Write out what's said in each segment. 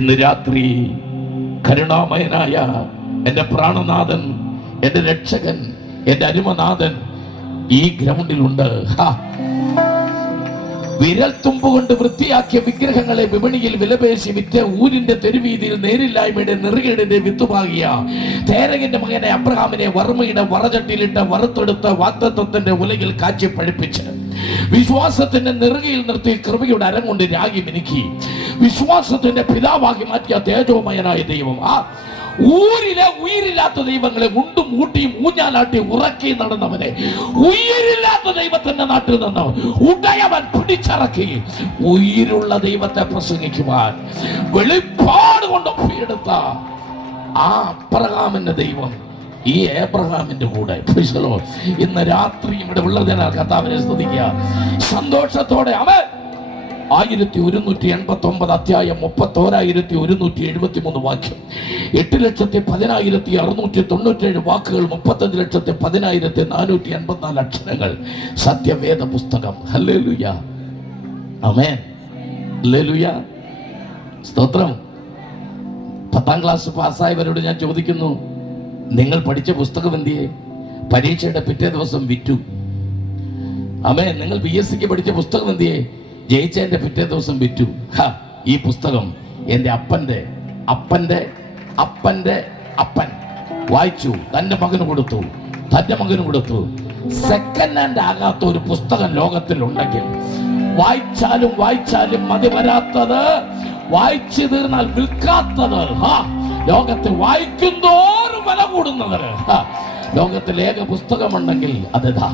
ഇന്ന് രാത്രി കരുണാമയനായ എൻ്റെ പ്രാണനാഥൻ, എൻ്റെ രക്ഷകൻ, എൻ്റെ അരുമനാഥൻ ഈ ഗ്രൗണ്ടിലുണ്ട്. വിരൽ തുമ്പുകൊണ്ട് വൃത്തിയാക്കിയ വിഗ്രഹങ്ങളെ വിപണിയിൽ വിലപേശി വിറ്റ് ഊരിന്റെ തെരുവീതിയിൽ നേരില്ലായ്മയുടെ നെറുകേടിന്റെ വിത്തുപാകിയ തേരകന്റെ മകനെ അബ്രഹാമിനെ വർമ്മയുടെ വറചട്ടിയിലിട്ട് വറുത്തെടുത്ത വാഗ്ദത്തത്തിന്റെ ഉലയിൽ കാച്ചി പഴിപ്പിച്ച് വിശ്വാസത്തിന്റെ നെറുകയിൽ നിർത്തി കൃപയുടെ അരം കൊണ്ട് രാഗി മിനുക്കി വിശ്വാസത്തിന്റെ പിതാവാക്കി മാറ്റിയ തേജോമയനായ ദൈവം ഊരിലെ ഉയിരില്ലാത്ത ദൈവങ്ങളെ ഉണ്ടും ഊട്ടിയും ഊഞ്ഞാലാട്ടി ഉറക്കി നടന്നവനെ ഉയിരില്ലാത്ത ദൈവത്തിന്റെ നാട്ടിൽ നിന്ന് ഉടയവൻ പിടിച്ചിറക്കി ഉயிருള്ള ദൈവത്തെ പ്രസംഗിക്കുവാൻ വെളിപ്പാട് കൊണ്ട് ഒപ്പിയെടുത്ത ആ അബ്രഹാമിന്റെ ദൈവം ഈ ഏബ്രഹാമിന്റെ കൂടെ ഇന്ന് രാത്രി ഇവിടെ ഉള്ളതിനാൽ കർത്താവിനെ സ്തുതിക്കുക. സന്തോഷത്തോടെ അവൻ 1189 അധ്യായം 31,173 വാക്യം, 8,10,697 വാക്കുകൾ, 35,10,484 അക്ഷരങ്ങൾ, സത്യവേദ പുസ്തകം. ഹല്ലേലൂയ, ആമേൻ, ഹല്ലേലൂയ, സ്തോത്രം. 10ാം ക്ലാസ് പാസ്സായവരോട് ഞാൻ ചോദിക്കുന്നു, നിങ്ങൾ പഠിച്ച പുസ്തകം എന്തിയെ? പരീക്ഷയുടെ പിറ്റേ ദിവസം വിറ്റു. ആമേൻ. നിങ്ങൾ PSCക്ക് പഠിച്ച പുസ്തകം എന്തിയെ? ജയിച്ചതിന്റെ പിറ്റേ ദിവസം വിറ്റു. ഈ പുസ്തകം എൻ്റെ അപ്പൻ്റെ അപ്പൻ്റെ അപ്പൻ്റെ അപ്പൻ വായിച്ചു, തൻ്റെ മകന് കൊടുത്തു, തൻ്റെ മകന് കൊടുത്തു. സെക്കൻഡ് ഹാൻഡ് ആകാത്ത ഒരു പുസ്തകം ലോകത്തിലുണ്ടെങ്കിൽ, വായിച്ചാലും വായിച്ചാലും മതി വരാത്തത്, വായിച്ചു തീർന്നാൽ വിൽക്കാത്തത്, ലോകത്തിൽ വായിക്കുന്തോറും വില കൂടുന്നത്, ലോകത്തിൽ ഏക പുസ്തകമുണ്ടെങ്കിൽ അതാ.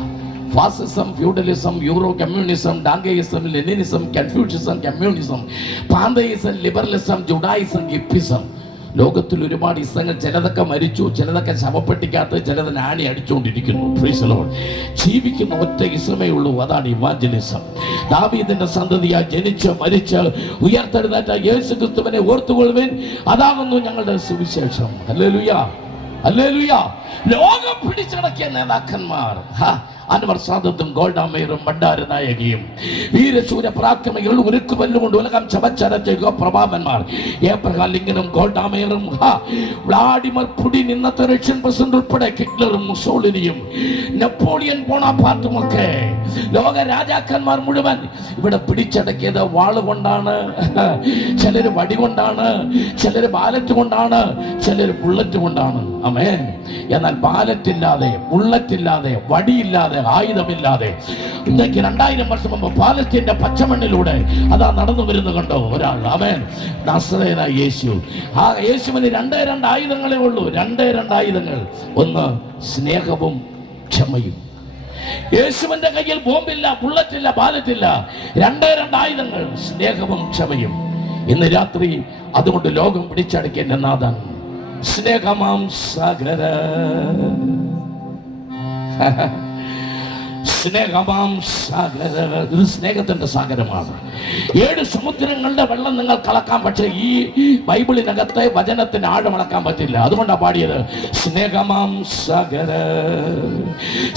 Fascism, feudalism, Eurocommunism, Dangeism, Leninism, Confucianism, communism, pantheism, liberalism, Judaism, hippieism. ലോകത്തിൽ ഒരുപാട് ഇസങ്ങൾ, ചിലതൊക്കെ മരിച്ചു, ചിലതൊക്കെ ശവപ്പെട്ടിക്കകത്ത്, ചിലത് നാണി അടിച്ചുകൊണ്ടിരിക്കുന്നു. ജീവിക്കുന്ന ഒറ്റ ഇസ്മേ ഉള്ളൂ, അതാണ് ഇവാഞ്ചലിസം. ദാവീദിന്റെ സന്തതിയായി ജനിച്ച് മരിച്ച് ഉയർത്തെഴുന്നേറ്റ യേശു ക്രിസ്തുവിനെ ഓർത്തുകൊള്ളുവിൻ, അതാകുന്നു ഞങ്ങളുടെ സുവിശേഷം. Hallelujah, hallelujah. ലോകം പിടിച്ചടക്കിയ നേതാക്കന്മാർ, അൻവർ സാദത്തും ഗോൾഡ മേയറും ഭണ്ഡാരനായകിയും വീരശൂര പരാക്രമികൾ ഉരുക്കുവല്ലുകൊണ്ട് ഉലകം ചവച്ചരച്ച പ്രഭാവന്മാർ, ഏബ്രഹാം ലിങ്കനും ഗോൾഡ മേയറും, വ്ളാഡിമർ പുടിൻ, ഇന്നത്തെ റഷ്യൻ പ്രസിഡന്റ് ഉൾപ്പെടെ ഹിറ്റ്ലറും മുസോളിനിയും നെപ്പോളിയൻ ബോണാപാർട്ടും ഒക്കെ ലോക രാജാക്കന്മാർ മുഴുവൻ ഇവിടെ പിടിച്ചടക്കിയത് വാളുകൊണ്ടാണ്, ചിലര് വടി കൊണ്ടാണ്, ചിലര് ബാലറ്റ് കൊണ്ടാണ്, ചിലര് ബുള്ളറ്റ് കൊണ്ടാണ്. ആമേൻ. എന്നാൽ ബാലറ്റ് ഇല്ലാതെ, ബുള്ളറ്റ് ഇല്ലാതെ, വടിയില്ലാതെ, ആയുധമില്ലാതെ ഇന്നേക്ക് 2000 വർഷം മുമ്പ് പാലസ്തീന്റെ പച്ചമണ്ണിലൂടെ അതാ നടന്നു വരുന്നത് കണ്ടോ ഒരാൾ. ആമേൻ. നസറേയനായ യേശു. ആ യേശുവിന് 2 ആയുധങ്ങളേ ഉള്ളൂ, 2 ആയുധങ്ങൾ. ഒന്ന് സ്നേഹവും ക്ഷമയും. യേശുവിന്റെ കയ്യിൽ ബോംബില്ല, ബുള്ളറ്റില്ല, ബാലറ്റില്ല, 2 ആയുധങ്ങൾ, സ്നേഹവും ക്ഷമയും. ഇന്ന് രാത്രി അതുകൊണ്ട് ലോകം പിടിച്ചടക്കിയ നാഥൻ സ്നേഹമാം സാഗര, സ്നേഹമാം സാഗര. ഇത് സ്നേഹത്തിന്റെ സാഗരമാണ്. 7 സമുദ്രങ്ങളുടെ വെള്ളം നിങ്ങൾ കളക്കാൻ, പക്ഷേ ഈ ബൈബിളിനകത്തെ വചനത്തിന് ആഴം അളക്കാൻ പറ്റില്ല. അതുകൊണ്ടാണ് പാടിയത് സ്നേഹമാം സാഗര,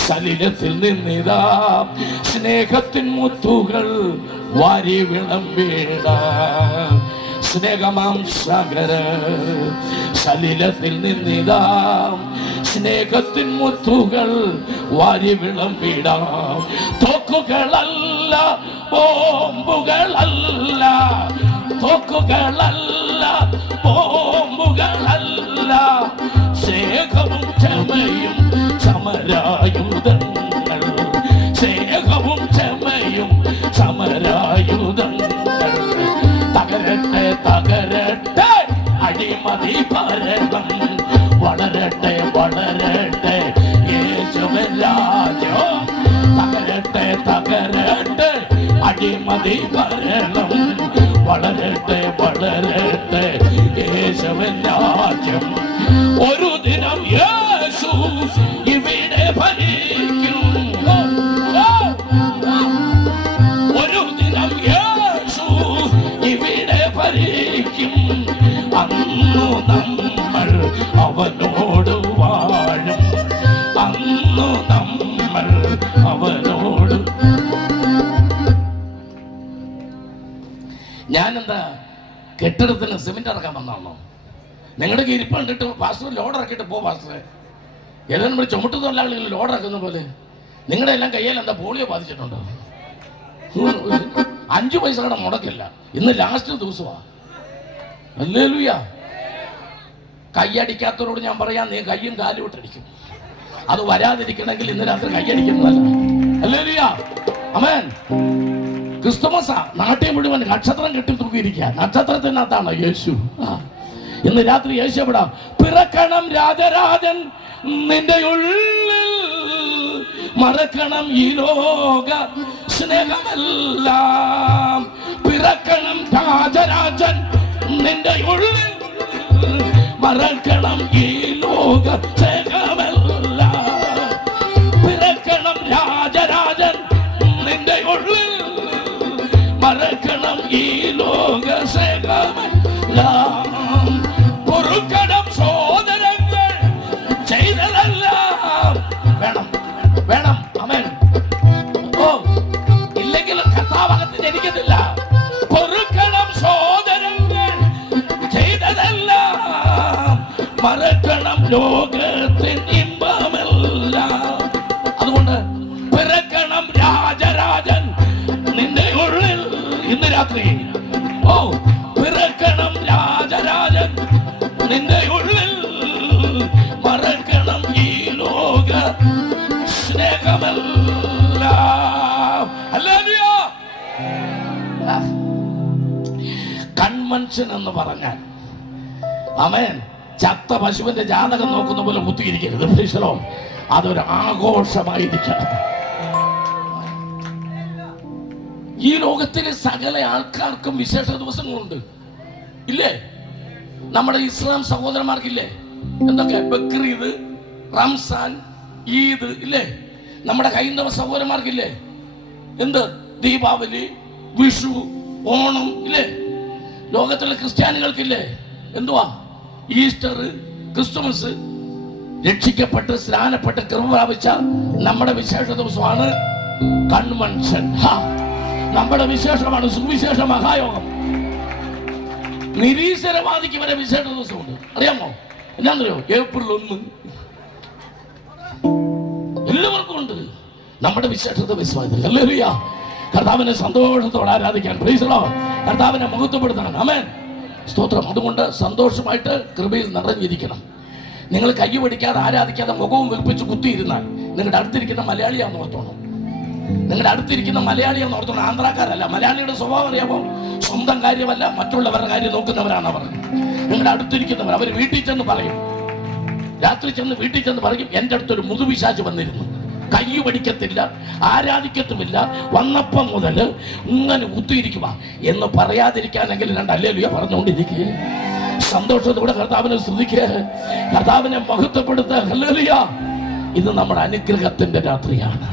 സലിലത്തിൽ നിന്നിതാ സ്നേഹത്തിൻ മുത്തുകൾ വാരി വിളമ്പിട. സ്നേഹമാം സാഗര, സലിലത്തിൽ നിന്നിതാ സ്നേഹത്തിൻ മുത്തുകൾ വാരി വിളമ്പിടാം. തോക്കുകളല്ല, ബോംബുകളല്ല, തോക്കുകളല്ല, ബോംബുകളല്ല, സ്നേഹവും ക്ഷമയും സമരായുധങ്ങൾ, സ്നേഹവും ക്ഷമയും സമരായുധങ്ങൾ. തകരട്ടെ, തകരട്ടെ അടിമതി ഭരണം, വളരട്ടെ, വളരട്ടെ യേശുവിൻ രാജ്യം. തകരട്ടെ, തകരട്ടെ അടിമതി ഭരണം, വളരട്ടെ, വളരട്ടെ യേശുവിൻ രാജ്യം. ഒരു ദിനം യേശു ഇവിടെ ഭരിക്കും, ഒരു ദിനം യേശു ഇവിടെ ഭരിക്കും. അന്നു നമ്മൾ അവനോട് വാഴും, അന്നു നമ്മൾ അവനോട്. ഞാനെന്താ കെട്ടിടത്തിന് സിമന്റ് ഇറക്കാൻ വന്നാണോ? നിങ്ങളുടെ ഇരിപ്പ് കണ്ടിട്ട് പാസ്റ്റർ ലോഡ് ഇറക്കിയിട്ട് പോ പാസ്റ്ററെ. ഏതായാലും നമ്മൾ ചുമട്ട് തൊഴിലാളികൾ ലോഡ് ഇറക്കുന്ന പോലെ നിങ്ങളുടെ എല്ലാം കയ്യിൽ എന്താ പോളിയോ ബാധിച്ചിട്ടുണ്ടോ? 5 പൈസ കൂടെ മുടക്കില്ല. ഇന്ന് ലാസ്റ്റ് ദിവസമാണ്. ഹല്ലേലൂയ. കൈയടിക്കാത്തവരോട് ഞാൻ പറയാം, നീ കയ്യും കാലും ഇട്ടടിക്കും. അത് വരാതിരിക്കണമെങ്കിൽ ഇന്ന് രാത്രി കൈയടിക്കുന്നതല്ല. ഹല്ലേലൂയ. ആമേൻ. ക്രിസ്തുമസാ. നാട്ടിൽ മുഴുവൻ നക്ഷത്രം കെട്ടി തൂക്കിയിരിക്കുക. നക്ഷത്രത്തിനകത്താണ് യേശു. ഇന്ന് രാത്രി യേശു എവിടാ? പിറക്കണം രാജരാജൻ നിന്റെ ഉള്ളിൽ, മറക്കണം ഈ ലോക സ്നേഹമെല്ലാം. പിറക്കണം രാജരാജൻ നിന്റെ ഉള്ളിൽ, മറക്കണം ഈ ലോക സ്നേഹമെല്ലാം. പിറക്കണം രാജരാജൻ നിന്റെ ഉള്ളിൽ, മറക്കണം ഈ ലോക സ്നേഹമെല്ലാം. പൊറുക്കണം സോദരങ്ങൾ ചെയ്തതെല്ലാം. വേണം വേണം. ആമേൻ. ഓ, ഇല്ലെങ്കിൽ കഥാഭാഗത്ത് ജനിക്കത്തില്ല. പൊറുക്കണം സോദരങ്ങൾ ചെയ്തതെല്ലാം, മറക്കണം ലോകത്തിൻ ഇമ്പമെല്ലാം. അതുകൊണ്ട് പിറക്കണം രാജരാജൻ നിന്റെ ഉള്ളിൽ ഇന്ന് രാത്രി. ഓ, പിറക്കണം രാജരാജൻ നിന്റെ ഉള്ളിൽ, മറക്കണം ഈ ലോക സ്നേഹമെല്ലാം. ഹല്ലേലൂയ. കൺവെൻഷൻ എന്ന് പറഞ്ഞാൽ, ആമേൻ, ചത്ത പശുവിന്റെ ജാതകം നോക്കുന്ന പോലെ കുത്തിയിരിക്കരുത്. അതൊരു ആഘോഷമായിരിക്കണം. ഈ ലോകത്തിലെ സകല ആൾക്കാർക്കും വിശേഷ ദിവസങ്ങളുണ്ട്, ഇല്ലേ? നമ്മുടെ ഇസ്ലാം സഹോദരന്മാർക്കില്ലേ? എന്തൊക്കെ? ബക്രീദ്, റംസാൻ, ഈദ്, ഇല്ലേ? നമ്മുടെ ഹൈന്ദവ സഹോദരന്മാർക്കില്ലേ? എന്ത്? ദീപാവലി, വിഷു, ഓണം, ഇല്ലേ? ലോകത്തിലെ ക്രിസ്ത്യാനികൾക്കില്ലേ? എന്തുവാ? Easter, Christmas. രക്ഷിക്കപ്പെട്ട് സ്നാനപ്പെട്ട് കൃപ പ്രാപിച്ച നമ്മുടെ വിശേഷ ദിവസമാണ് കൺവെൻഷൻ. നമ്മുടെ വിശേഷമാണ് സുവിശേഷ മഹായോഗം. നിരീശ്വരവാദിക്ക് വരെ വിശേഷ ദിവസമുണ്ട്. അറിയാമോ? എന്നാന്നറിയോ? ഏപ്രിൽ 1. എല്ലാവർക്കും ഉണ്ട്. നമ്മുടെ വിശേഷ ദിവസം. ഹല്ലേലൂയ. കർത്താവിനെ സന്തോഷത്തോടെ ആരാധിക്കാൻ, പ്രൈസ് ദി ലോർഡ്. കർത്താവിനെ മഹത്വപ്പെടുത്തണം. ആമേൻ. സ്തോത്രം. അതുകൊണ്ട് സന്തോഷമായിട്ട് കൃപയിൽ നിറഞ്ഞിരിക്കണം. നിങ്ങൾ കൈ പിടിക്കാതെ ആരാധിക്കാതെ മുഖവും വെളുപ്പിച്ച് കുത്തിയിരുന്നാൽ നിങ്ങളുടെ അടുത്തിരിക്കുന്ന മലയാളിയാന്ന് ഓർത്തോണം. നിങ്ങളുടെ അടുത്തിരിക്കുന്ന മലയാളിയാന്ന് ഓർത്തോണം. ആന്ധ്രാക്കാരല്ല. മലയാളിയുടെ സ്വഭാവം അറിയാമോ? സ്വന്തം കാര്യമല്ല, മറ്റുള്ളവരുടെ കാര്യം നോക്കുന്നവരാണ് അവർ. നിങ്ങളുടെ അടുത്തിരിക്കുന്നവർ. അവർ വീട്ടിൽ ചെന്ന് പറയും, രാത്രി ചെന്ന് വീട്ടിൽ ചെന്ന് പറയും, എൻ്റെ അടുത്തൊരു മുതുപിശാച് വന്നിരുന്നു, കൈ പിടിക്കത്തില്ല, ആരാധിക്കത്തുമില്ല, വന്നപ്പം മുതൽ ഇങ്ങനെ കുത്തിയിരിക്കുക എന്ന് പറയാതിരിക്കാനെങ്കിൽ 2 ഹല്ലേലൂയ പറഞ്ഞുകൊണ്ടിരിക്കുക. സന്തോഷത്തോടെ കർത്താവിനെ സ്തുതിക്കുക, കർത്താവിനെ മഹത്വപ്പെടുത്തുക. ഹല്ലേലൂയ. ഇത് നമ്മുടെ അനുഗ്രഹത്തിന്റെ രാത്രിയാണ്,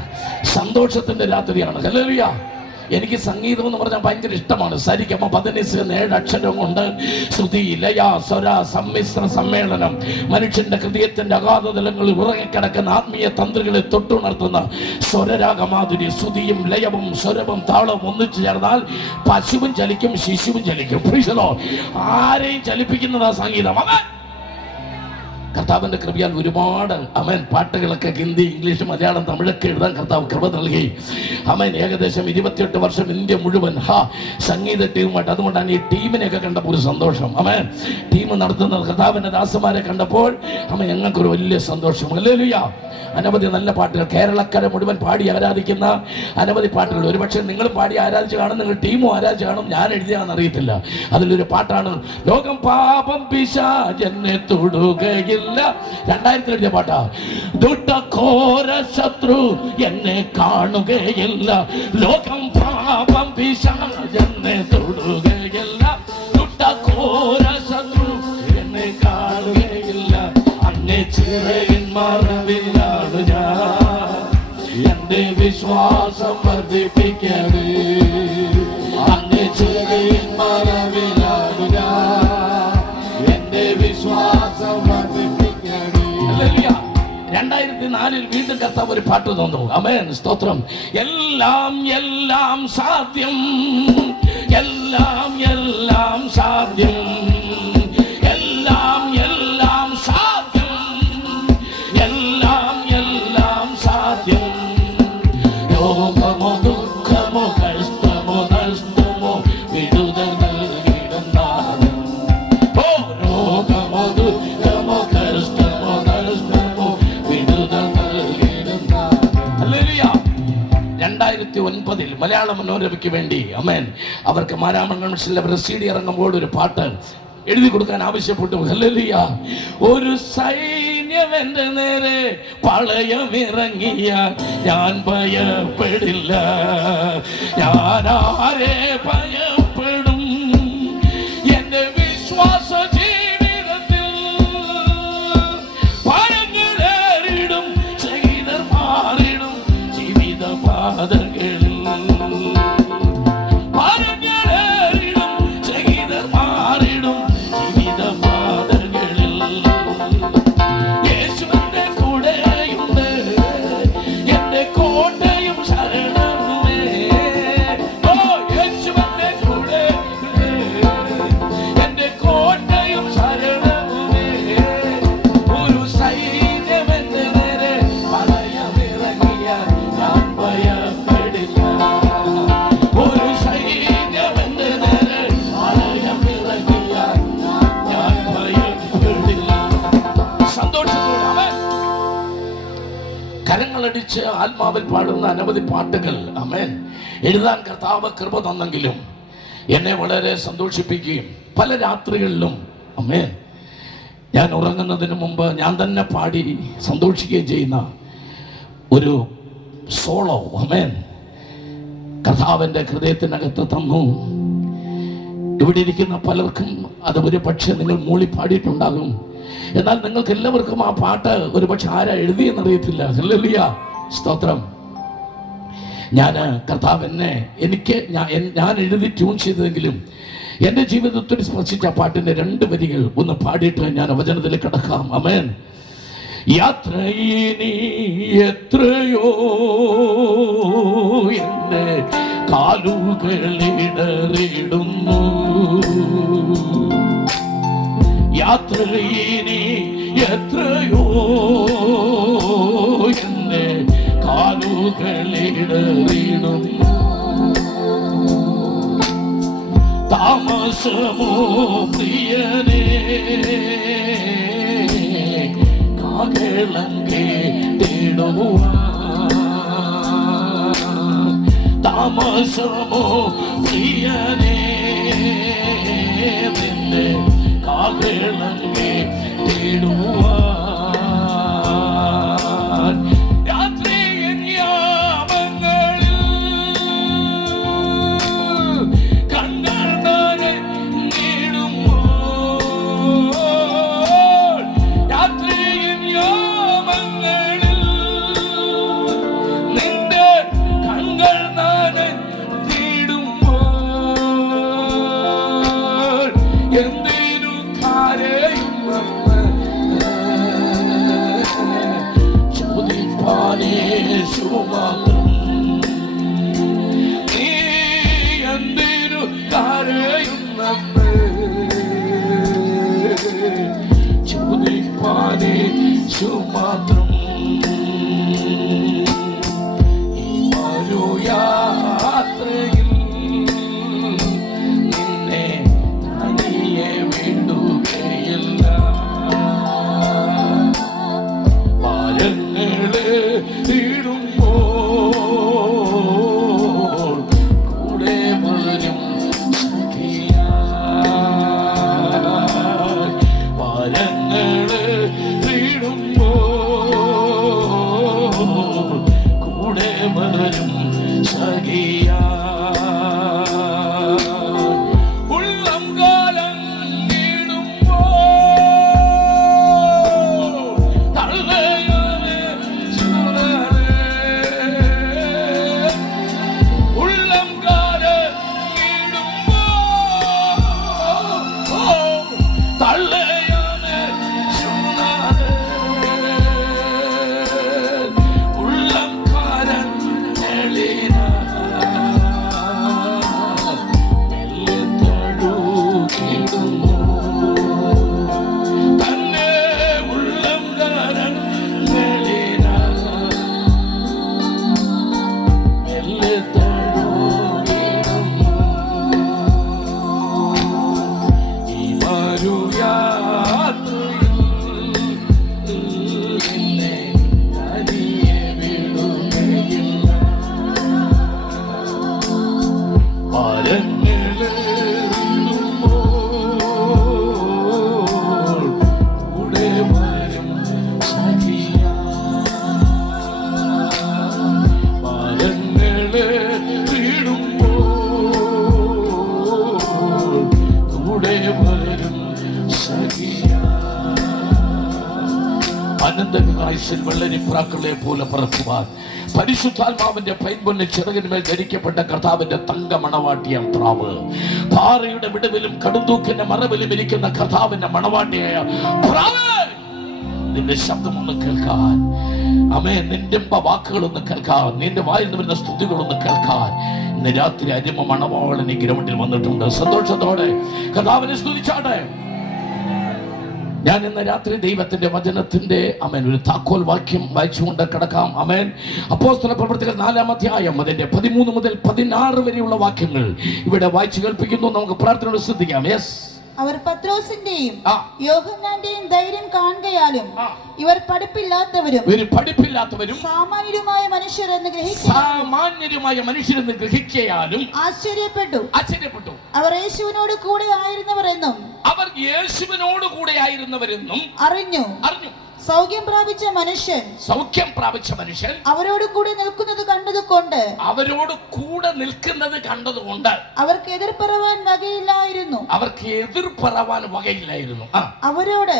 സന്തോഷത്തിന്റെ രാത്രിയാണ്. ഹല്ലേലൂയ. എനിക്ക് സംഗീതം എന്ന് പറഞ്ഞാൽ ഭയങ്കര ഇഷ്ടമാണ്. സരിഗമ പദനിസ് 7 അക്ഷരം കൊണ്ട് ശ്രുതി, ലയ, സ്വര, സമ്മിശ്ര സമ്മേളനം മനുഷ്യന്റെ ഹൃദയത്തിന്റെ അഗാധതലങ്ങളിൽ ഉറങ്ങിക്കിടക്കുന്ന ആത്മീയ തന്ത്രികളെ തൊട്ടുണർത്തുന്ന സ്വരരാഗമാധുരി. ശ്രുതിയും ലയവും സ്വരവും താളവും ഒന്നിച്ചു ചേർന്നാൽ പശുവും ചലിക്കും, ശിശുവും ചലിക്കും. ആരെയും ചലിപ്പിക്കുന്നതാ സംഗീതം. കർത്താവിന്റെ കൃപയാൽ ഒരുപാട് അമേൻ പാട്ടുകളൊക്കെ ഹിന്ദി, ഇംഗ്ലീഷ്, മലയാളം, തമിഴൊക്കെ എഴുതാൻ കർത്താവ് കൃപ നൽകി. അമേൻ. ഏകദേശം 28 വർഷം ഇന്ത്യ മുഴുവൻ സംഗീത ടീമുമായിട്ട്. അതുകൊണ്ടാണ് ഈ ടീമിനെയൊക്കെ കണ്ടപ്പോൾ ഒരു സന്തോഷം. അമേൻ. ടീം നടത്തുന്ന കർത്താവിന്റെ ദാസന്മാരെ കണ്ടപ്പോൾ ഞങ്ങൾക്കൊരു വലിയ സന്തോഷം. ഹല്ലേലൂയ. അനവധി നല്ല പാട്ടുകൾ, കേരളക്കര മുഴുവൻ പാടി ആരാധിക്കുന്ന അനവധി പാട്ടുകൾ. ഒരുപക്ഷെ നിങ്ങളും പാടി ആരാധിച്ച് കാണും, നിങ്ങൾ ടീമും ആരാധിച്ച് കാണും. ഞാൻ എഴുതിയാണെന്ന് അറിയത്തില്ല. അതിലൊരു പാട്ടാണ് ലോകം പാപം പിശാചെന്നെ തൊടുകയില്ല. 2000 എഴുതിയ പാട്ടാ. ദുഷ്ടഘോര ശത്രു എന്നെ കാണുകയില്ല, ലോകം പാപം പിശാചെന്നെ തൊടുകയില്ല, ദുഷ്ടഘോര ശത്രു എന്നെ കാണുകയില്ല, അങ്ങേ ചിറകിൻ മറവിലാണ് ഞാൻ, എന്റെ വിശ്വാസം വർദ്ധിപ്പിക്കണേ, അങ്ങേ ചിറകിൻ മറവിലാണ് ഞാൻ, എന്റെ വിശ്വാസം വർദ്ധിപ്പിക്കണേ. 2004 വീണ്ടും കർത്താവ് ഒരു പാട്ട് തന്നു. ആമേൻ. സ്തോത്രം. എല്ലാം എല്ലാം സാധ്യം, എല്ലാം എല്ലാം സാധ്യം, മലയാള മനോരമയ്ക്ക് വേണ്ടി അമേൻ അവർക്ക് മാരാമണ്ഡലത്തിൽ അവരുടെ CD ഇറങ്ങുമ്പോൾ ഒരു പാട്ട് എഴുതി കൊടുക്കാൻ ആവശ്യപ്പെട്ടു. ഹല്ലേലൂയ. ഒരു സൈന്യം എൻ്റെ നേരെ പളയമിറങ്ങിയ ഞാൻ ഭയപ്പെടില്ല, ഞാൻ ആരെ ഭയപ്പെടും? എൻ്റെ വിശ്വാസ ജീവിതത്തിൽ പഴങ്ങളേറിടും, ചെയ്തർ മാറിടും ജീവിത പാതകളിൽ. കരങ്ങളടിച്ച് ആത്മാവിൽ പാടുന്ന അനവധി പാട്ടുകൾ ആമേൻ എഴുതാൻ കർത്താവ് കൃപ തന്നെങ്കിലും എന്നെ വളരെ സന്തോഷിപ്പിക്കുകയും പല രാത്രികളിലും ആമേൻ ഞാൻ ഉറങ്ങുന്നതിന് മുമ്പ് ഞാൻ തന്നെ പാടി സന്തോഷിക്കുകയും ചെയ്യുന്ന ഒരു സോളോ ആമേൻ കർത്താവിൻ്റെ ഹൃദയത്തിനകത്ത് തന്നു. ഇവിടെ ഇരിക്കുന്ന പലർക്കും അത് ഒരു പക്ഷേ നിങ്ങൾ മൂളി പാടിയിട്ടുണ്ടാകും. എന്നാൽ നിങ്ങൾക്ക് എല്ലാവർക്കും ആ പാട്ട് ഒരു പക്ഷെ ആരാ എഴുതിയെന്നറിയത്തില്ല. ഹല്ലേലൂയ, സ്തോത്രം. ഞാൻ കർത്താവ് ഞാൻ എഴുതി ട്യൂൺ ചെയ്തതെങ്കിലും എൻ്റെ ജീവിതത്തിൽ സ്പർശിച്ച പാട്ടിൻ്റെ 2 വരികൾ ഒന്ന് പാടിയിട്ട് ഞാൻ വചനത്തിലേക്ക് കടക്കാം. ആമേൻ. യാത്രയിനി എത്രയോ എൻ്റെ കാലുകളിടറിടുന്നു, യാത്രയിനി എത്രയോ എൻ്റെ കാലുകളിടറിടുന്നു, താമസമോ പ്രിയനേ കാകളം കേട്ടിടുവാൻ, താമസമോ പ്രിയനേ നിന്റെ കാകളം കേട്ടിടുവാൻ. രാത്രിയിൻ യാമങ്ങളിൽ കണ്ണുകൾ നനഞ്ഞിടുമ്പോൾ, രാത്രിയിൻ യാമങ്ങളിൽ നിന്റെ കണ്ണുകൾ നനഞ്ഞിടുമ്പോൾ എന്തിനു കരയുമെന്ന് ചോദിപ്പാനേശു മാത്രം. നീ എന്തിനു കരയുമെന്ന് ചോദിപ്പാനേശു മാത്രം. ഈ യാത്രയിൽ നിന്നെ തനിയെ വിടുകയില്ല, ഭാരങ്ങള് ഇടുമ്പോൾ കൂടെ വരും സഖിയായി, ഭാരങ്ങള് ഇടുമ്പോൾ അനന്തകായുസ്സിൽ വെള്ളരിപ്രാക്കളെ പോലെ പറക്കുവാൻ പരിശുദ്ധാത്മാവിന്റെ പൈൻപൊന്ന് ചിറകിന്മേൽ ധരിക്കപ്പെട്ട കർത്താവിന്റെ തങ്ക മണവാട്ടിയാം പ്രാവ്, പാറയുടെ വിടവിലും കടുന്തൂക്കിന്റെ മറവിലും ഇരിക്കുന്ന കർത്താവിന്റെ മണവാട്ടിയായ പ്രാവ്, നിന്റെ ശബ്ദമൊന്ന് കേൾക്കാൻ, ആമേൻ, നിന്റെ വാക്കുകളൊന്ന് കേൾക്കാൻ, നിന്റെ വായിൽ നിന്ന് വരുന്ന സ്തുതികളൊന്ന് കേൾക്കാൻ ഇന്ന് രാത്രി അരിമ മണവാളൻ ഈ ഗ്രൗണ്ടിൽ വന്നിട്ടുണ്ട്. സന്തോഷത്തോടെ കർത്താവിനെ സ്തുതിച്ചാട്ടെ. ഞാൻ ഇന്ന് രാത്രി ദൈവത്തിന്റെ വചനത്തിന്റെ ആമേൻ ഒരു താക്കോൽ വാക്യം വായിച്ചുകൊണ്ട് കിടക്കാം. ആമേൻ. അപ്പോസ്തല പ്രവൃത്തികൾ 4-ാം അധ്യായം അതിന്റെ 13 മുതൽ 16 വരെയുള്ള വാക്യങ്ങൾ ഇവിടെ വായിച്ചു കേൾപ്പിക്കുന്നു. നമുക്ക് പ്രാർത്ഥനയോട് ശ്രദ്ധിക്കാം. യെസ്. അവർ പത്രോസിന്റെയും യോഹന്നാന്റെയും ധൈര്യം കാണുകയാലും ഇവർ പഠിപ്പില്ലാത്തവരും സാമാന്യരുമായ മനുഷ്യരെന്ന് ഗ്രഹിക്കയാലും ആശ്ചര്യപ്പെട്ടു. അവർ യേശുവിനോട് കൂടെ ആയിരുന്നവരെന്നും അറിഞ്ഞു. സൗഖ്യം പ്രാപിച്ച മനുഷ്യൻ അവരോട് കൂടെ നിൽക്കുന്നത് കണ്ടതുകൊണ്ട് അവർക്ക് എതിർ പറവാൻ വകയില്ലായിരുന്നു. അവരോട്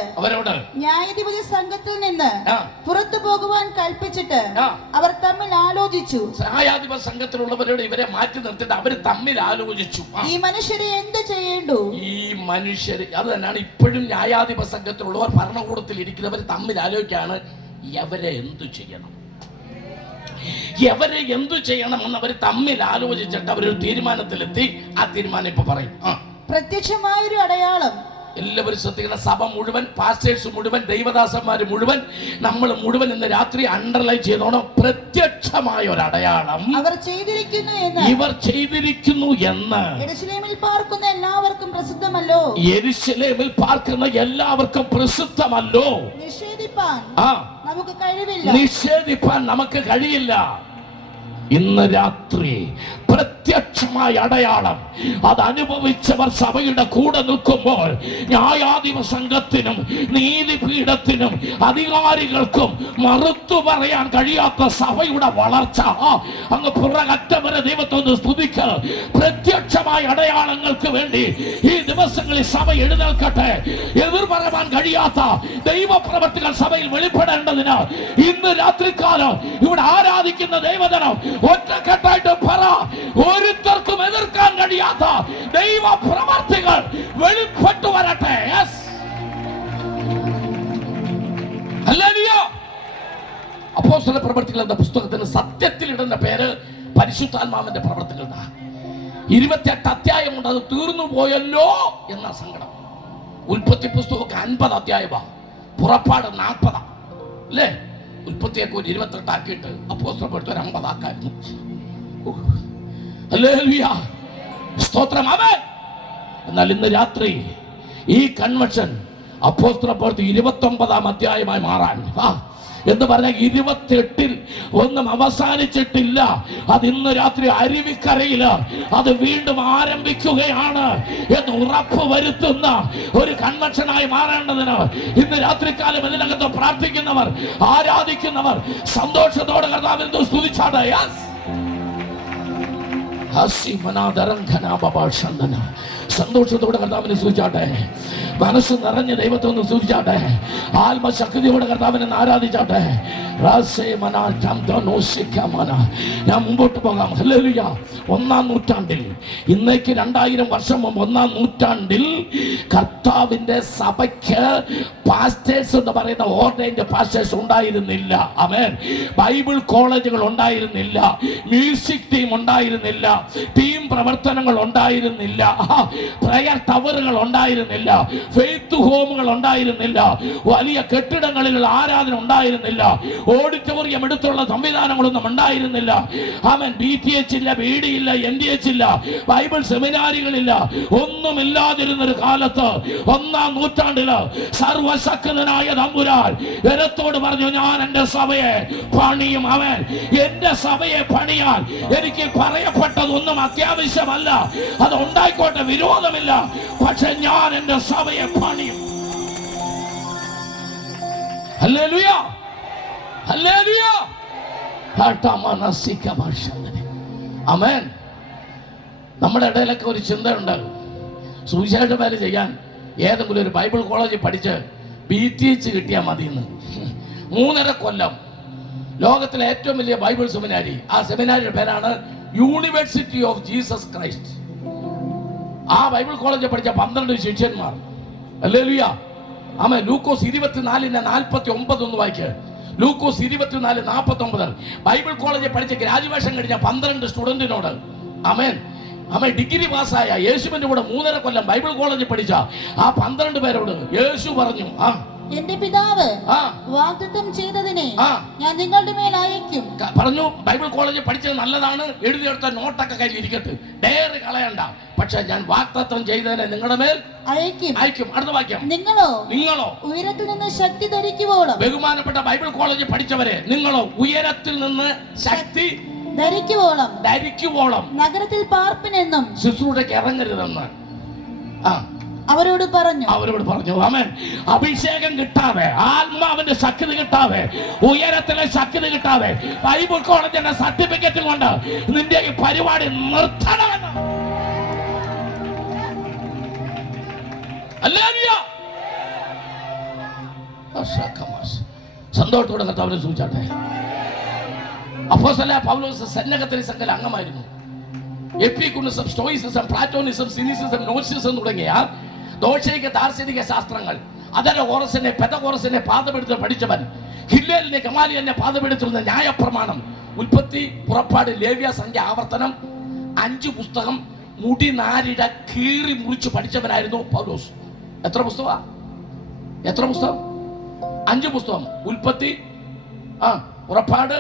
ന്യായാധിപതി സംഘത്തിൽ നിന്ന് പുറത്തു പോകുവാൻ കൽപ്പിച്ചിട്ട് അവർ തമ്മിൽ ആലോചിച്ചു. ന്യായാധിപ സംഘത്തിലുള്ളവരോട് ഇവരെ മാറ്റി നിർത്തിയിട്ട് അവർ തമ്മിൽ ആലോചിച്ചു. ഈ മനുഷ്യരെ എന്ത് ചെയ്യേണ്ടു? ഈ മനുഷ്യർ അത് തന്നെയാണ് ഇപ്പോഴും ന്യായാധിപ സംഘത്തിലുള്ളവർ, ഭരണകൂടത്തിൽ ഇരിക്കുന്നവർ തമ്മിൽ ആലോചിക്കാണ് എവരെ എന്തു ചെയ്യണമെന്ന് അവർ തമ്മിൽ ആലോചിച്ചിട്ട് അവരൊരു തീരുമാനത്തിലെത്തി. ആ തീരുമാനം ഇപ്പൊ പറയും. പ്രത്യക്ഷമായൊരു അടയാളം. എല്ലാവരും ശ്രദ്ധിക്കണം. സഭ മുഴുവൻ, പാസ്റ്റേഴ്സ് മുഴുവൻ, ദൈവദാസന്മാർ മുഴുവൻ, നമ്മൾ മുഴുവൻ ഇന്ന് രാത്രി അണ്ടർലൈൻ ചെയ്തോണം. പ്രത്യക്ഷമായ ഒരു അടയാളം ഇവർ ചെയ്തിരിക്കുന്നു എന്ന് യെരൂശലേമിൽ പാർക്കുന്ന എല്ലാവർക്കും പ്രസിദ്ധമല്ലോ. നിഷേധിപ്പാൻ നമുക്ക് കഴിയില്ല. ഇന്ന് രാത്രി പ്രത്യക്ഷമായ അടയാളം അത് അനുഭവിച്ചവർ സഭയുടെ കൂടെ നിൽക്കുമ്പോൾ ന്യായാധിപ സംഘത്തിനും നീതിപീഠത്തിനും അധികാരികൾക്കും മറുത്തു പറയാൻ കഴിയാത്ത സഭയുടെ വളർച്ച അങ്ങ് പുറകറ്റവരെ ദൈവത്തെ സ്തുതിക്ക. പ്രത്യക്ഷമായ അടയാളങ്ങൾക്ക് വേണ്ടി ഈ ദിവസങ്ങളിൽ സഭ എഴുന്നേൽക്കട്ടെ. എതിർ പറയാൻ കഴിയാത്ത ദൈവപ്രവൃത്തികൾ സഭയിൽ വെളിപ്പെടേണ്ടതിന് ഇന്ന് രാത്രികാലം ഇവിടെ ആരാധിക്കുന്ന ദൈവജനം ഒറ്റക്കെട്ടായിട്ട് പറ, ഒരുത്തർക്കും എതിർക്കാൻ കഴിയാത്ത ദൈവ പ്രവർത്തികൾ വെളിപ്പെട്ടു വരട്ടെ. അപ്പോസ്തല പ്രവർത്തികൾ എന്ന പുസ്തകത്തിന് സത്യത്തിൽ ഇടുന്ന പേര് പരിശുദ്ധാത്മാവിന്റെ പ്രവർത്തികൾ. 28 അധ്യായമുണ്ട്. അത് തീർന്നു പോയല്ലോ എന്ന സങ്കടം. ഉൽപ്പത്തി പുസ്തകമൊക്കെ 50 അധ്യായമാണ്, പുറപ്പാട് 40 അല്ലേ? ഉൽപ്പത്തിയൊക്കെ ഒരു 28 ആക്കിയിട്ട് അപ്പോസ്തല പ്രവർത്തി ഒരു 50 ആക്കായിരുന്നു. സ്തോത്രം. ആമേൻ. എന്നാൽ ഇന്ന് രാത്രി ഈ കൺവെൻഷൻ അപ്പോസ്തല പ്രവൃത്തി 29-ാം അധ്യായമായി മാറാൻ എന്ന് പറഞ്ഞാൽ 28-ൽ ഒന്നും അവസാനിച്ചിട്ടില്ല. അത് ഇന്ന് രാത്രി അരുവിക്കരയില് അത് വീണ്ടും ആരംഭിക്കുകയാണ് എന്ന് ഉറപ്പ് വരുത്തുന്ന ഒരു കൺവെൻഷനായി മാറേണ്ടതിന് ഇന്ന് രാത്രികാലം ഇതിനകത്ത് പ്രാർത്ഥിക്കുന്നവർ, ആരാധിക്കുന്നവർ സന്തോഷത്തോടെ കർത്താവിനെ സ്തുതിച്ചാട്ടെ. സന്തോഷത്തോടെ കർത്താവിനെ സ്തുതിച്ചാട്ടെ. മനസ്സ് നിറഞ്ഞ ദൈവത്തെ ഒന്ന് സ്തുതിച്ചാട്ടെ. ആത്മശക്തിയോടെ കർത്താവിനെ ആരാധിച്ചാട്ടെ. ഞാൻ മുമ്പോട്ട് പോകാം. ഹല്ലേലൂയ. 1-ാം നൂറ്റാണ്ടിൽ, ഇന്നേക്ക് 2000 വർഷം മുമ്പ് 1-ാം നൂറ്റാണ്ടിൽ കർത്താവിന്റെ സഭയ്ക്ക് പാസ്റ്റേഴ്സ് എന്ന് പറയുന്ന ഓർഡൈൻഡ് പാസ്റ്റേഴ്സ് ഉണ്ടായിരുന്നില്ല. ആമേൻ. ബൈബിൾ കോളേജുകൾ ഉണ്ടായിരുന്നില്ല, മ്യൂസിക് ടീം ഉണ്ടായിരുന്നില്ല, ടീം പ്രവർത്തനങ്ങൾ ഉണ്ടായിരുന്നില്ല, പ്രയർ ടവറുകൾ ഉണ്ടായിരുന്നില്ല, ഫെയ്ത്ത് ഹോമുകൾ ഉണ്ടായിരുന്നില്ല, വലിയ കെട്ടിടങ്ങളിലുള്ള ആരാധന ഉണ്ടായിരുന്നില്ല, ഓഡിറ്റോറിയം എടുത്തുള്ള സംവിധാനങ്ങളൊന്നും ഉണ്ടായിരുന്നില്ല. ആമേൻ. BTH ഇല്ല, BD ഇല്ല, MDH ഇല്ല, ബൈബിൾ സെമിനാരികളില്ല, ഒന്നുമില്ലാതിരുന്നൊരു കാലത്ത് 1-ാം നൂറ്റാണ്ടില് സർവശക്തനായ തമ്പുരാൻ ജനത്തോട് പറഞ്ഞു, ഞാൻ എന്റെ സഭയെ പണിയും. അവൻ എന്റെ സഭയെ പണിയാൻ എനിക്ക് പറയപ്പെട്ടതൊന്നും അത്യാവശ്യമല്ല, അത് ഉണ്ടായിക്കോട്ടെ, വിരോധമില്ല, പക്ഷെ ഞാൻ എന്റെ സഭയെ പണിയും. ഹല്ലേലൂയ, ഹല്ലേലൂയ. ആമേൻ. നമ്മുടെ ഇടയിലൊക്കെ ഒരു ചിന്തയുണ്ട്, സുവിശേഷ വേല ചെയ്യാൻ ഏതെങ്കിലും ഒരു ബൈബിൾ കോളേജിൽ പഠിച്ച് BTH കിട്ടിയാൽ മതിയെന്ന്. 3.5 കൊല്ലം ലോകത്തിലെ ഏറ്റവും വലിയ ബൈബിൾ സെമിനാരി. ആ സെമിനാരിയുടെ പേരാണ് യൂണിവേഴ്സിറ്റി ഓഫ് ജീസസ് ക്രൈസ്റ്റ്. ആ ബൈബിൾ കോളേജിൽ പഠിച്ച 12 ശിഷ്യന്മാർ. ഹല്ലേലൂയ. ആമേൻ. ലൂക്കോസ് 24:49 ഒന്ന് വായിക്കുക. ലൂക്കോസ് 24:49. ബൈബിൾ കോളേജിൽ പഠിച്ച ഗ്രാജുവേഷൻ കഴിഞ്ഞ 12 സ്റ്റുഡന്റിനോട്, ആമേൻ, ആമേൻ, ഡിഗ്രി പാസ്സായ യേശുവിന്റെ കൂടെ 3.5 കൊല്ലം ബൈബിൾ കോളേജിൽ പഠിച്ച ആ 12 പേരോട് യേശു പറഞ്ഞു, എന്റെ പിതാവ് വാഗ്ദത്തം ചെയ്തതിനെ ഞാൻ നിങ്ങളുടെ മേൽ അയക്കും. പറഞ്ഞു, ബൈബിൾ കോളേജിൽ പഠിച്ചത് നല്ലതാണ്, എഴുതിയെടുത്ത നോട്ടൊക്കെ കയ്യിൽ ഇരിക്കട്ടെ, ഡയറി കളയണ്ട, പക്ഷെ ഞാൻ വാഗ്ദത്തം ചെയ്തതിനെ നിങ്ങളുടെ മേൽ അയക്കും. അടുത്ത വാക്യം, നിങ്ങളോ ഉയരത്തിൽ നിന്ന് ശക്തി ധരിക്കുവോളം. ബഹുമാനപ്പെട്ട ബൈബിൾ കോളേജിൽ പഠിച്ചവരെ, നിങ്ങളോ ഉയരത്തിൽ നിന്ന് ശക്തി ധരിക്കുവോളം നഗരത്തിൽ പാർപ്പിനെന്നും ശുശ്രൂഷയ്ക്ക് ഇറങ്ങരുതെന്ന് അവരോട് പറഞ്ഞു. ആമേൻ. അഭിഷേകം കിട്ടാതെ, ആത്മാവിന്റെ ശക്തി കിട്ടാതെ, ഉയരത്തിലെ ശക്തി കിട്ടാതെ ബൈബിൾ കോളേജിന്റെ സർട്ടിഫിക്കറ്റ് കൊണ്ട് നിന്റെ ഈ പരിപാടി നിർത്തണമെന്ന്. സന്തോഷത്തോടെ കർത്താവിനെ സൂചിച്ചാട്ടെ. അപ്പോസ്തലനായ പൗലോസ് സന്നഹത്തിലെ സംഘത്തിലെ അംഗമായിരുന്നു. എപ്പിക്യൂറിസം, സ്റ്റോയിസിസം, പ്ലാറ്റോണിസം, സിനിസിസം, നോസിസം തുടങ്ങിയ ദോഷൈക ദാർശനിക ശാസ്ത്രങ്ങൾ, അതര ഓറസിനെ, പെദഗോറസിനെ പാദമെടുത്ത് പഠിച്ചവൻ, ഹില്ലേലിനെ, ഗമാലിയലിനെ പാദമെടുത്തിരുന്ന ന്യായപ്രമാണം, ഉൽപ്പത്തി, പുറപ്പാട്, ലേവ്യ, സംഖ്യ, ആവർത്തനം, 5 പുസ്തകം മുടി നാരിട കീറി മുറിച്ച് പഠിച്ചവനായിരുന്നു പൗലോസ്. എത്ര പുസ്തകം? 5 പുസ്തകം. ഉൽപ്പത്തി, പുറപ്പാട്,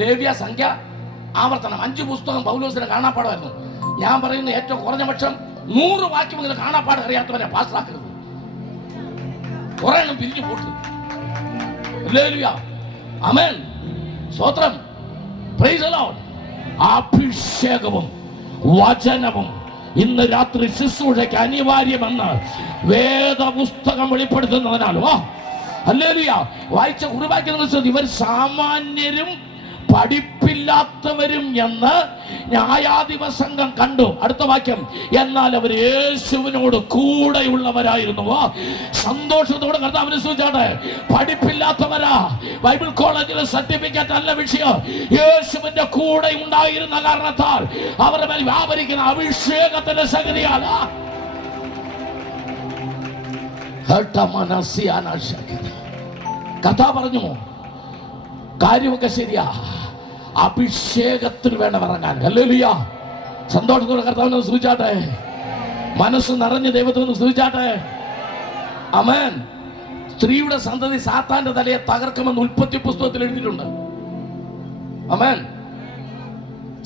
ലേവ്യ, സംഖ്യ, ആവർത്തനം. 5 പുസ്തകം പൗലോസിന് കാണാപ്പാടമായിരുന്നു. ഞാൻ പറയുന്ന ഏറ്റവും കുറഞ്ഞ പക്ഷം 100 വാക്യമെങ്കിലും കാണാപ്പാട് അറിയാത്തവനെ പാസ്സാക്കരുത്. കുറെ എണ്ണം പിരിഞ്ഞു പോട്ട്. ഹല്ലേലൂയ. ആമേൻ. സ്തോത്രം. Praise the Lord. അഭിഷേകവും വചനവും ഇന്ന് രാത്രി ശുശ്രൂഷയ്ക്ക് അനിവാര്യമെന്ന് വേദപുസ്തകം വെളിപ്പെടുത്തുന്നതിനാലും ഹല്ലേലൂയ. വായിച്ച കുറുവാക്യം, ഇവർ സാമാന്യരും പഠിപ്പില്ലാത്തവരും എന്ന് ന്യായാധിപ സംഘം കണ്ടു. അടുത്ത വാക്യം, എന്നാൽ അവർ യേശുവിനോട് കൂടെയുള്ളവരായിരുന്നു. സന്തോഷത്തോടെ കർത്താവിനെ സൂചിച്ചാട്ടെ. പഠിപ്പില്ലാത്തവരാ, ബൈബിൾ കോളേജിലെ സർട്ടിഫിക്കറ്റ് അല്ല വിഷയം. യേശുവിന്റെ കൂടെ ഉണ്ടായിരുന്ന കാരണത്താൽ അവരുടെ മേൽ വ്യാപരിക്കുന്ന അഭിഷേകത്തിന്റെ ശക്തിയാൽ കഥ പറഞ്ഞു. കാര്യമൊക്കെ ശരിയാ, അഭിഷേകത്തിൽ വേണം ഇറങ്ങാൻ. ഹല്ലേലൂയ. സന്തോഷത്തോടെ കർത്താവിനെ സ്തുതിച്ചാട്ടെ. മനസ്സ് നിറഞ്ഞ് ദൈവത്തിനെ സ്തുതിച്ചാട്ടെ. ആമേൻ. സ്ത്രീയുടെ സന്തതി സാത്താന്റെ തലയെ തകർക്കുമെന്ന് ഉൽപ്പത്തി പുസ്തകത്തിൽ എഴുതിയിട്ടുണ്ട്. ആമേൻ.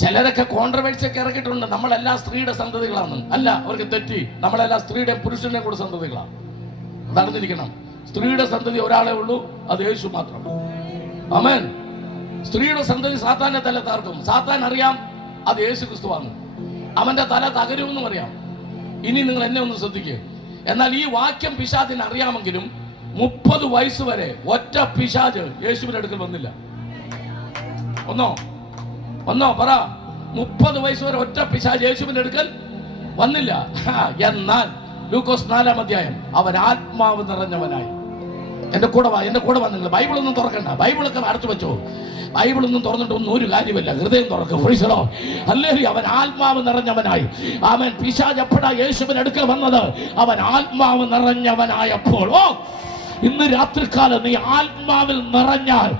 ചിലരൊക്കെ കോൺട്രവേഴ്സി ഒക്കെ ഇറക്കിയിട്ടുണ്ട്, നമ്മളെല്ലാം സ്ത്രീയുടെ സന്തതികളാണ്. അല്ല, അവർക്ക് തെറ്റി. നമ്മളെല്ലാം സ്ത്രീയുടെയും പുരുഷന്റെയും കൂടെ സന്തതികളാണ്. നടന്നിരിക്കണം. സ്ത്രീയുടെ സന്തതി ഒരാളെ ഉള്ളൂ, അത് യേശു മാത്രം. ആമേൻ. സ്ത്രീയുടെ സന്തതി സാത്താന്റെ തല തകർക്കും. സാത്താൻ അറിയാം അത് യേശു ക്രിസ്തുവാണ്. അവന്റെ തല തകരുമെന്നും അറിയാം. ഇനി നിങ്ങൾ എന്നെ ഒന്ന് ശ്രദ്ധിക്കുക. എന്നാൽ ഈ വാക്യം പിശാചിന് അറിയാമെങ്കിലും 30 വയസ്സ് വരെ ഒറ്റ പിശാച് യേശുവിന്റെ അടുക്കൽ വന്നില്ല. ഒന്നോ പറ. 30 വയസ്സ് വരെ ഒറ്റ പിശാച് യേശുവിന്റെ അടുക്കൽ വന്നില്ല. എന്നാൽ ലൂക്കോസ് 4-ാം അധ്യായം അവൻ ആത്മാവ് നിറഞ്ഞവനായി. എന്റെ കൂടെ വന്നില്ല. ബൈബിളൊന്നും തുറക്കണ്ട, ബൈബിളൊക്കെ അടച്ചു വെച്ചോ. ബൈബിളൊന്നും തുറന്നിട്ടൊന്നും ഒരു കാര്യമില്ല. ഹൃദയം തുറക്കും. ഹല്ലേലൂയ. അവൻ ആത്മാവ് നിറഞ്ഞവനായി. ആമേൻ. പിശാച് എപ്പോഴാ യേശുവിന്റെ അടുക്കൽ വന്നത്? അവൻ ആത്മാവ് നിറഞ്ഞവനായപ്പോൾ. ഇന്ന് രാത്രികാലം നീ ആത്മാവിൽ നിറഞ്ഞാൽ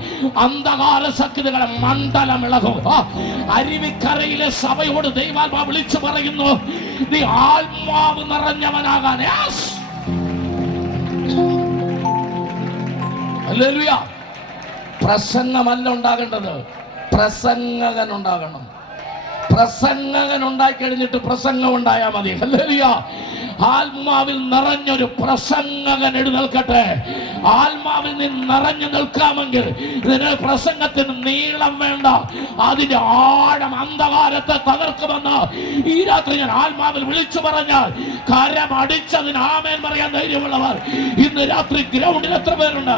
അന്ധകാര ശക്തികളെ മണ്ഡലം ഇളകും. അരുവിക്കരയിലെ സഭയോട് ദൈവാത്മാവ് വിളിച്ചു പറയുന്നു, നീ ആത്മാവ് നിറഞ്ഞവനാകാൻ. ഹല്ലേലൂയ. പ്രസംഗമല്ല ഉണ്ടാകേണ്ടത്, പ്രസംഗകൻ ഉണ്ടാകണം. പ്രസംഗകൻ ഉണ്ടായി കഴിഞ്ഞിട്ട് പ്രസംഗം ഉണ്ടായാൽ മതി. ഹല്ലേലൂയ. ആത്മാവിൽ നിറഞ്ഞൊരു പ്രസംഗകൻ എഴുന്നേൽക്കട്ടെ. ആത്മാവിൽ നിന്ന് നിറഞ്ഞു നിൽക്കാമെങ്കിൽ ഇതിന് പ്രസംഗത്തിന് നീളം വേണ്ട, അതിന്റെ ആഴം അന്ധകാരത്തെ തകർക്കുമെന്ന് ഈ രാത്രി ഞാൻ ആത്മാവിൽ വിളിച്ചു പറഞ്ഞാൽ കരം അടിച്ചതിന് ആമേൻ പറയാൻ ധൈര്യമുള്ളവർ ഇന്ന് രാത്രി ഗ്രൗണ്ടിൽ എത്ര പേരുണ്ട്?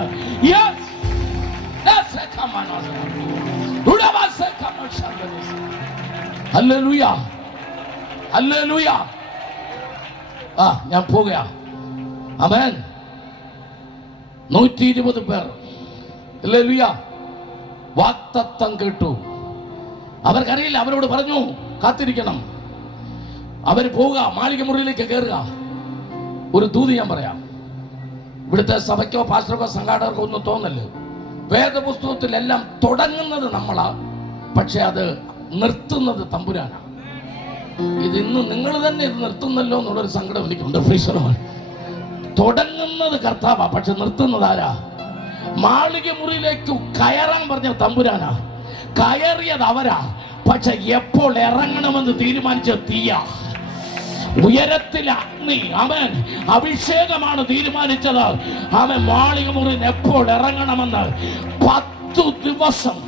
ഹല്ലേലൂയ. ഹല്ലേലൂയ. ഞാൻ പോകുക. ആമേൻ. 120 പേർ ഹല്ലേലൂയ. വാഗ്ദത്തം കേട്ടു. അവർക്കറിയില്ല. അവരോട് പറഞ്ഞു കാത്തിരിക്കണം. അവർ പോവുക, മാളിക മുറിയിലേക്ക് കയറുക. ഒരു ദൂത് ഞാൻ പറയാം. ഇവിടുത്തെ സഭയ്ക്കോ പാസ്റ്റർക്കോ സംഘാടകർക്കോ ഒന്നും തോന്നല്. വേദപുസ്തകത്തിലെല്ലാം തുടങ്ങുന്നത് നമ്മളാ, പക്ഷെ അത് നിർത്തുന്നത് തമ്പുരാനാ. ഇത് ഇന്ന് നിങ്ങൾ തന്നെ ഇത് നിർത്തുന്നല്ലോ എന്നുള്ളൊരു സങ്കടം എനിക്കുണ്ട്. തുടങ്ങുന്നത് കർത്താവാ, പക്ഷെ നിർത്തുന്നത് ആരാ? മാളിക മുറിയിലേക്ക് കയറാൻ പറഞ്ഞ തമ്പുരാനാ, കയറിയത് അവരാ, പക്ഷെ എപ്പോൾ ഇറങ്ങണമെന്ന് തീരുമാനിച്ച തീയാ. ഉയരത്തിൽ അഗ്നി, അവൻ അഭിഷേകമാണ് തീരുമാനിച്ചത്. അവൻ മാളിക മുറിയിൽ എപ്പോൾ ഇറങ്ങണമെന്ന് 10 ദിവസം.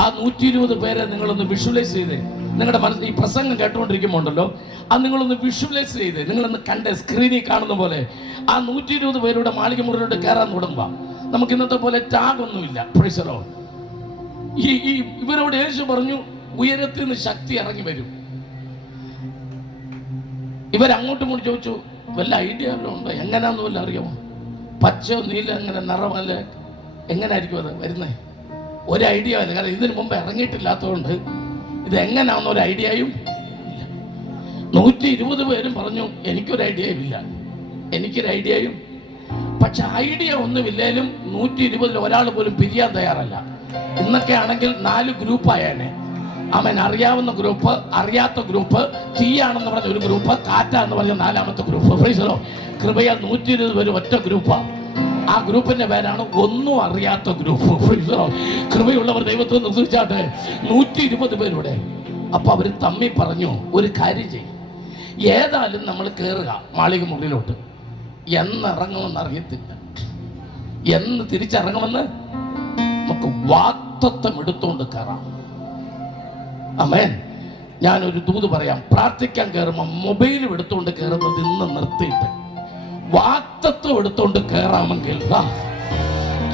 ആ 120 പേരെ നിങ്ങളൊന്ന് വിഷ്വലൈസ് ചെയ്തേ. നിങ്ങളുടെ മനസ്സിൽ ഈ പ്രസംഗം കേട്ടുകൊണ്ടിരിക്കുമ്പോൾ ഉണ്ടല്ലോ, അത് നിങ്ങളൊന്ന് വിഷ്വലൈസ് ചെയ്ത് നിങ്ങളൊന്ന് കണ്ടേ. സ്ക്രീനിൽ കാണുന്ന പോലെ ആ 120 പേരുടെ മാളിക മുറിയിലോട്ട് കയറാൻ തുടങ്ങുക. നമുക്ക് ഇന്നത്തെ പോലെ ടാഗൊന്നുമില്ല. Praise the Lord. ഈ ഇവരോട് യേശു പറഞ്ഞു ഉയരത്തിൽ നിന്ന് ശക്തി ഇറങ്ങി വരും. ഇവരങ്ങോട്ടും ഇങ്ങോട്ട് ചോദിച്ചു, വല്ല ഐഡിയ വല്ലതും ഉണ്ടോ? എങ്ങനെയാന്ന് വല്ല അറിയാമോ? പച്ചയോ നീല എങ്ങനെ നിറമല്ല, എങ്ങനെയായിരിക്കും അത് വരുന്നേ? ഒരു ഐഡിയ അല്ല. കാരണം ഇതിനു മുമ്പ് ഇറങ്ങിയിട്ടില്ലാത്തതുകൊണ്ട് ഇത് എങ്ങനെയാണെന്ന് ഒരു ഐഡിയയും ഇല്ല. 120 പേരും പറഞ്ഞു എനിക്കൊരു ഐഡിയയും ഇല്ല, എനിക്കൊരു ഐഡിയയും. പക്ഷെ ഐഡിയ ഒന്നുമില്ലേലും 120 ഒരാൾ പോലും പിരിയാൻ തയ്യാറല്ല. ഇന്നൊക്കെ ആണെങ്കിൽ 4 ഗ്രൂപ്പായേനെ. അവൻ അറിയാവുന്ന ഗ്രൂപ്പ്, അറിയാത്ത ഗ്രൂപ്പ്, തീയാണെന്ന് പറഞ്ഞ ഒരു ഗ്രൂപ്പ്, കാറ്റാന്ന് പറഞ്ഞ 4ാമത്തെ ഗ്രൂപ്പ്. Praise the Lord. കൃപയാൽ 120 പേര് ഒറ്റ ഗ്രൂപ്പാ. ആ ഗ്രൂപ്പിന്റെ പേരാണ് ഒന്നും അറിയാത്ത ഗ്രൂപ്പ്. കൃപയുള്ളവർ ദൈവത്തെ നിർദ്ദേശിച്ചാട്ടെ. 120 പേരുടെ. അപ്പൊ അവര് തമ്മി പറഞ്ഞു, ഒരു കാര്യം ചെയ്യും, ഏതായാലും നമ്മൾ കയറുക മാളിക മുറിയിലോട്ട്. എന്നിറങ്ങുമെന്ന് അറിയത്തില്ല, എന്ന് തിരിച്ചിറങ്ങുമെന്ന് നമുക്ക് വാഗ്ദത്തം എടുത്തോണ്ട് കയറാം. ആമേൻ. ഞാനൊരു ദൂത് പറയാം. പ്രാർത്ഥിക്കാൻ കയറുമ്പോൾ മൊബൈലും എടുത്തോണ്ട് കയറുന്നത് ഇന്ന് നിർത്തിയിട്ട് വാഗ്ദത്തം എടുത്തോണ്ട് കയറാമെങ്കിൽ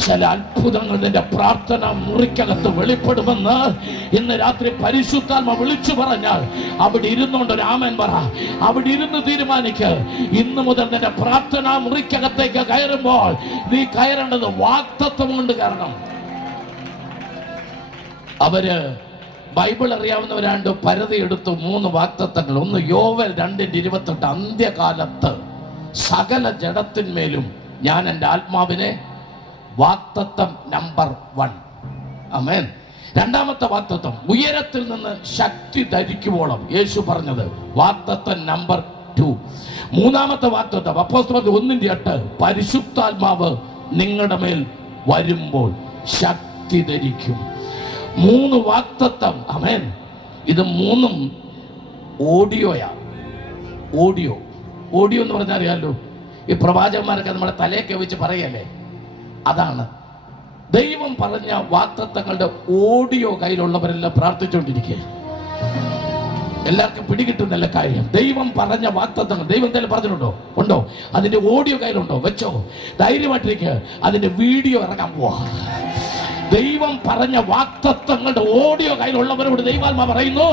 ചില അത്ഭുതങ്ങൾ നിന്റെ പ്രാർത്ഥന മുറിക്കകത്ത് വെളിപ്പെടുമെന്ന് ഇന്ന് രാത്രി പരിശുദ്ധാത്മ വിളിച്ചു പറഞ്ഞാൽ അവിടെ ഇരുന്നോണ്ട് ഒരു ആമേൻ പറ. അവിടെ ഇരുന്ന് തീരുമാനിക്ക്. ഇന്ന് മുതൽ നിന്റെ പ്രാർത്ഥന മുറിക്കകത്തേക്ക് കയറുമ്പോൾ നീ കയറേണ്ടത് വാഗ്ദത്തം കൊണ്ട് കയറണം. അവര് ബൈബിൾ അറിയാവുന്നവരാണ്ട് പരതി എടുത്തു 3 വാഗ്ദത്തങ്ങൾ. ഒന്ന് യോവേൽ 2:28, അന്ത്യകാലത്ത് സകല ജഡത്തിന്മേലും ഞാൻ എൻ്റെ ആത്മാവിനെ, വാഗ്ദത്തം നമ്പർ 1. ആമേൻ. 2ാമത്തെ വാഗ്ദത്തം ഉയരത്തിൽ നിന്ന് ശക്തി ധരിക്കുവോളം, യേശു പറഞ്ഞത്, വാഗ്ദത്തം നമ്പർ 2. 3ാമത്തെ വാഗ്ദത്തം അപ്പോസ്തലർ 1:8, പരിശുദ്ധാത്മാവ് നിങ്ങളുടെ മേൽ വരുമ്പോൾ ശക്തി ധരിക്കും. 3 വാഗ്ദത്തം. ആമേൻ. ഇത് 3ഉം ഓഡിയോയാ. ഓഡിയോ എന്ന് പറഞ്ഞാൽ അറിയാലോ, ഈ പ്രവാചകന്മാരൊക്കെ നമ്മുടെ തലയൊക്കെ വെച്ച് പറയല്ലേ, അതാണ്. ദൈവം പറഞ്ഞ വാഗ്ദത്തങ്ങളുടെ ഓഡിയോ കയ്യിലുള്ളവരെല്ലാം പ്രാർത്ഥിച്ചുകൊണ്ടിരിക്കുക. എല്ലാവർക്കും പിടികിട്ടുന്നല്ല കാര്യം. ദൈവം പറഞ്ഞ വാഗ്ദത്തങ്ങൾ ദൈവം എന്തെങ്കിലും പറഞ്ഞിട്ടുണ്ടോ? ഉണ്ടോ? അതിന്റെ ഓഡിയോ കയ്യിലുണ്ടോ? വെച്ചോ, ധൈര്യമായിട്ടിരിക്കുക. അതിന്റെ വീഡിയോ ഇറങ്ങാൻ പോവാ. ദൈവം പറഞ്ഞ വാഗ്ദത്തങ്ങളുടെ ഓഡിയോ കയ്യിലുള്ളവരോട് ദൈവാത്മാ പറയുന്നു,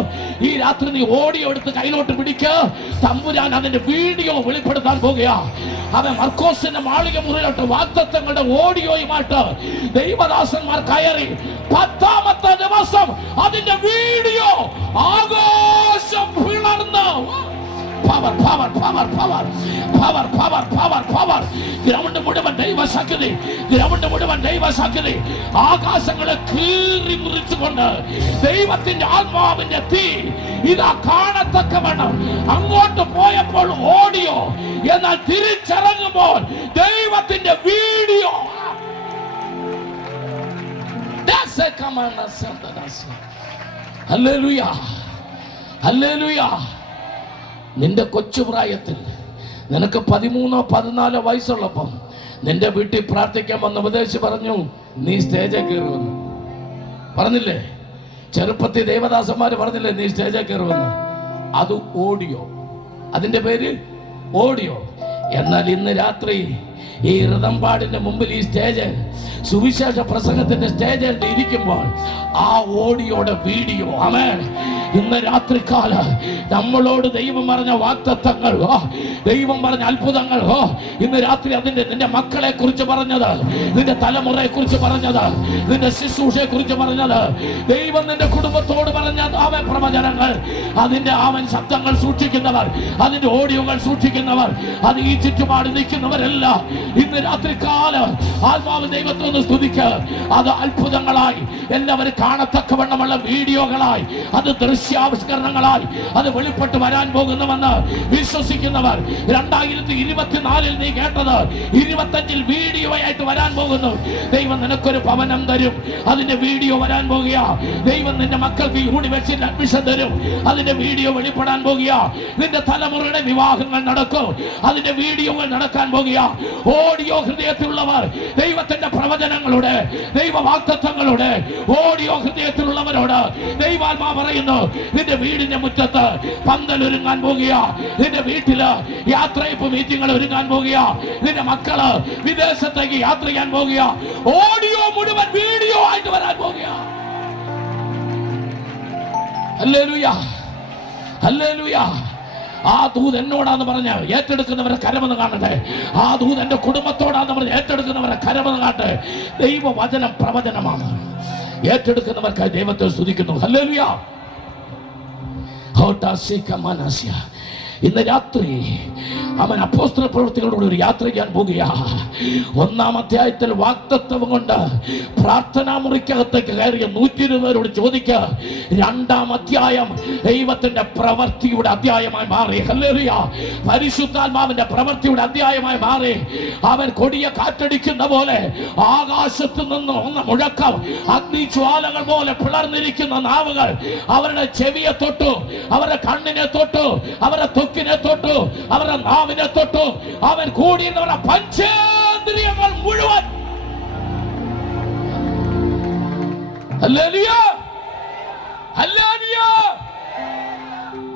ഈ രാത്രി നീ ഓഡിയോ എടുത്ത് കയ്യിലോട്ട് പിടിക്കുക. തമ്പുരാൻ അതിന്റെ വീഡിയോ വെളിപ്പെടുത്താൻ പോകുക. അവൻ മർക്കോസിന്റെ മാളിക മുറിയിലോട്ട് വാഗ്ദത്തങ്ങളുടെ ഓഡിയോയുമായിട്ട് ദൈവദാസന്മാർ കയറി 10ാമത്തെ ദിവസം അതിന്റെ വീഡിയോ ആഘോഷം പിളർന്നു. Power power power power power power power power ground മുഴുവൻ ദൈവശക്തി, ഗ്രൗണ്ട് മുഴുവൻ ദൈവശക്തി. ആകാശങ്ങളെ കീറി മുറിച്ചുകൊണ്ട് ദൈവത്തിന്റെ ആത്മാവിന്റെ തീ ഇതാ കാണത്തക്കവണ്ണം അങ്ങോട്ട് പോയപ്പോൾ ഓഡിയോ, എന്നാൽ തിരിച്ചിറങ്ങുമ്പോൾ ദൈവത്തിന്റെ വീഡിയോ. Hallelujah, hallelujah. നിന്റെ കൊച്ചുപ്രായത്തിൽ നിനക്ക് 13-14 വയസ്സുള്ളപ്പം നിന്റെ വീട്ടിൽ പ്രാർത്ഥിക്കാൻ വന്ന ഉപദേശിച്ച് പറഞ്ഞു, നീ സ്റ്റേജിൽ കയറുമെന്ന് പറഞ്ഞില്ലേ? ചെറുപ്പത്തിൽ ദേവദാസന്മാര് പറഞ്ഞില്ലേ നീ സ്റ്റേജിൽ കയറുമെന്ന്? അത് ഓഡിയോ, അതിന്റെ പേര് ഓഡിയോ. എന്നാൽ ഇന്ന് രാത്രി ഈ ഋതംപാടിന്റെ മുമ്പിൽ ഈ സ്റ്റേജ് സുവിശേഷ പ്രസംഗത്തിന്റെ സ്റ്റേജിൽ ഇരിക്കുമ്പോൾ ആ ഓഡിയോയുടെ വീഡിയോ, ആമേൻ, ഇന്ന് രാത്രികാല നമ്മളോട് ദൈവം പറഞ്ഞ വാഗ്ദത്തങ്ങൾ, ദൈവം പറഞ്ഞ അത്ഭുതങ്ങൾ, ഇന്ന് രാത്രി അതിന്റെ നിന്റെ മക്കളെ കുറിച്ച് പറഞ്ഞത്, നിന്റെ തലമുറയെ കുറിച്ച് പറഞ്ഞത്, നിന്റെ ശുശ്രൂഷയെ കുറിച്ച് പറഞ്ഞത്, ദൈവം നിന്റെ കുടുംബത്തോട് പറഞ്ഞ അവൻ പ്രവചനങ്ങൾ, അതിന്റെ അവൻ ശബ്ദങ്ങൾ സൂക്ഷിക്കുന്നവർ, അതിന്റെ ഓഡിയോകൾ സൂക്ഷിക്കുന്നവർ, അത് ഈ ചുറ്റുപാട് നിൽക്കുന്നവരെല്ലാം ഇന്ന് രാത്രികാല ആത്മാവ് ദൈവത്തെ ഒന്ന് സ്തുതിക്ക്. അത് അത്ഭുതങ്ങളായി എല്ലാവരും കാണത്തക്കവണ്ണമുള്ള വീഡിയോകളായി, അത് ദൃശ്യാവിഷ്കരണങ്ങളായി അത് വെളിപ്പെട്ട് വരാൻ പോകുന്നുവെന്ന് വിശ്വസിക്കുന്നവർ 2024 നീ കേട്ടത് 25 വീഡിയോ ആയിട്ട് വരാൻ പോകുന്നു. ദൈവം നിനക്കൊരു ഭവനം തരും, അതിന്റെ വീഡിയോ വരാൻ പോകുക. ദൈവം നിന്റെ മക്കൾക്ക് യൂണിവേഴ്സിറ്റി അഡ്മിഷൻ തരും, അതിന്റെ വീഡിയോ വെളിപ്പെടാൻ പോകുക. നിന്റെ തലമുറയുടെ വിവാഹങ്ങൾ നടക്കും, അതിന്റെ വീഡിയോകൾ നടക്കാൻ പോകുക. ഓഡിയോ ഹൃദയത്തിലുള്ളവർ ദൈവത്തിന്റെ പ്രവചനങ്ങളുടെ, ദൈവവാഗ്ദത്തങ്ങളുടെ ഓഡിയോ ഹൃദയത്തിലുള്ളവരോട് ദൈവാത്മാ പറയുന്നു, നിന്റെ വീടിന്റെ മുറ്റത്ത് പന്തൽ ഒരുങ്ങാൻ പോകുക, നിന്റെ വീട്ടില് യാത്രയപ്പ് മീറ്റിങ്ങൾ ഒരുങ്ങാൻ പോകുക, നിന്റെ മക്കള് വിദേശത്തേക്ക് യാത്ര ചെയ്യാൻ പോകുക. ഓഡിയോ മുഴുവൻ വീഡിയോ ആയിട്ട് വരാൻ പോകുക. Hallelujah, hallelujah. ആ ദൂത് എന്നോടാന്ന് പറഞ്ഞ് ഏറ്റെടുക്കുന്നവരെ കരമെന്ന് കാണട്ടെ. ആ ദൂത് എന്റെ കുടുംബത്തോടാന്ന് പറഞ്ഞ് ഏറ്റെടുക്കുന്നവരെ കരമെന്ന് കാണട്ടെ. ദൈവവചനം പ്രവചനമാണ്. ഏറ്റെടുക്കുന്നവർക്കായി ദൈവത്തെ സ്തുതിക്കുന്നു. ഹല്ലേലൂയ. ഇന്ന് രാത്രി അവൻ അപ്പോസ്തല പ്രവൃത്തികളോട് ഒരു യാത്ര ചെയ്യാൻ പോകുക. 1-ാം അധ്യായത്തിൽ വാഗ്ദത്തം കൊണ്ട് പ്രാർത്ഥനാ മുറിക്കകത്തേക്ക് കയറിയ 120 പേരോട് ചോദിക്കുക. 2-ാം അധ്യായം ദൈവത്തിന്റെ പ്രവൃത്തിയുടെ അധ്യായമായി മാറി. ഹല്ലേലൂയ. പരിശുദ്ധാത്മാവിന്റെ പ്രവൃത്തിയുടെ അധ്യായമായി മാറി. അവൻ കൊടിയ കാറ്റടിക്കുന്ന പോലെ ആകാശത്ത് നിന്ന് ഒന്ന് മുഴക്കം, അഗ്നിജ്വാലകൾ പോലെ പിളർന്നിരിക്കുന്ന നാവുകൾ അവരുടെ ചെവിയെ തൊട്ടു, അവരുടെ കണ്ണിനെ തൊട്ടു, അവരുടെ ത്വക്കിനെ തൊട്ടു, അവരുടെ നാവിനെ തൊട്ടു. അവൻ കൂടിയിരുന്നവരുടെ പഞ്ചേന്ദ്രിയങ്ങൾ മുഴുവൻ. Hallelujah, hallelujah.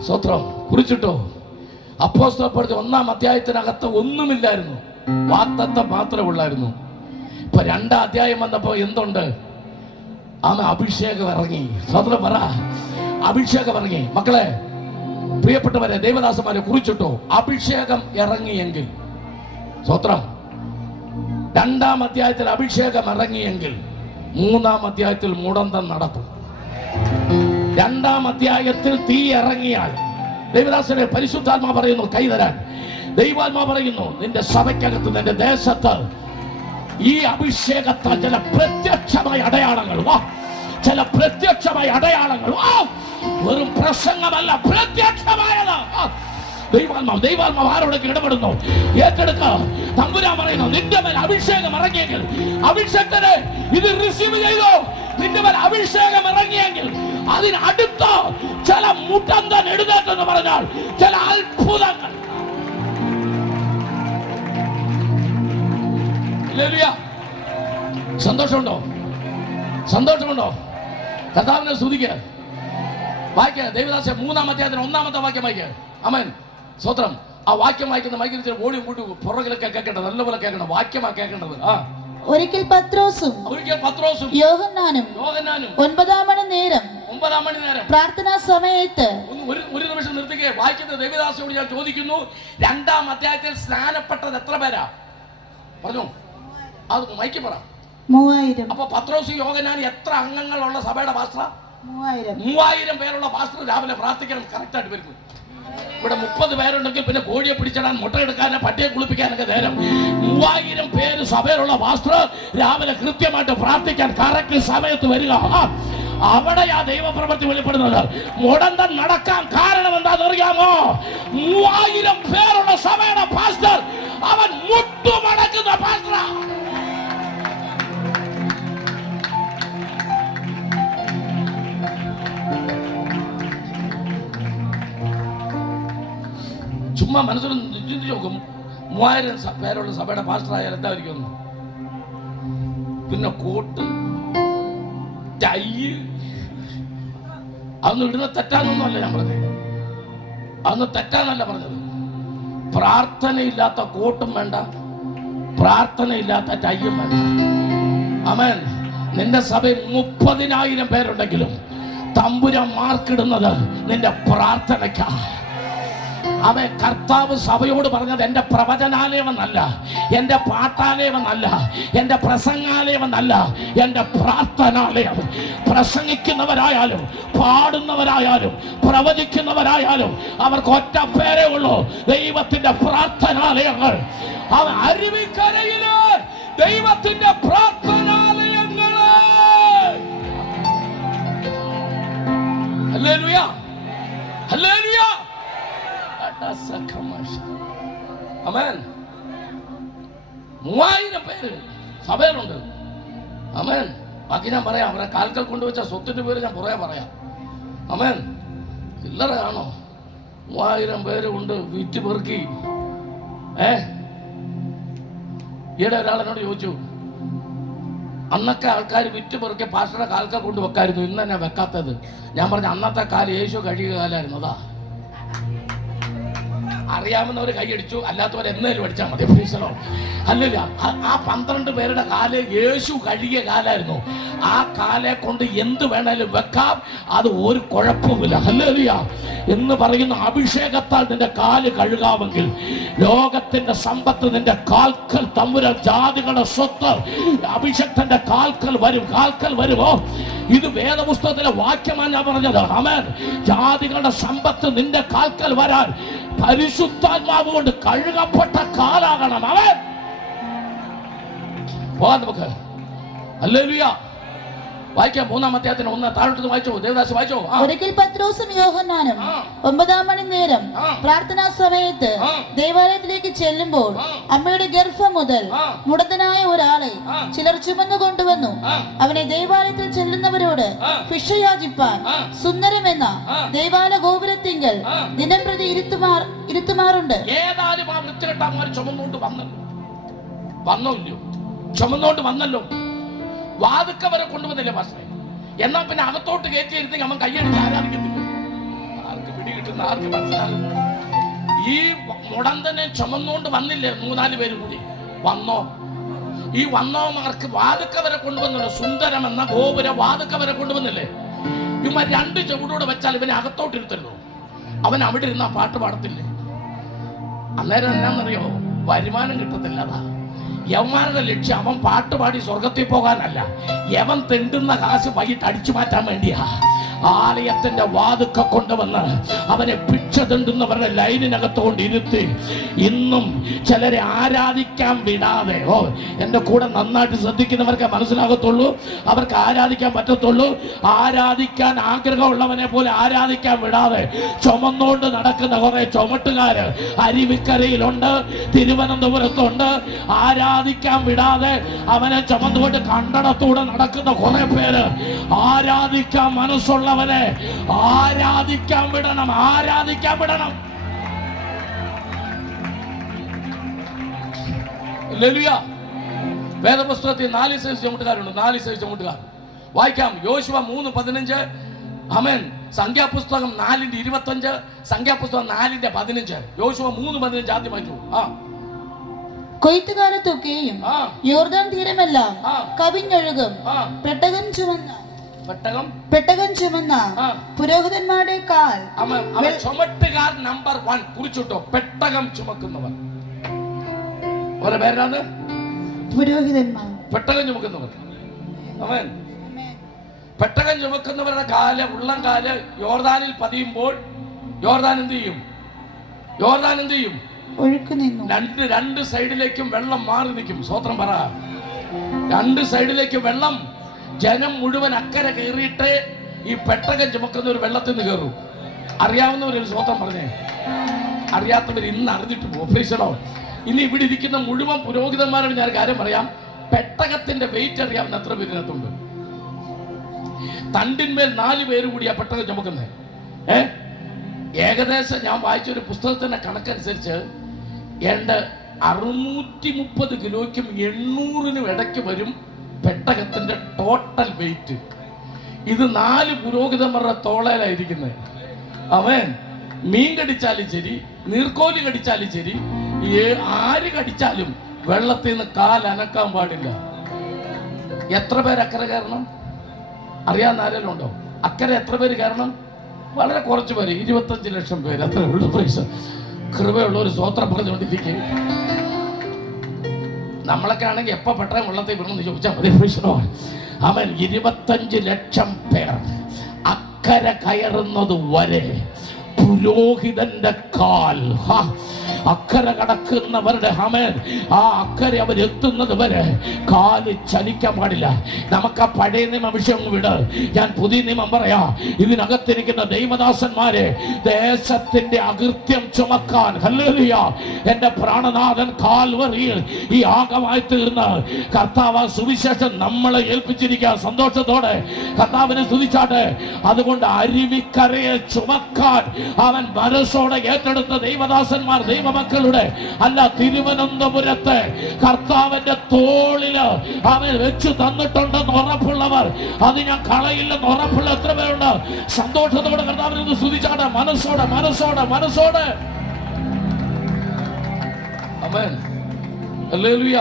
സ്തോത്രം. കുറിച്ചിട്ടോ അപ്പോസ്തല പ്രവൃത്തി 1-ാം അധ്യായത്തിനകത്ത് ഒന്നുമില്ലായിരുന്നു, വാഗ്ദത്തം മാത്രമേ ഉള്ളായിരുന്നു. ഇപ്പൊ 2-ാം അധ്യായം വന്നപ്പോ എന്തുണ്ട്? അവൻ അഭിഷേകം ഇറങ്ങി. സ്തോത്രം പറ. അഭിഷേകം ഇറങ്ങി. മക്കളെ, പ്രിയപ്പെട്ടവരെ, ദേവദാസന്മാരെ കുറിച്ചിട്ടോ അഭിഷേകം ഇറങ്ങിയെങ്കിൽ, സ്തോത്രം, 2-ാം അധ്യായത്തിൽ അഭിഷേകം ഇറങ്ങിയെങ്കിൽ 3-ാം അധ്യായത്തിൽ മുടന്തം നടക്കും. 2-ാം അധ്യായത്തിൽ തീ ഇറങ്ങിയാൽ, ദൈവദാസനെ പരിശുദ്ധാത്മാ പറയുന്നു കൈതരാൻ. ദൈവാത്മാ പറയുന്നു നിന്റെ സഭയ്ക്കകത്ത്, നിന്റെ ദേശത്ത് ഈ അഭിഷേകത്താൽ ചില പ്രത്യക്ഷമായ അടയാളങ്ങൾ, ചില പ്രത്യക്ഷമായ അടയാളങ്ങൾ, വെറും പ്രസംഗമല്ല, പ്രത്യക്ഷമായത്. ദൈവാത്മാവ് ആരോടൊക്കെ ഇടപെടുന്നു. ഏറ്റെടുക്ക. തമ്പുരാൻ പറയുന്നു നിന്റെ മേൽ അഭിഷേകം ഇറങ്ങിയെങ്കിൽ, അഭിഷേകത്തിന് ഇത് റിസീവ് ചെയ്തോ, നിന്റെ മേൽ അഭിഷേകം ഇറങ്ങിയെങ്കിൽ അതിനടുത്ത ചില മുട്ടന്തൻ എഴുന്നേറ്റെന്ന് പറഞ്ഞാൽ ചില അത്ഭുതങ്ങൾ. സന്തോഷമുണ്ടോ? സന്തോഷമുണ്ടോ? കർത്താവിനെ സ്തുതിക്കുക. വായിക്കുക. ദൈവദാസ 3-ാം അധ്യായത്തിന് 1-ാമത്തെ വാക്യം വായിക്കുക. ആമേൻ. സ്തോത്രം. ആ വാക്യം വായിക്കുന്ന മൈക്കിൽ ഓടി കൂട്ടി പുറകിലൊക്കെ കേൾക്കേണ്ടത്, നല്ലപോലെ കേൾക്കണം. വാക്യമാ കേൾക്കേണ്ടത്. ഒരിക്കൽ പത്രോസും യോഹന്നാനും 9-ാം മണി നേരം പ്രാർത്ഥനാ സമയത്ത്. ഒരു നിമിഷം നിർത്തിക്കേ. വായിക്കുന്ന ദേവദാസോട് ഞാൻ ചോദിക്കുന്നു, 2-ാം അധ്യായത്തിൽ സ്നാനപ്പെട്ടത് എത്ര പേരാ? പറഞ്ഞു. അത് മൈക്കി പറ. 3000. അപ്പൊ പത്രോസ് യോഹന്നാൻ എത്ര അംഗങ്ങളുള്ള സഭയുടെ പാസ്റ്റർ? 3000 പേരുള്ള പാസ്റ്റർ രാവിലെ പ്രാർത്ഥിക്കാൻ കറക്റ്റ് ആയിട്ട് വരുന്നു. ഇവിടെ 30 പേരുണ്ടെങ്കിൽ പിന്നെ കോഴിയെ പിടിച്ചിടാൻ, മുട്ടയെടുക്കാനും പട്ടിയെ കുളിപ്പിക്കാനൊക്കെ നേരം. 3000 പേര് സഭയിലുള്ള പാസ്റ്റർ രാവിലെ കൃത്യമായിട്ട് പ്രാർത്ഥിക്കാൻ കറക്റ്റ് സമയത്ത് വരിക. അവിടെയാ ദൈവപ്രവൃത്തി വെളിപ്പെടുന്നത്. മുടന്തൻ നടക്കാൻ കാരണം എന്താണെന്ന് അറിയാമോ? 3000 പേരുള്ള സഭയുടെ പാസ്റ്റർ അവൻ മുട്ടുമടക്കുന്ന പാസ്റ്റർ. ചുമ്മാ മനസ്സിലും ചിന്തിച്ചു നോക്കും. 3000 പേരുള്ള സഭയുടെ പാസ്റ്റർ ആയാൽ എന്തായിരിക്കും? പിന്നെ കോട്ട്, ടൈ, അതൊന്നും ഇടുന്ന തെറ്റാന്നൊന്നുമല്ല ഞാൻ പറഞ്ഞത്. അതൊന്നും തെറ്റാന്നല്ല പറഞ്ഞത്. പ്രാർത്ഥനയില്ലാത്ത കോട്ടും വേണ്ട, പ്രാർത്ഥനയില്ലാത്ത ടൈയും വേണ്ട. ആമേൻ. നിന്റെ സഭയിൽ 30,000 പേരുണ്ടെങ്കിലും തമ്പുരാൻ മാർക്കിടുന്നത് നിന്റെ പ്രാർത്ഥനയ്ക്കാ. അവൻ കർത്താവ് സഭയോട് പറഞ്ഞത് എൻ്റെ പ്രവചനാലയമെന്നല്ല, എൻ്റെ പാട്ടാലയമെന്നല്ല, എൻ്റെ പ്രസംഗാലയമെന്നല്ല, എൻ്റെ പ്രാർത്ഥനാലയം. പ്രസംഗിക്കുന്നവരായാലും പാടുന്നവരായാലും പ്രവചിക്കുന്നവരായാലും അവർക്ക് ഒറ്റ പേരേ ഉള്ളൂ, ദൈവത്തിന്റെ പ്രാർത്ഥനാലയങ്ങൾ. അവൻ അരുവിക്കരയില് ദൈവത്തിന്റെ പ്രാർത്ഥനാലയങ്ങള്. ഹല്ലേലൂയ, ഹല്ലേലൂയ. ആമേൻ. 3000 പേര് സഭയിലുണ്ട്. ആമേൻ. ബാക്കി ഞാൻ പറയാം. അവരെ കാൽക്കൽ കൊണ്ടുവച്ച സ്വത്തിന്റെ പേര് ഞാൻ പുറകെ പറയാം. ആമേൻ. ചില്ലറ കാണോ? 3000 പേര് ഉണ്ട് വിറ്റ് പെറുക്കി. ഈയിടെ ഒരാളെന്നോട് ചോദിച്ചു, അന്നൊക്കെ ആൾക്കാർ വിറ്റ് പെറുക്കി പാസ്റ്ററുടെ കാൽക്കൽ കൊണ്ട് വെക്കായിരുന്നു, ഇന്ന് തന്നെ വെക്കാത്തത്. ഞാൻ പറഞ്ഞു, അന്നത്തെ കാലം യേശു കഴുകിയ കാലമായിരുന്നു. അതാ അറിയാവുന്നവർ കൈയടിച്ചു, അല്ലാത്തവർ എന്നേലും അടിച്ചാൽ മതി. അല്ലല്ല, ആ 12 പേരുടെ കാല് യേശു കഴുകിയ കാലായിരുന്നു. ആ കാലെ കൊണ്ട് എന്ത് വേണേലും വെക്കാം, അത് ഒരു കുഴപ്പമില്ല. ഹല്ലേലൂയ എന്ന് പറയുന്ന അഭിഷേകത്താൽ നിന്റെ കാല് കഴുകാമെങ്കിൽ ലോകത്തിന്റെ സമ്പത്ത് നിന്റെ കാൽക്കൽ തമ്പുരാൻ, ജാതികളുടെ സ്വത്ത് അഭിഷേകത്തിന്റെ കാൽക്കൽ വരും. കാൽക്കൽ വരുമോ? ഇത് വേദപുസ്തകത്തിലെ വാക്യമാണ് ഞാൻ പറഞ്ഞത്. ആമേൻ. ജാതികളുടെ സമ്പത്ത് നിന്റെ കാൽക്കൽ വരാൻ പരിശുദ്ധാത്മാവ് കൊണ്ട് കഴുകപ്പെട്ട കാലാകണം. അവൻ പോകാൻ നമുക്ക്. ഹല്ലേലൂയ. വായിക്കാം. 3-ാം അധ്യായത്തിന് 1 താഴോട്ട് വായിച്ചോ. ദേവദാസ് വായിച്ചോ. ഒരിക്കൽ പത്രോസും യോഹന്നാനും 9-ാം മണി നേരം പ്രാർത്ഥനാ സമയത്ത് ദേവാലയത്തിലേക്ക് ചെല്ലുമ്പോൾ അമ്മയുടെ ഗർഭം മുതൽ മുടന്തനായ ഒരാളെ ചിലർ ചുമന്നു കൊണ്ടുവന്നു. അവനെ ദേവാലയത്തിൽ ചെല്ലുന്നവരോട് ഭിക്ഷയാചിപ്പാൻ സുന്ദരമെന്ന ദേവാലയ ഗോപുരത്തിങ്കൽ ദിനം പ്രതി ഇരുത്തുമാറുണ്ട്. ഏതായാലും ആ വൃത്തികെട്ടന്മാർ ചുമന്നുകൊണ്ട് ചുമന്നുകൊണ്ട് വന്നല്ലോ. വാതുക്ക വരെ കൊണ്ടുവന്നില്ലേ പാസ്റ്ററെ? എന്നാ പിന്നെ അകത്തോട്ട് കയറ്റി ഇരുത്തി അവൻ കയ്യടിച്ച് ആരാധിക്കത്തില്ല. ആർക്ക് പിടികിട്ടുന്ന, ആർക്ക് മനസ്സിലാകും? ഈ മുടന്തനെ ചുമന്നുകൊണ്ട് വന്നില്ലേ 3-4 പേര് കൂടി? വന്നോ? ഈ വന്നോമാർക്ക് വാതുക്ക വരെ കൊണ്ടുവന്നില്ല. സുന്ദരം എന്ന ഗോപുര വാതുക്ക വരെ കൊണ്ടുവന്നില്ലേ? ഇവന്മാർ 2 ചുവടൂടെ വെച്ചാൽ ഇവനെ അകത്തോട്ട് ഇരുത്തരുന്നു. അവൻ അവിടെ ഇരുന്ന പാട്ട് പാടത്തില്ലേ? അന്നേരം എന്നാന്നറിയോ? വരുമാനം കിട്ടത്തില്ല. അതാ യവന്മാരുടെ ലക്ഷ്യം. അവൻ പാട്ടുപാടി സ്വർഗത്തിൽ പോകാനല്ല, യവൻ തെണ്ടുന്ന കാശ് വൈകിട്ട് അടിച്ചു മാറ്റാൻ വേണ്ടിയാ. ആലയത്തിന്റെ വാതുക്ക കൊണ്ടുവന്ന് അവനെ ഭിക്ഷ തെണ്ടുന്നവരുടെ ലൈനിനകത്തോണ്ട് ഇരുത്തി ഇന്നും ചിലരെ ആരാധിക്കാൻ വിടാതെ. എന്റെ കൂടെ നന്നായിട്ട് ശ്രദ്ധിക്കുന്നവർക്ക് മനസ്സിലാകത്തുള്ളൂ, അവർക്ക് ആരാധിക്കാൻ പറ്റത്തുള്ളൂ. ആരാധിക്കാൻ ആഗ്രഹമുള്ളവനെ പോലെ ആരാധിക്കാൻ വിടാതെ ചുമന്നുകൊണ്ട് നടക്കുന്ന കുറെ ചുമട്ടുകാര് അരുവിക്കരയിലുണ്ട്, തിരുവനന്തപുരത്തുണ്ട്. ആരാധിക്കാൻ വിടാതെ അവനെ ചുമന്നുകൊണ്ട് കണ്ടടത്തൂടെ നടക്കുന്ന കുറെ പേര്. ആരാധിക്കാൻ മനസ്സുള്ളവനെ ആരാധിക്കാൻ വിടണം, ആരാധിക്കാൻ വിടണം. ഹല്ലേലൂയ. വേദപുസ്തകത്തിൽ 4 സൈസ് ചുമട്ടുകാരുണ്ട്. 4 സൈസ് ചുമട്ടുകാർ. വായിക്കാം. യോശുവ 3:15. ആമേൻ. സംഖ്യാപുസ്തകം 4:25. സംഖ്യാപുസ്തകം 4:15. യോശുവ 3:15 ആദ്യം വായിച്ചു. കൊയ്ത്തുകാലത്തൊക്കെയും യോർദാൻ തീരമെല്ലാം കവിഞ്ഞൊഴുകും. പെട്ടകം ചുമന്ന പുരോഹിതന്മാരുടെ കാൽ. ചുമട്ടുകാർ നമ്പർ 1 കുറിച്ചിട്ടോ. പെട്ടകം ചുമക്കുന്നവർ. അവരുടെ പേരാണ് പുരോഹിതന്മാർ. പെട്ടകം ചുമക്കുന്നവർ. ആമേൻ. പെട്ടകം ചുമക്കുന്നവരുടെ ഉള്ളം കാല് യോർദാനിൽ പതിയുമ്പോൾ യോർദാൻ എന്ത് ചെയ്യും? ഒഴുക്ക് നിന്നു. രണ്ട് സൈഡിലേക്കും വെള്ളം മാറി നിൽക്കും. സ്വത്രം പറ. 2 സൈഡിലേക്കും വെള്ളം. ജനം മുഴുവൻ അക്കരെ കയറിയിട്ട് ഈ പെട്ടകം ചുമക്കുന്ന ഒരു വെള്ളത്തിൽ നിന്ന് കയറും. അറിയാവുന്നവരൊരു സ്വത്രം പറഞ്ഞേ. അറിയാത്തവർ ഇന്ന് അറിഞ്ഞിട്ട് ഓഫീസറോ. ഇനി ഇവിടെ ഇരിക്കുന്ന മുഴുവൻ പുരോഹിതന്മാരോട് ഞാൻ കാര്യം പറയാം. പെട്ടകത്തിന്റെ വെയിറ്റ് അറിയാവുന്ന എത്ര പേരിനകത്തുണ്ട്? തണ്ടിന്മേൽ 4 പേര് കൂടി ആ പെട്ടകം ചുമക്കുന്നത്. ഏകദേശം ഞാൻ വായിച്ചൊരു പുസ്തകത്തിന്റെ കണക്കനുസരിച്ച് 630 കിലോയ്ക്കും 800-നും ഇടയ്ക്ക് വരും പെട്ടകത്തിന്റെ ടോട്ടൽ വെയിറ്റ്. ഇത് 4 പുരോഹിതന്മാരുടെ തോളയിലായിരിക്കുന്നത്. അവൻ മീൻ കടിച്ചാലും ശരി, നീർക്കോലി കടിച്ചാലും ശരി, ആര് കടിച്ചാലും വെള്ളത്തിൽ നിന്ന് കാലനക്കാൻ പാടില്ല. എത്ര പേര് അക്കരെ കയറണം? അറിയാവുന്ന ആരെങ്കിലും ഉണ്ടോ? അക്കരെ എത്ര പേര് കയറണം? വളരെ കുറച്ച് പേര്, 25 ലക്ഷം പേര്, അത്ര ഉള്ളു. പൈസ കൃപയുള്ള ഒരു സ്വോത്രം പറഞ്ഞുകൊണ്ടിരിക്കും. നമ്മളൊക്കെ ആണെങ്കിൽ എപ്പോ പെട്ടെന്ന് വെള്ളത്തിൽ വീണെന്ന് ചോദിച്ചാൽ മതി. അവൻ 25 ലക്ഷം പേർ അക്കരെ കയറുന്നത് വരെ പുരോഹിതന്റെ കാൽ അക്കരെ കടക്കുന്നവരുടെ ആ അക്കരെ അവരെത്തുന്നത് വരെ കാല് ചലിക്കാൻ പാടില്ല. നമുക്ക് ആ പഴയ നിയമ വിഷയം വിട്, ഞാൻ പുതിയ നിയമം പറയാ. ഇതിനകത്തിരിക്കുന്ന ദൈവദാസന്മാരെ ദേശത്തിന്റെ അകൃത്യം ചുമക്കാൻ, ഹല്ലേലൂയ, എന്റെ പ്രാണനാഥൻ കാൽവറിയിൽ ഈ ആകമായി തീർന്ന് കർത്താവ് സുവിശേഷം നമ്മളെ ഏൽപ്പിച്ചിരിക്കുക. സന്തോഷത്തോടെ കർത്താവിനെ സ്തുതിച്ചാട്ടെ. അതുകൊണ്ട് അരുവിക്കരയെ ചുമക്കാൻ അവൻ മനസ്സോടെ ഏറ്റെടുത്ത ദൈവദാസന്മാർ, ദൈവമക്കളുടെ അല്ല, തിരുവനന്തപുരത്ത് കർത്താവിന്റെ തോളില് അവൻ വെച്ച് തന്നിട്ടുണ്ടെന്ന് ഉറപ്പുള്ളവർ, അത് ഞാൻ കളയില്ലെന്ന് ഉറപ്പുള്ള എത്ര പേരുണ്ട്? സന്തോഷത്തോടെ കർത്താവിനെ സ്തുതിച്ചാട്ടെ. മനസ്സോടെ മനസ്സോടെ മനസ്സോടെ. ആമേൻ, ഹല്ലേലൂയ,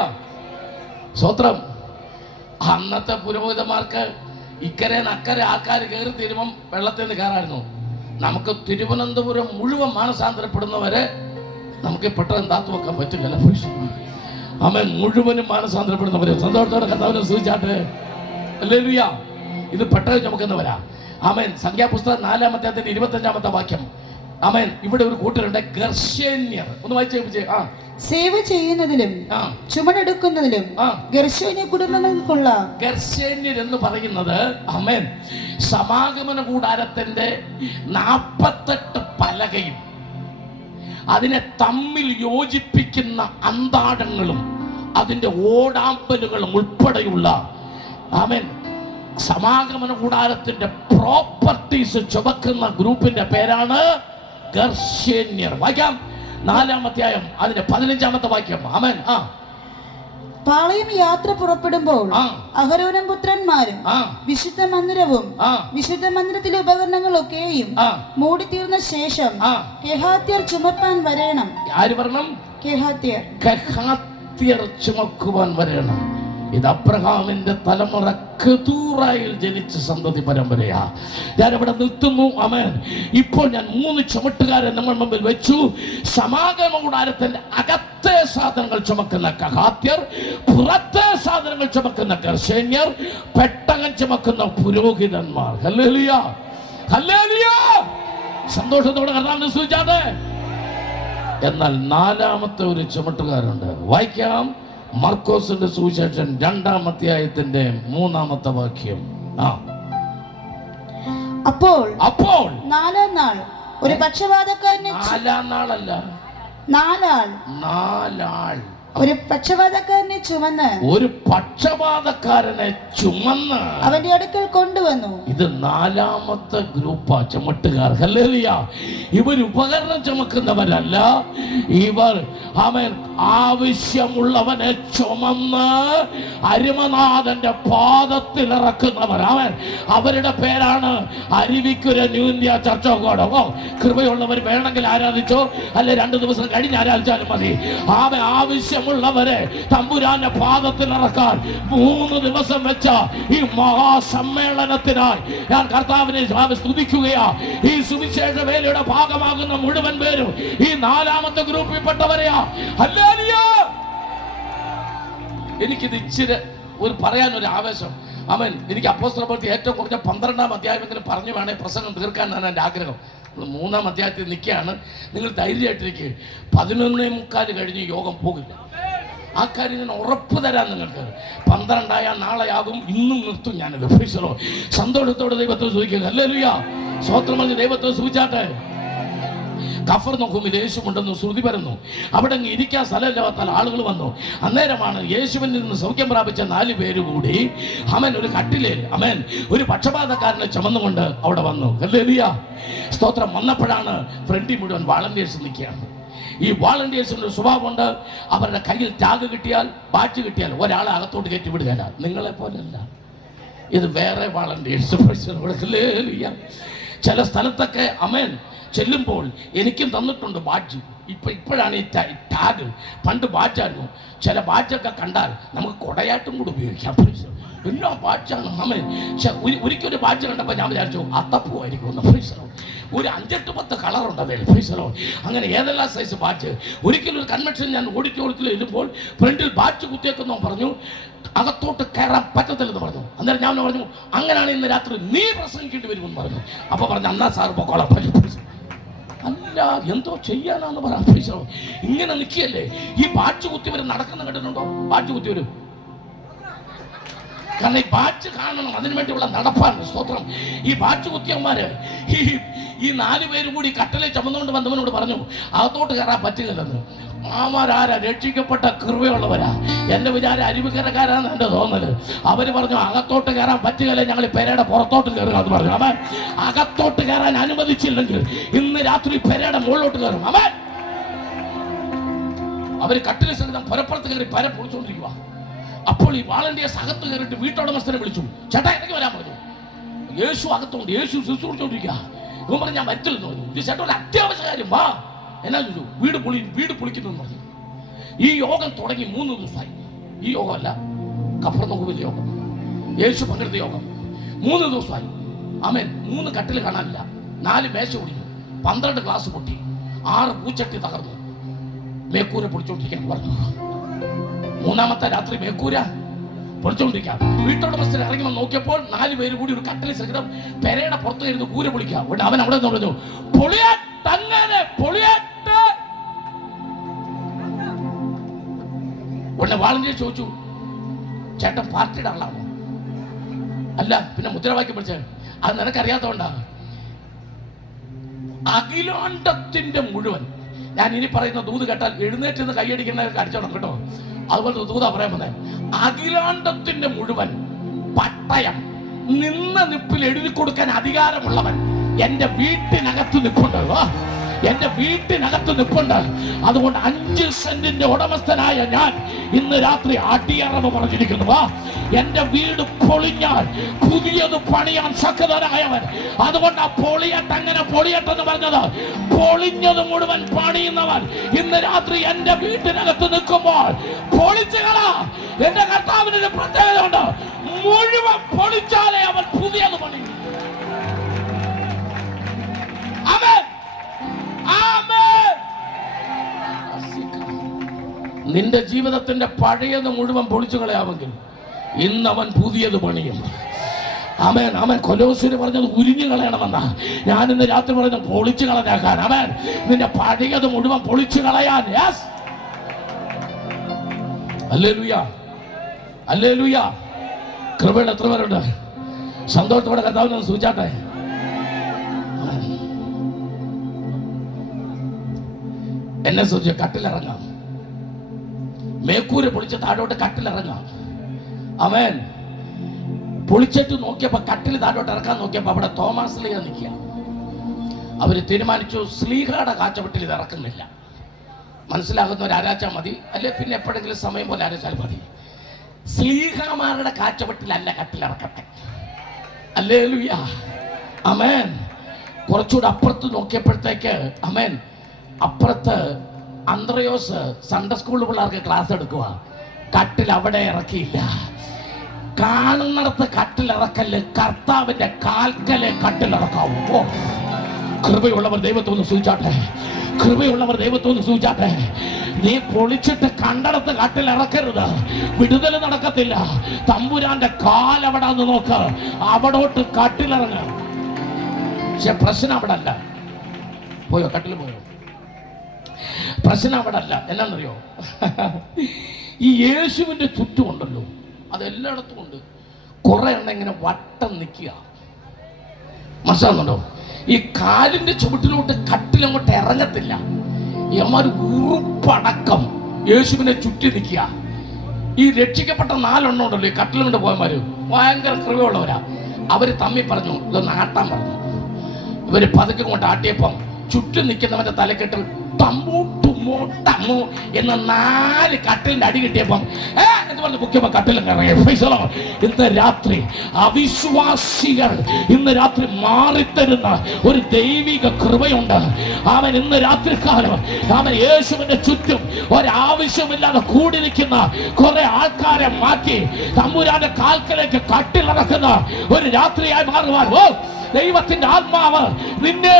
സ്തോത്രം. അന്നത്തെ പുരോഹിതന്മാർക്ക് ഇക്കരെ അക്കരെ ആൾക്കാർ കയറി തീരുമ്പം വെള്ളത്തിൽ നിന്ന് കയറായിരുന്നു. നമുക്ക് തിരുവനന്തപുരം മുഴുവൻ മാനസാന്തരപ്പെടുന്നവരെ നമുക്ക് പെട്ടെന്ന് താത്തു വെക്കാൻ പറ്റില്ല. അവൻ മുഴുവനും മാനസാന്തരപ്പെടുന്നവരെ സന്തോഷത്തോടെ കർത്താവിനെ സ്തുതിച്ചാട്ടെ. ഹല്ലേലൂയ. ഇത് പെട്ടെന്ന് ചുമക്കുന്നവരാ. ആമേൻ. സംഖ്യാപുസ്തകം 4-ാം അധ്യായത്തിന്റെ 25-ാമത്തെ വാക്യം. ആമേൻ. ഇവിടെ ഒരു കൂട്ടരുണ്ട്, ഗർശേന്യർ. ഒന്ന് വായിച്ചേ. സേവ ചെയ്യുന്നതിലും ചുമടെടുക്കുന്നതിലും ഗർശേന്യ കുടുംബങ്ങൾക്കുള്ള ഗർശേന്യർ എന്ന് പറയുന്നത്, ആമേൻ, സമാഗമന കൂടാരത്തിന്റെ 48 പലകയും അതിനെ തമ്മിൽ യോജിപ്പിക്കുന്ന അന്താഴങ്ങളും അതിന്റെ ഓടാമ്പലുകളും ഉൾപ്പെടെയുള്ള, ആമേൻ, സമാഗമന കൂടാരത്തിന്റെ പ്രോപ്പർട്ടീസ് ചുമക്കുന്ന ഗ്രൂപ്പിന്റെ പേരാണ് ഗർശേന്യർ. വായിക്കാം, 4-ാം അധ്യായം അതിന്റെ 15-ാമത്തെ വാക്യം. ആമേൻ. പാളയം യാത്ര പുറപ്പെടുമ്പോൾ അഹരോനും പുത്രന്മാരും വിശുദ്ധ മന്ദിരവും വിശുദ്ധ മന്ദിരത്തിലെ ഉപകരണങ്ങളൊക്കെയും മൂടിത്തീർന്ന ശേഷം കെഹാത്യർ ചുമപ്പാൻ വരേണം. ആര് വരണം? കെഹാത്യർ ചുമക്കുവാൻ വരേണം. ഇത് അബ്രഹാമിന്റെ തലമുറ കെതൂറായിൽ ജനിച്ച സന്തതി പരമ്പരയാ. ഞാനിവിടെ നിർത്തുന്നു. ആമേൻ. ഇപ്പോൾ ഞാൻ 3 ചുമട്ടുകാരെ നമ്മൾ മുമ്പിൽ വെച്ചു. സമാഗമ കൂടാരത്തിന്റെ അകത്തെ സാധനങ്ങൾ ചുമക്കുന്ന കഹാത്യർ, പുറത്തെ സാധനങ്ങൾ ചുമക്കുന്ന ഗർശേന്യർ, പെട്ടകം ചുമക്കുന്ന പുരോഹിതന്മാർ. Hallelujah, hallelujah. സന്തോഷത്തോടെ കർത്താവിനെ സ്തുതിച്ചാട്ടെ. എന്നാൽ 4-ാമത്തെ ഒരു ചുമട്ടുകാരുണ്ട്. വായിക്കാം, മർക്കോസിന്റെ സുവിശേഷം 2-ാം അധ്യായത്തിന്റെ 3-ാമത്തെ വാക്യം. അപ്പോൾ 4-ാം നാൾ ഒരു പക്ഷവാതക്കാരനെ, 4-ാം നാളല്ല, 4 ഒരു പക്ഷവാതക്കാരനെ ചുമന്ന് അവന്റെ അടുക്കൽ കൊണ്ടുവന്നു. ഇത് 4-ാമത്തെ ഗ്രൂപ്പാ ചുമട്ടുകാർ. ഹല്ലേലൂയ. ഇവർ ഉപകരണം ചുമക്കുന്നവരല്ല, ഇവർ അവൻ ആവശ്യമുള്ളവനെ ചുമന്ന് അരുമനാഥന്റെ പാദത്തിൽ ഇറക്കുന്നവർ. അവരുടെ പേരാണ് Aruvikkara New India church of God. കൃപയുള്ളവർ വേണമെങ്കിൽ ആരാധിച്ചോ, അല്ലെ 2 ദിവസം കഴിഞ്ഞ് ആരാധിച്ചാലും മതി. ആവശ്യമുള്ളവരെ തമ്പുരാന്റെ പാദത്തിൽ ഇറക്കാൻ 3 ദിവസം വെച്ച ഈ മഹാസമ്മേളനത്തിനായി ഞാൻ കർത്താവിനെ സ്തുതിക്കുകയാ. ഈ സുവിശേഷ വേലയുടെ ഭാഗമാകുന്ന മുഴുവൻ പേരും ഈ 4-ാമത്തെ ഗ്രൂപ്പിൽപ്പെട്ടവരെയാ. ഹല്ലേലൂയ. എനിക്കിത് ഇച്ചിരി പറയാനൊരു ആവേശം. ആമേൻ. എനിക്ക് അപ്പോസ്തല പ്രവൃത്തി ഏറ്റവും കുറഞ്ഞ 12-ാം അധ്യായമെങ്കിലും പറഞ്ഞു വേണേ പ്രസംഗം തീർക്കാനാണ് എൻ്റെ ആഗ്രഹം. 3-ാം അധ്യായത്തിൽ നിൽക്കുകയാണ്. നിങ്ങൾ ധൈര്യമായിട്ടിരിക്കുക. 11:45 കഴിഞ്ഞ് യോഗം പോകില്ല. ആ കാര്യം ഞാൻ ഉറപ്പ് തരാം നിങ്ങൾക്ക്. 12 നാളെയാകും. ഇന്നും നിർത്തും ഞാനിത്. സന്തോഷത്തോടെ ദൈവത്തെ സൂചിക്കുക. ഹല്ലേലൂയ. സ്തോത്രം പറഞ്ഞ് ദൈവത്തെ സൂചിച്ചാട്ടെ. കഫർനഹൂമിൽ യേശുവുണ്ടെന്ന് ശ്രുതി പരന്നു. അവിടെ ഇരിക്കാൻ സ്ഥലമില്ലാത്ത ആളുകൾ വന്നു. അന്നേരമാണ് യേശുവിൽ നിന്ന് സൗഖ്യം പ്രാപിച്ച 4 പേര് കൂടി അവൻ ഒരു കട്ടിലേൽ ഒരു പക്ഷപാതക്കാരനെ ചുമന്നുകൊണ്ട് അവിടെ വന്നു. ഹല്ലേലൂയ. സ്തോത്രം. വന്നപ്പോഴാണ് ഫ്രണ്ടിൽ മുഴുവൻ വാളണ്ടിയേഴ്സ് നിൽക്കുകയാണ്. ഈ വാളണ്ടിയേഴ്സിന്റെ സ്വഭാവമുണ്ട്. അവരുടെ കയ്യിൽ ടാഗ് കിട്ടിയാൽ, ബാറ്റ് കിട്ടിയാൽ ഒരാളെ അകത്തോട്ട് കയറ്റി വിടുകയല്ല. നിങ്ങളെ പോലല്ല, ഇത് വേറെ വാളണ്ടിയേഴ്സ്. ഹല്ലേലൂയ. ചില സ്ഥലത്തൊക്കെ ചെല്ലുമ്പോൾ എനിക്കും തന്നിട്ടുണ്ട് ബാഡ്ജ്. ഇപ്പോഴാണ് ഈ ടാഗ്. പണ്ട് ബാഡ്ജായിരുന്നു. ചില ബാഡ്ജൊക്കെ കണ്ടാൽ നമുക്ക് കൊടയാട്ടും കൂടെ ഉപയോഗിക്കാം. എന്നാ ബാഡ്ജാണ് ആമേൻ. പക്ഷെ ഒരിക്കലും ബാഡ്ജ് കണ്ടപ്പോൾ ഞാൻ വിചാരിച്ചു അത്തപ്പൂവായിരിക്കും ഒന്ന്. ഒരു 5-10 കളറുണ്ട് അതിൽ. അങ്ങനെ ഏതെല്ലാം സൈസ് ബാഡ്ജ്. ഒരിക്കലും ഒരു കൺവെൻഷൻ ഞാൻ ഓഡിറ്റോറിയത്തിൽ ഇരുമ്പോൾ ഫ്രണ്ടിൽ ബാഡ്ജ് കുത്തിയേക്കുന്നോ പറഞ്ഞു, അകത്തോട്ട് കയറാൻ പറ്റത്തില്ലെന്ന് പറഞ്ഞു. അന്നേരം ഞാൻ പറഞ്ഞു, അങ്ങനെയാണ് ഇന്ന് രാത്രി നീ പ്രസംഗിക്കേണ്ടി വരുമെന്ന് പറഞ്ഞു. അപ്പോൾ പറഞ്ഞു, അന്നാ സാർ പൊക്കോളാം. അല്ല, എന്തോ ചെയ്യാനാന്ന് പറയാം. ഇങ്ങനെ നിൽക്കുകയല്ലേ. ഈ ബാഡ്ജ് കുത്തിയവർ നടക്കുന്ന കണ്ടിട്ടുണ്ടോ? ബാഡ്ജ് കുത്തിയവരും കാരണം ഈ ബാഡ്ജ് കാണണം, അതിനു വേണ്ടിയുള്ള നടപ്പാണ്. സ്തോത്രം. ഈ ബാഡ്ജ് കുത്തിയന്മാര് ഈ 4 പേര് കൂടി കട്ടലെ ചുമന്നുകൊണ്ട് വന്നവനോട് പറഞ്ഞു, അകത്തോട്ട് കയറാൻ പറ്റില്ലെന്ന്. ആമാരാരാ? രക്ഷിക്കപ്പെട്ട കൃപയുള്ളവരാ. എന്റെ വിചാരം അരുവിക്കരക്കാരാണ് എന്റെ തോന്നല്. അവര് പറഞ്ഞു, അകത്തോട്ട് കയറാൻ പറ്റുകയല്ലേ, ഞങ്ങൾ പെരയുടെ പുറത്തോട്ട് കയറുക എന്ന് പറഞ്ഞു. അവൻ അകത്തോട്ട് കയറാൻ അനുവദിച്ചില്ലെങ്കിൽ ഇന്ന് രാത്രി പെരയുടെ മുകളിലോട്ട് കയറും. അവൻ അവര് കട്ടിലെ സഹിതം പുരപ്പുറത്ത് കയറി പര പൊളിച്ചുകൊണ്ടിരിക്കുക. അപ്പോൾ ഈ വാളണ്ടിയേഴ്സ് അകത്ത് കയറിയിട്ട് വീട്ടുടമസ്ഥനെ വിളിച്ചു, ചേട്ടാ ഇടയ്ക്ക് വരാൻ പറഞ്ഞു. യേശു അകത്തുണ്ട്, യേശു ശുശ്രൂഷിച്ചോണ്ടിരിക്കുക. ഇവൻ പറഞ്ഞു, ഞാൻ വരത്തില്ലെന്ന് പറഞ്ഞു. ഇത് ചേട്ടാ ഒരു അത്യാവശ്യ കാര്യം വാ. എന്നാ ചോദിച്ചു, വീട് പൊളിക്കുന്നു പറഞ്ഞു. ഈ യോഗം തുടങ്ങി 3 ദിവസമായി. ഈ യോഗമല്ല, കഫർനഹൂമിലെ യോഗം, യേശു പങ്കെടുത്ത യോഗം 3 ദിവസമായി. ആമേൻ. 3 കട്ടിൽ കാണാനില്ല, 4 മേശ ഒടിഞ്ഞു, 12 ഗ്ലാസ് പൊട്ടി, 6 പൂച്ചട്ടി തകർന്നു. മേക്കൂര പൊളിച്ചോണ്ടിരിക്കാൻ പറഞ്ഞു. 3-ാമത്തെ രാത്രി മേക്കൂര പൊളിച്ചോണ്ടിരിക്കാം. വീട്ടുടമസ്ഥൻ ഇറങ്ങി വന്ന് നോക്കിയപ്പോൾ 4 പേര് കൂടി ഒരു കട്ടിൽ സഹിതം പെരയുടെ പുറത്ത് ഇരുന്ന് കൂര പൊളിക്കാം. അവൻ അവിടെ നിന്ന് പറഞ്ഞു, പൊളിയാട്ടങ്ങനെ പൊളിയാട്ട്. ഉടനെ വാളണ്ടിയർ ചോദിച്ചു, ചേട്ടൻ പാർട്ടിയുടെ ആളാണോ? അല്ല, പിന്നെ മുദ്രാവാക്യം പഠിച്ച അത് നിനക്കറിയാത്തതുകൊണ്ടാണ്. അഖിലാണ്ടത്തിന്റെ മുഴുവൻ, ഞാൻ ഇനി പറയുന്ന ദൂത് കേട്ടാൽ എഴുന്നേറ്റ് നിന്ന് കൈയടിക്കുന്നവർക്ക് അടിച്ചോണം കേട്ടോ. അതുപോലെ ദൂതാ പറയാൻ വന്നേ. അഖിലാണ്ടത്തിന്റെ മുഴുവൻ പട്ടയം നിന്ന നിപ്പിൽ എഴുതി കൊടുക്കാൻ അധികാരമുള്ളവൻ എന്റെ വീട്ടിനകത്ത് നിൽപ്പുണ്ട്. എന്റെ വീട്ടിനകത്ത് നിൽപ്പുണ്ട്. അതുകൊണ്ട് 5 സെന്റിന്റെ ഉടമസ്ഥനായ ഞാൻ ഇന്ന് രാത്രി അടിയറവ് പറഞ്ഞിരിക്കുന്നു. എന്റെ വീട് പൊളിഞ്ഞാൽ പുതിയത് പണിയാൻ ശക്തനായവൻ. അതുകൊണ്ട് ആ അങ്ങനെ പൊളിയട്ടെന്ന് പറഞ്ഞത്. പൊളിഞ്ഞത് മുഴുവൻ പണിയുന്നവൻ ഇന്ന് രാത്രി എന്റെ വീട്ടിനകത്ത് നിൽക്കുമ്പോൾ പൊളിച്ചുകള. എന്റെ കർത്താവിന് പ്രത്യേകത ഉണ്ട്. മുഴുവൻ പൊളിച്ചാലേ അവൻ പുതിയത് പണിയും. ആമേൻ. നിന്റെ ജീവിതത്തിന്റെ പഴയത് മുഴുവൻ പൊളിച്ചു കളയാമെങ്കിൽ ഇന്ന് അവൻ പുതിയത് പണിയും. ആമേൻ. അവൻ കൊലോസ്യര് പറഞ്ഞത് ഉരിഞ്ഞു കളയണമെന്നാ. ഞാൻ ഇന്ന് രാത്രി പറഞ്ഞ പൊളിച്ചു കളഞ്ഞാക്കാൻ. അവൻ നിന്റെ പഴയത് മുഴുവൻ പൊളിച്ചു കളയാൻ. Yes, hallelujah, hallelujah. കൃപയുടെ എത്ര പേരുണ്ട് സന്തോഷത്തോടെ കർത്താവിനെ സൂചിച്ചാട്ടെ? എന്നെ സൂചിച്ച കട്ടിലിറങ്ങാം. മേക്കൂര് പൊളിച്ച് താഴോട്ട് കട്ടിലിറങ്ങാം. അവൻ പൊളിച്ചിട്ട് നോക്കിയപ്പോ കട്ടിൽ താഴോട്ട് ഇറക്കാൻ നോക്കിയപ്പോ അവിടെ തോമാസ് ലീഗ നിൽക്കുക. അവര് തീരുമാനിച്ചു, സ്ലീഹയുടെ കാച്ചപ്പെട്ടിൽ ഇത് ഇറക്കുന്നില്ല. മനസ്സിലാകുന്നവർ ആരാച്ചാൽ മതി, അല്ലെ പിന്നെ എപ്പോഴെങ്കിലും സമയം പോലെ ആരാച്ചാൽ മതി. സ്ലീഹമാരുടെ കാച്ചപ്പെട്ടിലല്ല കട്ടിലിറക്കട്ടെ. ഹല്ലേലൂയ, ആമേൻ. കുറച്ചുകൂടെ അപ്പുറത്ത് നോക്കിയപ്പോഴത്തേക്ക് ആമേൻ, അപ്പുറത്ത് അന്ത്രയോസ് സൺഡേ സ്കൂൾ പിള്ളേർക്ക് ക്ലാസ് എടുക്കുക. കട്ടിൽ അവിടെ ഇറക്കിയില്ല. കാണുന്നിടത്ത് കട്ടിലിറക്കല്, കർത്താവിന്റെ കാൽക്കലെ കട്ടിലിറക്കാവൂ. കൃപയുള്ളവർ ദൈവത്തോന്ന് സൂചിച്ചാട്ടെ, കൃപയുള്ളവർ ദൈവത്തോന്ന് സൂചിച്ചാട്ടെ. നീ പൊളിച്ചിട്ട് കണ്ടടത്ത് കട്ടിലിറക്കരുത്, വിടുതൽ നടക്കത്തില്ല. തമ്പുരാന്റെ കാലവിടാന്ന് നോക്ക്, അവിടോട്ട് കട്ടിലിറങ്ങ. പക്ഷെ പ്രശ്നം അവിടെ അല്ല. പോയോ? കട്ടിൽ പോയോ? പ്രശ്നം അവിടെ അല്ല. എന്നാന്നറിയോ? ഈ യേശുവിന്റെ ചുറ്റുമുണ്ടല്ലോ, അതെല്ലായിടത്തും ഉണ്ട്. കുറെ എണ്ണം ഇങ്ങനെ വട്ടം നിൽക്കുക. മനസ്സിലാകുന്നുണ്ടോ? ഈ കാലിന്റെ ചുവട്ടിലോട്ട് കട്ടിലങ്ങോട്ട് ഇറങ്ങത്തില്ല. യമാര് ഉറുപ്പടക്കം യേശുവിനെ ചുറ്റി നിൽക്കുക. ഈ രക്ഷിക്കപ്പെട്ട 4 എണ്ണം ഉണ്ടല്ലോ, ഈ കട്ടിലും കൊണ്ട് പോയമാര് ഭയങ്കര കൃപയുള്ളവരാ. അവര് തമ്മിൽ പറഞ്ഞു, ഇതൊന്ന് ആട്ടാൻ പറഞ്ഞു. ഇവര് പതുക്കെ കൊണ്ട് ആട്ടിയപ്പം ചുറ്റും നിൽക്കുന്നവന്റെ തലക്കെട്ട് തമ്മൂട്ടും എന്ന് 4 കട്ടിലിന്റെ അടി കിട്ടിയപ്പം എന്ന് പറഞ്ഞ് മുഖ്യമ കട്ടിലും ഇറങ്ങി. ഇന്ന് രാത്രി അവിശ്വാസികൾ ഇന്ന് രാത്രി മാറിത്തരുന്ന ഒരു ദൈവിക കൃപയുണ്ട്. അവൻ ഇന്ന് രാത്രി കാലം അവൻ യേശുവിന്റെ ചുറ്റും ഒരാവശ്യമില്ലാതെ കൂടി നിൽക്കുന്ന കുറെ ആൾക്കാരെ മാറ്റി തമ്പുരാന്റെ കാൽക്കലേക്ക് കട്ടിലിറക്കുന്ന ഒരു രാത്രിയായി മാറുവാൻ ദൈവത്തിന്റെ ആത്മാവ് നിന്നെ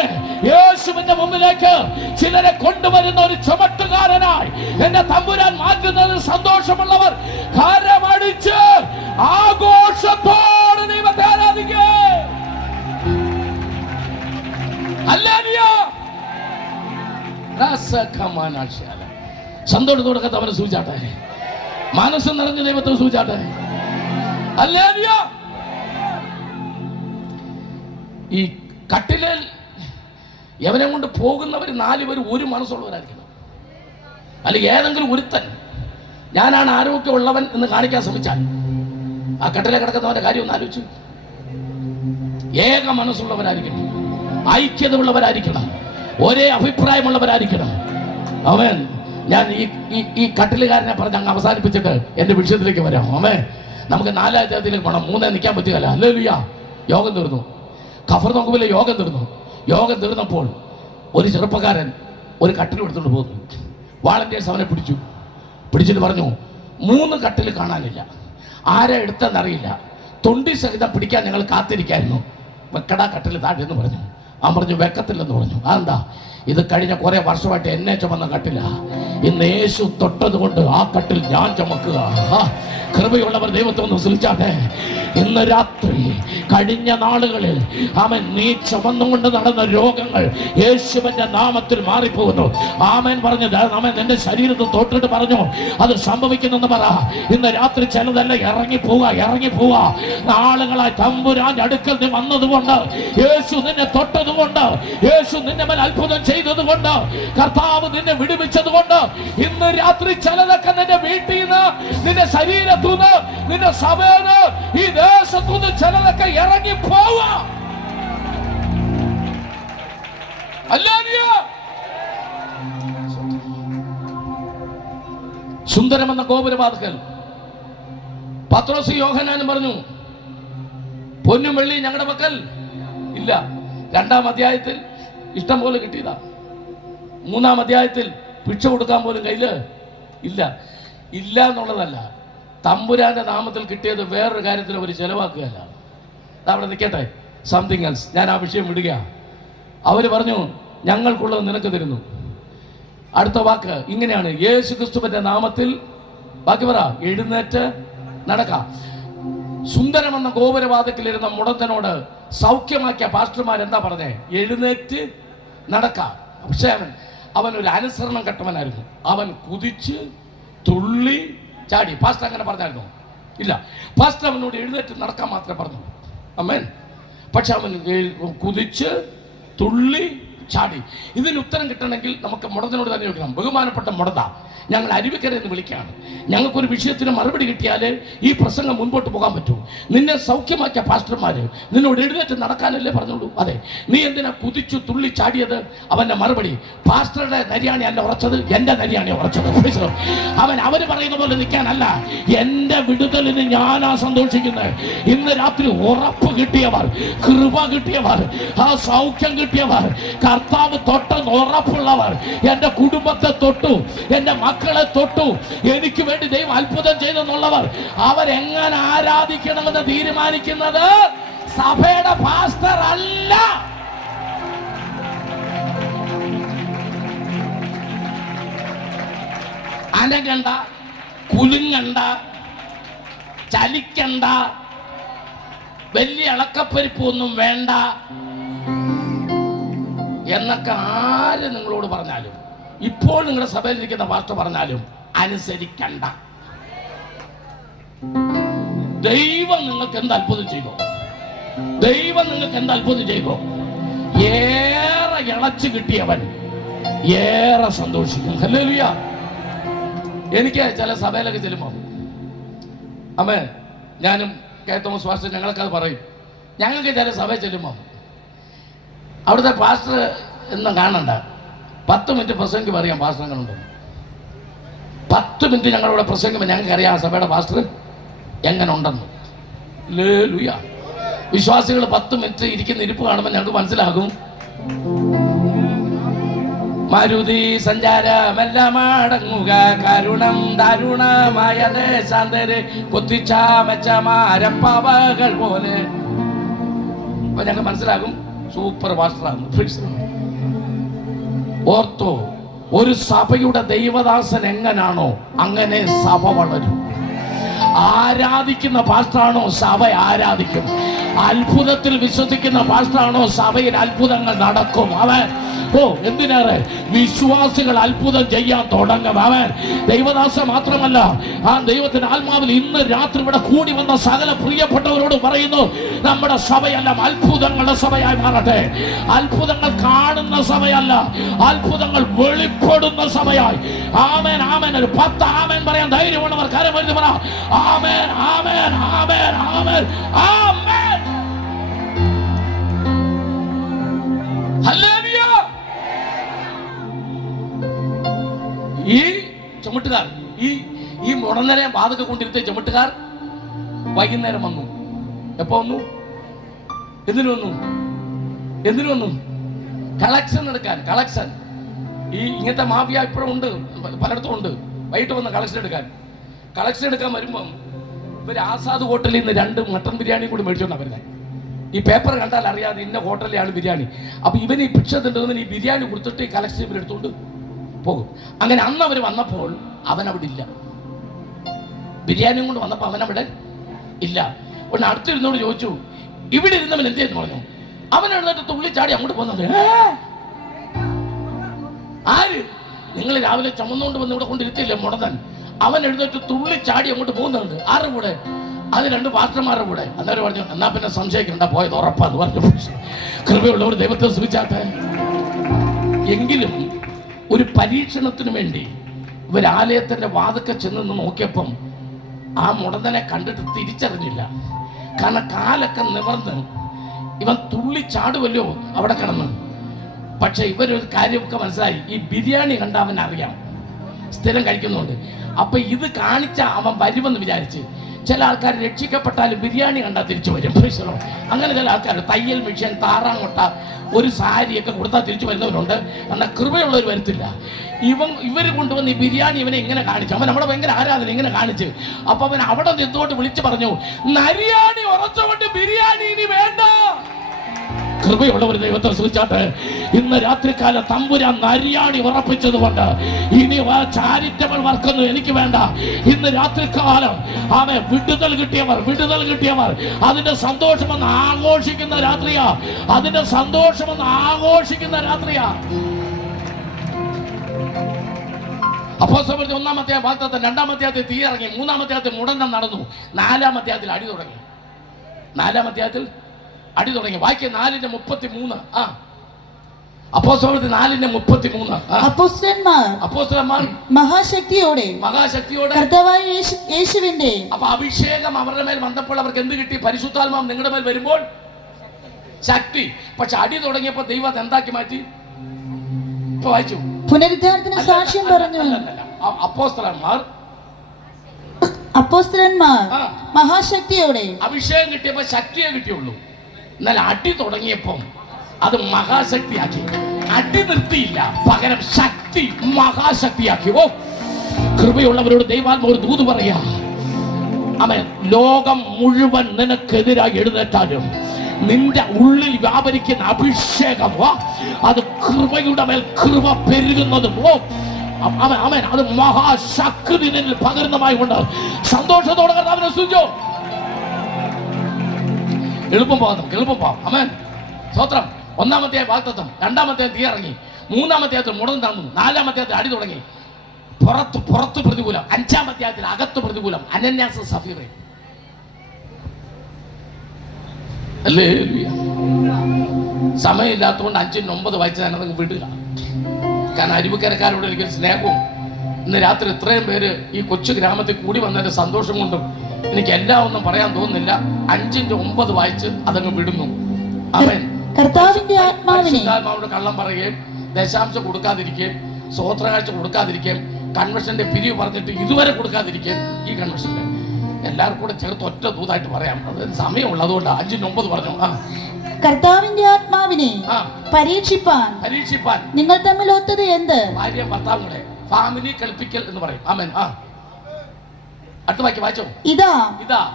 യേശുവിന്റെ മുമ്പിലേക്ക് ചിലരെ കൊണ്ടുവരുന്ന ഒരു ചുമട്ടുകാരനായി എന്റെ തമ്പുരാൻ മാറ്റുന്നതിൽ സന്തോഷമുള്ളവർ കരമടിച്ച് ആഘോഷത്തോടെ ദൈവത്തെ ആരാധിക്കുക. സന്തോഷത്തോടെ അവനെ സൂചാട്ടെ, മനസ്സ് നിറഞ്ഞ ദൈവത്തെ സൂചാട്ടെ. ഈ കട്ടിലിൽ എവനെ കൊണ്ട് പോകുന്നവർ 4 പേര് ഒരു മനസ്സുള്ളവരായിരിക്കണം. അല്ലെങ്കിൽ ഏതെങ്കിലും ഒരുത്തൻ ഞാനാണ് ആരോഗ്യമുള്ളവൻ എന്ന് കാണിക്കാൻ ശ്രമിച്ചാൽ ആ കട്ടിലെ കിടക്കുന്നവന്റെ കാര്യം ഒന്ന് ആലോചിച്ചു. ഏക മനസ്സുള്ളവരായിരിക്കണം, ഐക്യതയുള്ളവരായിരിക്കണം, ഒരേ അഭിപ്രായമുള്ളവരായിരിക്കണം. അവൻ ഞാൻ ഈ കട്ടിലുകാരനെ പറഞ്ഞ് അങ്ങ് അവസാനിപ്പിച്ചിട്ട് എന്റെ വിഷയത്തിലേക്ക് വരാം. അവൻ നമുക്ക് 4 അധ്യായത്തിലേക്ക് പോകണം. 3 നിൽക്കാൻ പറ്റുകയല്ല. ഹല്ലേലൂയ. യോഗം തീർന്നു. കഫർനഹൂമിലെ യോഗം തീർന്നു. യോഗം തീർന്നപ്പോൾ ഒരു ചെറുപ്പക്കാരൻ ഒരു കട്ടിൽ എടുത്തുകൊണ്ട് പോകുന്നു. വാളണ്ടിയേഴ്സ് അവനെ പിടിച്ചിട്ട് പറഞ്ഞു, 3 കട്ടിൽ കാണാനില്ല, ആരെ എടുത്തെന്നറിയില്ല, തൊണ്ടി സഹിതം പിടിക്കാൻ ഞങ്ങൾ കാത്തിരിക്കായിരുന്നു, വെക്കടാ കട്ടിൽ താഴെ എന്ന് പറഞ്ഞു. അവൻ പറഞ്ഞു വെക്കത്തില്ലെന്ന് പറഞ്ഞു. അതെന്താ? ഇത് കഴിഞ്ഞ കുറെ വർഷമായിട്ട് എന്നെ ചുമന്ന കട്ടില, ഇന്ന് യേശു തൊട്ടത് കൊണ്ട് ആ കട്ടിൽ ഞാൻ ചുമക്കുക. കൃപയുള്ളവർ ദൈവത്തെ ഒന്ന് ശ്രമിച്ചാട്ടെ. ഇന്ന് രാത്രി കഴിഞ്ഞ നാളുകളിൽ അവൻ നീ ചുമന്നുകൊണ്ട് നടന്ന രോഗങ്ങൾ യേശുവിന്റെ നാമത്തിൽ മാറിപ്പോകുന്നു. ആമേൻ പറഞ്ഞത് അവൻ നിന്റെ ശരീരത്തിൽ തൊട്ടിട്ട് പറഞ്ഞു അത് സംഭവിക്കുന്നെന്ന് പറ. ഇന്ന് രാത്രി ചിലതെല്ലാം ഇറങ്ങി പോവുക. ആളുകളായി തമ്പുരാന്റെ അടുക്കൽ നീ വന്നതുകൊണ്ട്, യേശു നിന്നെ തൊട്ടതുകൊണ്ട്, യേശു നിന്റെ മേൽ അത്ഭുതം ചെയ്തതുകൊണ്ട്, കർത്താവ് നിന്നെ വിടുവിച്ചതുകൊണ്ട് ഇന്ന് രാത്രി ചിലതൊക്കെ നിന്റെ വീട്ടിൽ നിന്ന്, നിന്റെ ശരീരത്തുനിന്ന്, നിന്റെ സഭയില്, ഈ ദേശത്തുനിന്ന് ചിലതൊക്കെ ഇറങ്ങി പോവാ. സുന്ദരമെന്ന ഗോപുരവാതിൽക്കൽ പത്രോസ് യോഹന്നാനും പറഞ്ഞു, പൊന്നും വെള്ളി ഞങ്ങളുടെ പക്കൽ ഇല്ല. 2-ാം അധ്യായത്തിൽ ഇഷ്ടം പോലെ കിട്ടിയതാ. 3-ാം അധ്യായത്തിൽ ഭിക്ഷ കൊടുക്കാൻ പോലും കയ്യില് ഇല്ല എന്നുള്ളതല്ല, തമ്പുരാന്റെ നാമത്തിൽ കിട്ടിയത് വേറൊരു കാര്യത്തിൽ അവർ ചെലവാക്കുകയല്ല. അവിടെ നിൽക്കട്ടെ, സംതിങ് എൽസ്. ഞാൻ ആ വിഷയം വിടുക. അവർ പറഞ്ഞു ഞങ്ങൾക്കുള്ളത് നിനക്ക് തരുന്നു. അടുത്ത വാക്ക് ഇങ്ങനെയാണ്, യേശു ക്രിസ്തുവിന്റെ നാമത്തിൽ, ബാക്കി പറ, എഴുന്നേറ്റ് നടക്കാം. സുന്ദരമെന്ന ഗോപുരവാതിൽക്കലിരുന്ന മുടന്തനോട് സൗഖ്യമാക്കിയ പാസ്റ്റർമാർ എന്താ പറഞ്ഞേ? എഴുന്നേറ്റ് നടക്കാം. പക്ഷേ അവൻ ഒരു അനുസരണം കെട്ടവനായിരുന്നു. അവൻ കുതിച്ച് തുള്ളി ചാടി. പാസ്റ്റർ അങ്ങനെ പറഞ്ഞായിരുന്നു? ഇല്ല. പാസ്റ്റർ അവനോട് എഴുന്നേറ്റ് നടക്കാൻ മാത്രമേ പറഞ്ഞു. ആമേൻ. പക്ഷെ അവൻ കുതിച്ച് തുള്ളി ചാടി. ഇതിന് ഉത്തരം കിട്ടണമെങ്കിൽ നമുക്ക് മുടന്തനോട് തന്നെ ചോദിക്കണം. ബഹുമാനപ്പെട്ട മുടന്ത, ഞങ്ങൾ അരുവിക്കര എന്ന് വിളിക്കുകയാണ്. ഞങ്ങൾക്കൊരു വിഷയത്തിന് മറുപടി കിട്ടിയാൽ ഈ പ്രസംഗം മുൻപോട്ട് പോകാൻ പറ്റൂ. നിന്നെ സൗഖ്യമാക്കിയ പാസ്റ്റർമാര് നിന്നോട് എഴുന്നേറ്റ് നടക്കാനല്ലേ പറഞ്ഞോളൂ? അതെ. നീ എന്തിനാ കുതിച്ചു തുള്ളി ചാടിയത്? അവന്റെ മറുപടി, പാസ്റ്ററുടെ നരിയാണി അല്ല ഉറച്ചത്, എന്റെ നരിയാണി ഉറച്ചത്. അവര് പറയുന്ന പോലെ നിൽക്കാനല്ല, എന്റെ വിടുതലിന് ഞാനാ സന്തോഷിക്കുന്നത്. ഇന്ന് രാത്രി ഉറപ്പ് കിട്ടിയവർ, കൃപ കിട്ടിയവർ, ആ സൗഖ്യം കിട്ടിയവർ, കർത്താവ് തൊട്ടെന്ന് ഉറപ്പുള്ളവർ, എന്റെ കുടുംബത്തെ തൊട്ടു, എന്റെ മക്കളെ തൊട്ടു, എനിക്ക് വേണ്ടി ദൈവം അത്ഭുതം ചെയ്തെന്നുള്ളവർ, അവരെങ്ങനെ ആരാധിക്കണമെന്ന് തീരുമാനിക്കുന്നത് സഭയുടെ പാസ്റ്റർ അല്ല. അനങ്ങണ്ട, കുലുങ്ങണ്ട, ചലിക്കണ്ട, വലിയ ഇളക്കപ്പരിപ്പൊന്നും വേണ്ട എന്നൊക്കെ ആര് നിങ്ങളോട് പറഞ്ഞാലും, ഇപ്പോൾ നിങ്ങളുടെ സഭയിലിരിക്കുന്ന പാസ്റ്റർ പറഞ്ഞാലും അനുസരിക്കണ്ട. ദൈവം നിങ്ങൾക്ക് എന്ത് അത്ഭുതം ചെയ്തോ? ദൈവം നിങ്ങൾക്ക് എന്ത് അത്ഭുതം ചെയ്തോ? ഏറെ ഇളച്ചു കിട്ടിയവൻ ഏറെ സന്തോഷിക്കും. ഹല്ലേലൂയ. എനിക്ക് ചില സഭയിലൊക്കെ ചെല്ലുമ്പോൾ, അമ്മേ, ഞാനും കെ തോമസ് പാസ്റ്റർ ഞങ്ങൾക്കത് പറയും. ഞങ്ങൾക്ക് ചില സഭയിൽ ചെല്ലുമ്പോൾ അവിടുത്തെ പാസ്റ്റർ എന്നും കാണണ്ട, 10 മിനിറ്റ് പ്രസംഗം പറയാം പാസ്റ്റർ അങ്ങനെ ഉണ്ടോ? 10 മിനിറ്റ് ഞങ്ങളിവിടെ പ്രസംഗം ഞങ്ങൾക്കറിയാം സഭയുടെ പാസ്റ്റർ എങ്ങനെ ഉണ്ടെന്ന്. ഹല്ലേലൂയ. വിശ്വാസികൾ 10 മിനിറ്റ് ഇരിക്കുന്ന ഇരിപ്പ് കാണുമ്പോൾ ഞങ്ങൾക്ക് മനസ്സിലാകും മരുതി സഞ്ചാരമെല്ലാം അടങ്ങുക കരുണം ദാരുണമായ ദേശാന്തര് കൊത്തിച്ചാമച്ച മരപ്പവകൾ പോലെ. അപ്പൊ ഞങ്ങൾക്ക് മനസ്സിലാകും സൂപ്പർ പാസ്റ്ററാണ്. ഓർത്തോ, ഒരു സഭയുടെ ദൈവദാസൻ എങ്ങനാണോ അങ്ങനെ സഭ വളരും. ആരാധിക്കുന്ന പാസ്റ്ററാണോ സഭ ആരാധിക്കും. അത്ഭുതത്തിൽ വിശ്വസിക്കുന്ന പാസ്റ്ററാണോ സഭയിൽ അത്ഭുതങ്ങൾ നടക്കും. അവൻ എന്തിനേറെ വിശ്വാസികൾ അത്ഭുതം ചെയ്യാൻ തുടങ്ങും. അവൻ ദൈവദാസ മാത്രമല്ല, ആ ദൈവത്തിന്റെ ആത്മാവിൽ ഇന്ന് രാത്രി ഇവിടെ കൂടി വന്ന സകല പ്രിയപ്പെട്ടവരോട് പറയുന്നു, നമ്മുടെ സഭയെല്ലാം അത്ഭുതങ്ങളുടെ സഭയായി മാറട്ടെ. അത്ഭുതങ്ങൾ കാണുന്ന സഭയല്ല, അത്ഭുതങ്ങൾ വെളിപ്പെടുന്ന സഭയായി. ആമേൻ ആമേൻ. ഒരു 10 ആമേൻ പറയാൻ ധൈര്യമുള്ളവർ കരം വരുത്തി പറ. ആമേൻ ആമേൻ ആമേൻ ആമേൻ ആമേൻ. ഹല്ലേലൂയ. ഈ ചുമട്ടുകാർ ഈ മുടന്നരെ വാതക കൊണ്ടിരുത്തിയ ചുമട്ടുകാർ വൈകുന്നേരം വന്നു. എപ്പോ വന്നു? എന്തിനു വന്നു? കളക്ഷൻ എടുക്കാൻ. കളക്ഷൻ. ഈ ഇങ്ങനത്തെ മാഫിയ ഇപ്പോഴും ഉണ്ട്, പലയിടത്തും ഉണ്ട്. വൈകിട്ട് വന്ന് കളക്ഷൻ എടുക്കാൻ വരുമ്പം ഇവർ ആസാദ് ഹോട്ടലിൽ നിന്ന് 2 മട്ടൺ ബിരിയാണി കൂടി മേടിച്ചോണ്ടാ വരുന്നത്. ഈ പേപ്പർ കണ്ടാൽ അറിയാതെ ഇന്ന ഹോട്ടലിലാണ് ബിരിയാണി. അപ്പൊ ഇവൻ ഈ ഭിക്ഷ തിണ്ടുന്നതിന് ഈ ബിരിയാണി കൊടുത്തിട്ട് ഈ കളക്ഷൻ ഇവർ എടുത്തുകൊണ്ട് പോകും. അങ്ങനെ അന്ന് അവർ വന്നപ്പോൾ അവൻ അവിടെ ഇല്ല. ബിരിയാണിയും കൊണ്ട് വന്നപ്പോൾ അവൻ അവിടെ ഇല്ല. ഒന്ന് അടുത്തിരുന്നോട് ചോദിച്ചു, ഇവിടെ ഇരുന്നവൻ എന്തേന്ന് പറഞ്ഞു. അവൻ എഴുന്നേറ്റ് തുള്ളി ചാടി അങ്ങോട്ട് പോകുന്നുണ്ട്. ആര്? നിങ്ങൾ രാവിലെ ചുമന്നുകൊണ്ട് വന്ന് ഇവിടെ കൊണ്ടിരുത്തില്ലേ മുടന്നൻ. അവൻ എഴുന്നേറ്റ് തുള്ളി ചാടി അങ്ങോട്ട് പോകുന്നുണ്ട്. ആരുടെ കൂടെ? അത് 2 പാസ്റ്റർമാരുടെ കൂടെ. അന്നേരം പറഞ്ഞു, എന്നാ പിന്നെ സംശയിക്കണ്ട, പോയത് ഉറപ്പാന്ന് പറഞ്ഞു. കൃപയുള്ളവർ ദൈവത്തെ സ്തുതിച്ചാട്ടെ. എങ്കിലും ഒരു പരീക്ഷണത്തിന് വേണ്ടി ഇവർ ആലയത്തിന്റെ വാതിൽക്കൽ ചെന്ന് നോക്കിയപ്പം ആ മുടന്തനെ കണ്ടിട്ട് തിരിച്ചറിഞ്ഞില്ല. കാരണം കാലൊക്കെ നിവർന്ന് ഇവൻ തുള്ളി ചാടുവല്ലോ അവിടെ കിടന്ന്. പക്ഷെ ഇവരൊരു കാര്യമൊക്കെ മനസ്സിലായി, ഈ ബിരിയാണി കണ്ട അവൻ അറിയാം, സ്ഥിരം കഴിക്കുന്നുണ്ട്. അപ്പൊ ഇത് കാണിച്ച അവൻ വരുമെന്ന് വിചാരിച്ച്. ചില ആൾക്കാർ രക്ഷിക്കപ്പെട്ടാലും ബിരിയാണി കണ്ടാൽ തിരിച്ചു വരും. അങ്ങനെ ചില ആൾക്കാർ തയ്യൽ മിഷ്യൻ, താറാങ്ങൊട്ട, ഒരു സാരിയൊക്കെ കൊടുത്താൽ തിരിച്ചു വരുന്നവരുണ്ട്. എന്നാൽ കൃപയുള്ളവർ വരത്തില്ല. ഇവർ കൊണ്ടുവന്ന് ഈ ബിരിയാണി ഇവനെ ഇങ്ങനെ കാണിച്ചു. അവൻ അവിടെ ഭയങ്കര ആരാധന ഇങ്ങനെ കാണിച്ച്. അപ്പൊ അവൻ അവിടെ നിന്നുകൊണ്ട് വിളിച്ചു പറഞ്ഞു, നരിയാണി ഉറച്ചുകൊണ്ട് ബിരിയാണി ഇനി വേണ്ട. കൃപയുള്ളവർ ദൈവത്തെ സ്തുതിച്ചാട്ടെ. ഇന്ന് രാത്രികാല തമ്പുരാൻ നരിയാണി ഉറപ്പിച്ചതുകൊണ്ട് ഇനി ചാരിറ്റബിൾ വർക്കൊന്നും എനിക്ക് വേണ്ട. ഇന്ന് രാത്രികാലം ആമേ വിടുതൽ കിട്ടിയവർ അതിന്റെ സന്തോഷമെന്ന് ആഘോഷിക്കുന്ന രാത്രിയാ. അപ്പോസ്തലരുടെ 1-ാമത്തെ വാഗ്ദത്തം 2-ാമത്തെ അധ്യായത്തിൽ തീ ഇറങ്ങി, 3-ാമത്തെ അധ്യായത്തിൽ മുടന്തം നടന്നു, 4-ാം അധ്യായത്തിൽ അടി തുടങ്ങി. 4-ാം അധ്യായത്തിൽ അടി തുടങ്ങി. വായിക്കുക 4:33. അപ്പോസ്തലരുടെ 4:33. അപ്പോസ്തലന്മാർ മഹാശക്തിയോടെ കർത്താവായ യേശുവിന്റെ അപ്പൊ അഭിഷേകം അവരുടെ മേൽ വന്നപ്പോൾ അവർക്ക് എന്ത് കിട്ടി? പരിശുദ്ധാത്മാവ് നിങ്ങളുടെ മേൽ വരുമ്പോൾ ശക്തി. പക്ഷെ അടി തുടങ്ങിയപ്പോ ദൈവം എന്താക്കി മാറ്റി? ഇപ്പൊ വായിച്ചു, പുനരുദ്ധാനത്തിന് സാക്ഷ്യം പറഞ്ഞു. അപ്പോസ്തലന്മാർ മഹാശക്തിയോടെ അഭിഷേകം കിട്ടിയപ്പോ ശക്തിയെ കിട്ടിയുള്ളൂ. എന്നാൽ അടി തുടങ്ങിയപ്പം അത് മഹാശക്തിയാക്കി. അടി നിർത്തിയില്ല, പകരം ശക്തി മഹാശക്തിയാക്കി. ഓ, കൃപയുള്ളവരോട് ദൈവാത്മാവ് ഒരു ദൂത് പറയാ. അവൻ ലോകം മുഴുവൻ നിനക്കെതിരായി എഴുന്നേറ്റാലും നിന്റെ ഉള്ളിൽ വ്യാപരിക്കുന്ന അഭിഷേകം അത് കൃപയുടെ മേൽ കൃപ പെരുകുന്നതും അവൻ അത് മഹാശക്തി നിന്നിൽ പകരുന്നതുമായി കൊണ്ട് സന്തോഷത്തോടെ കർത്താവിനെ സ്തുതിച്ചോ. എളുപ്പം പോകാം. ആമേൻ. സ്തോത്രം. 1-ാമത്തെ വാഗ്ദത്തം, 2-ാമത്തെ തീ ഇറങ്ങി, 3-ാമത്തെ മുടന്തം തന്നു, 4-ാമത്തെ അടി തുടങ്ങി. പുറത്ത് പ്രതികൂലം, 5-ാം അധ്യായത്തിൽ അകത്ത് പ്രതികൂലം. അനന്യാസ് സഫീറേ. സമയമില്ലാത്തതുകൊണ്ട് 5-9 വായിച്ചാൽ അതങ്ങ് വിടുക. കാരണം അരുവിക്കരക്കാരോട് എനിക്കൊരു സ്നേഹവും, ഇന്ന് രാത്രി ഇത്രയും പേര് ഈ കൊച്ചു ഗ്രാമത്തിൽ കൂടി വന്നതിന്റെ സന്തോഷം കൊണ്ടും എനിക്ക് എല്ലാം ഒന്നും പറയാൻ തോന്നുന്നില്ല. 5-9 വായിച്ച് അതങ്ങ് വിടുന്നു. അവൻ കർത്താവിന്റെ ആത്മാവിനോട് കള്ളം പറയുകയും ദശാംശം കൊടുക്കാതിരിക്കുകയും സ്വോത്രകാഴ്ച കൊടുക്കാതിരിക്കുകയും കൺവെൻഷന്റെ പിരിവ് പറഞ്ഞിട്ട് ഇതുവരെ കൊടുക്കാതിരിക്കുകയും ഈ കൺവെൻഷന്റെ എല്ലാവർക്കും കൂടെ ചേർത്ത് ഒറ്റ ദൂതായിട്ട് പറയാം. അത് സമയമുള്ളതുകൊണ്ട് 5-9 പറഞ്ഞു. കർത്താവിന്റെ ആത്മാവിനെ പരീക്ഷിപ്പാൻ നിങ്ങൾ തമ്മിൽ ഒത്തത് എന്ത്? ഭാര്യ ഭർത്താവും കൂടെ ഫാമിലി കളിപ്പിക്കൽ എന്ന് പറയും. ആമേൻ. അടുത്ത വാക്യം വായിച്ചോ. ഇതാ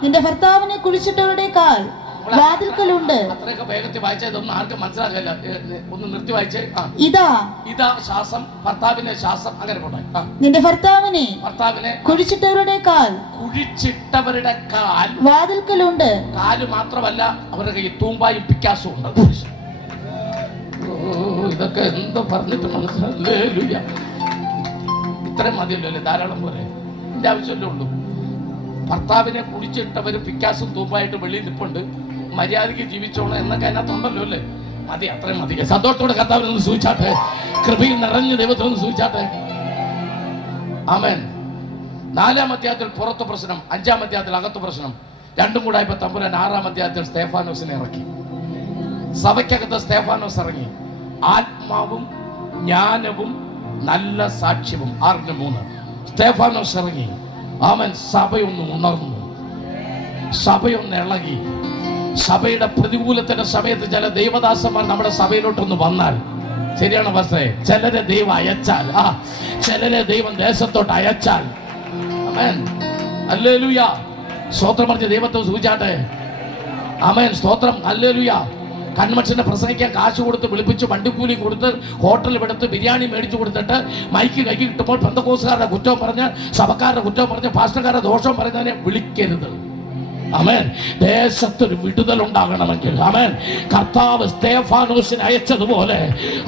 നിന്റെ ഭർത്താവിനെ കുഴിച്ചിട്ടവരുടെ കാൽ വാതിൽക്കലുണ്ട്. അത്രയൊക്കെ വേഗത്തിൽ വായിച്ചാൽ ഇതൊന്നും ആർക്കും മനസ്സിലാകില്ല. ഒന്ന് നിർത്തി വായിച്ചേ. ഇതാ ശ്വാസം, ഭർത്താവിന്റെ ശ്വാസം, അങ്ങനെ പോട്ടെ. നിന്റെ ഭർത്താവിനെ കുഴിച്ചിട്ടവരുടെ കാൽ വാതിൽക്കലുണ്ട്. കാല് മാത്രമല്ല, അവരുടെ കയ്യിൽ തൂമ്പായും പിക്കാസും ഉണ്ട്. ഇതൊക്കെ എന്തോ പറഞ്ഞിട്ട് മനസ്സിലായില്ല. ഇത്രയും മതിയല്ലോ അല്ലേ? ധാരാളം പോലെ. എന്റെ ആവശ്യമല്ലേ ഉള്ളൂ. ഭർത്താവിനെ കുടിച്ചിട്ടവര് പിക്കാസും തൂമ്പായിട്ട് വെളിയിൽ നിൽപ്പുണ്ട്. മര്യാദയ്ക്ക് ജീവിച്ചോണം എന്നൊക്കെ അതിനകത്തുണ്ടല്ലോ അല്ലേ? മതി, അത്രയും മതി. സന്തോഷത്തോടെ കർത്താവിനൊന്ന് സൂചിച്ചാട്ടെ. കൃപയിൽ നിറഞ്ഞ ദൈവത്തിനൊന്ന് സൂചിച്ചാട്ടെ. ആമേൻ. 4-ാം അധ്യായത്തിൽ പുറത്ത് പ്രശ്നം, 5-ാം അധ്യായത്തിൽ അകത്ത് പ്രശ്നം. രണ്ടും കൂടെ ഇപ്പൊ തമ്പുരാൻ 6-ാം അധ്യായത്തിൽ സ്തേഫാനോസിനെ ഇറക്കി. സഭയ്ക്കകത്ത് സ്തേഫാനോസ് ഇറങ്ങി. ആത്മാവും ജ്ഞാനവും നല്ല സാക്ഷ്യവും. 6-3 സ്തേഫാനോസ് ഇറങ്ങി. ആമേൻ. സഭയൊന്ന് ഉണർന്നു, സഭയൊന്ന് ഇളകി. സഭയുടെ പ്രതികൂലത്തിന്റെ സമയത്ത് ചില ദൈവദാസന്മാർ നമ്മുടെ സഭയിലോട്ടൊന്ന് വന്നാൽ, ശരിയാണ് പക്ഷേ, ചിലരെ ദൈവം അയച്ചാൽ, ചിലരെ ദൈവം ദേശത്തോട്ട് അയച്ചാൽ, ആമേൻ, ഹല്ലേലൂയ, സ്തോത്രം പറഞ്ഞ് ദൈവത്തെ സൂചിച്ചാട്ടെ. ആമേൻ, സ്തോത്രം, ഹല്ലേലൂയ. കൺവെൻഷനെ പ്രസംഗിക്കാൻ കാശ് കൊടുത്ത് വിളിപ്പിച്ച് വണ്ടിക്കൂലി കൊടുത്ത് ഹോട്ടലിൽ എടുത്ത് ബിരിയാണി മേടിച്ചു കൊടുത്തിട്ട് മൈക്ക് കൈ കിട്ടുമ്പോൾ പെന്തക്കോസുകാരുടെ കുറ്റം പറഞ്ഞ്, സഭക്കാരുടെ കുറ്റം പറഞ്ഞ്, പാസ്റ്റർക്കാരുടെ ദോഷം പറയുന്നതിനെ വിളിക്കരുത്. ആമേൻ. ദേശത്തൊരു വിടുതൽ ഉണ്ടാകണമെങ്കിൽ, ആമേൻ, കർത്താവ് സ്തേഫാനോസിനെ അയച്ചതുപോലെ,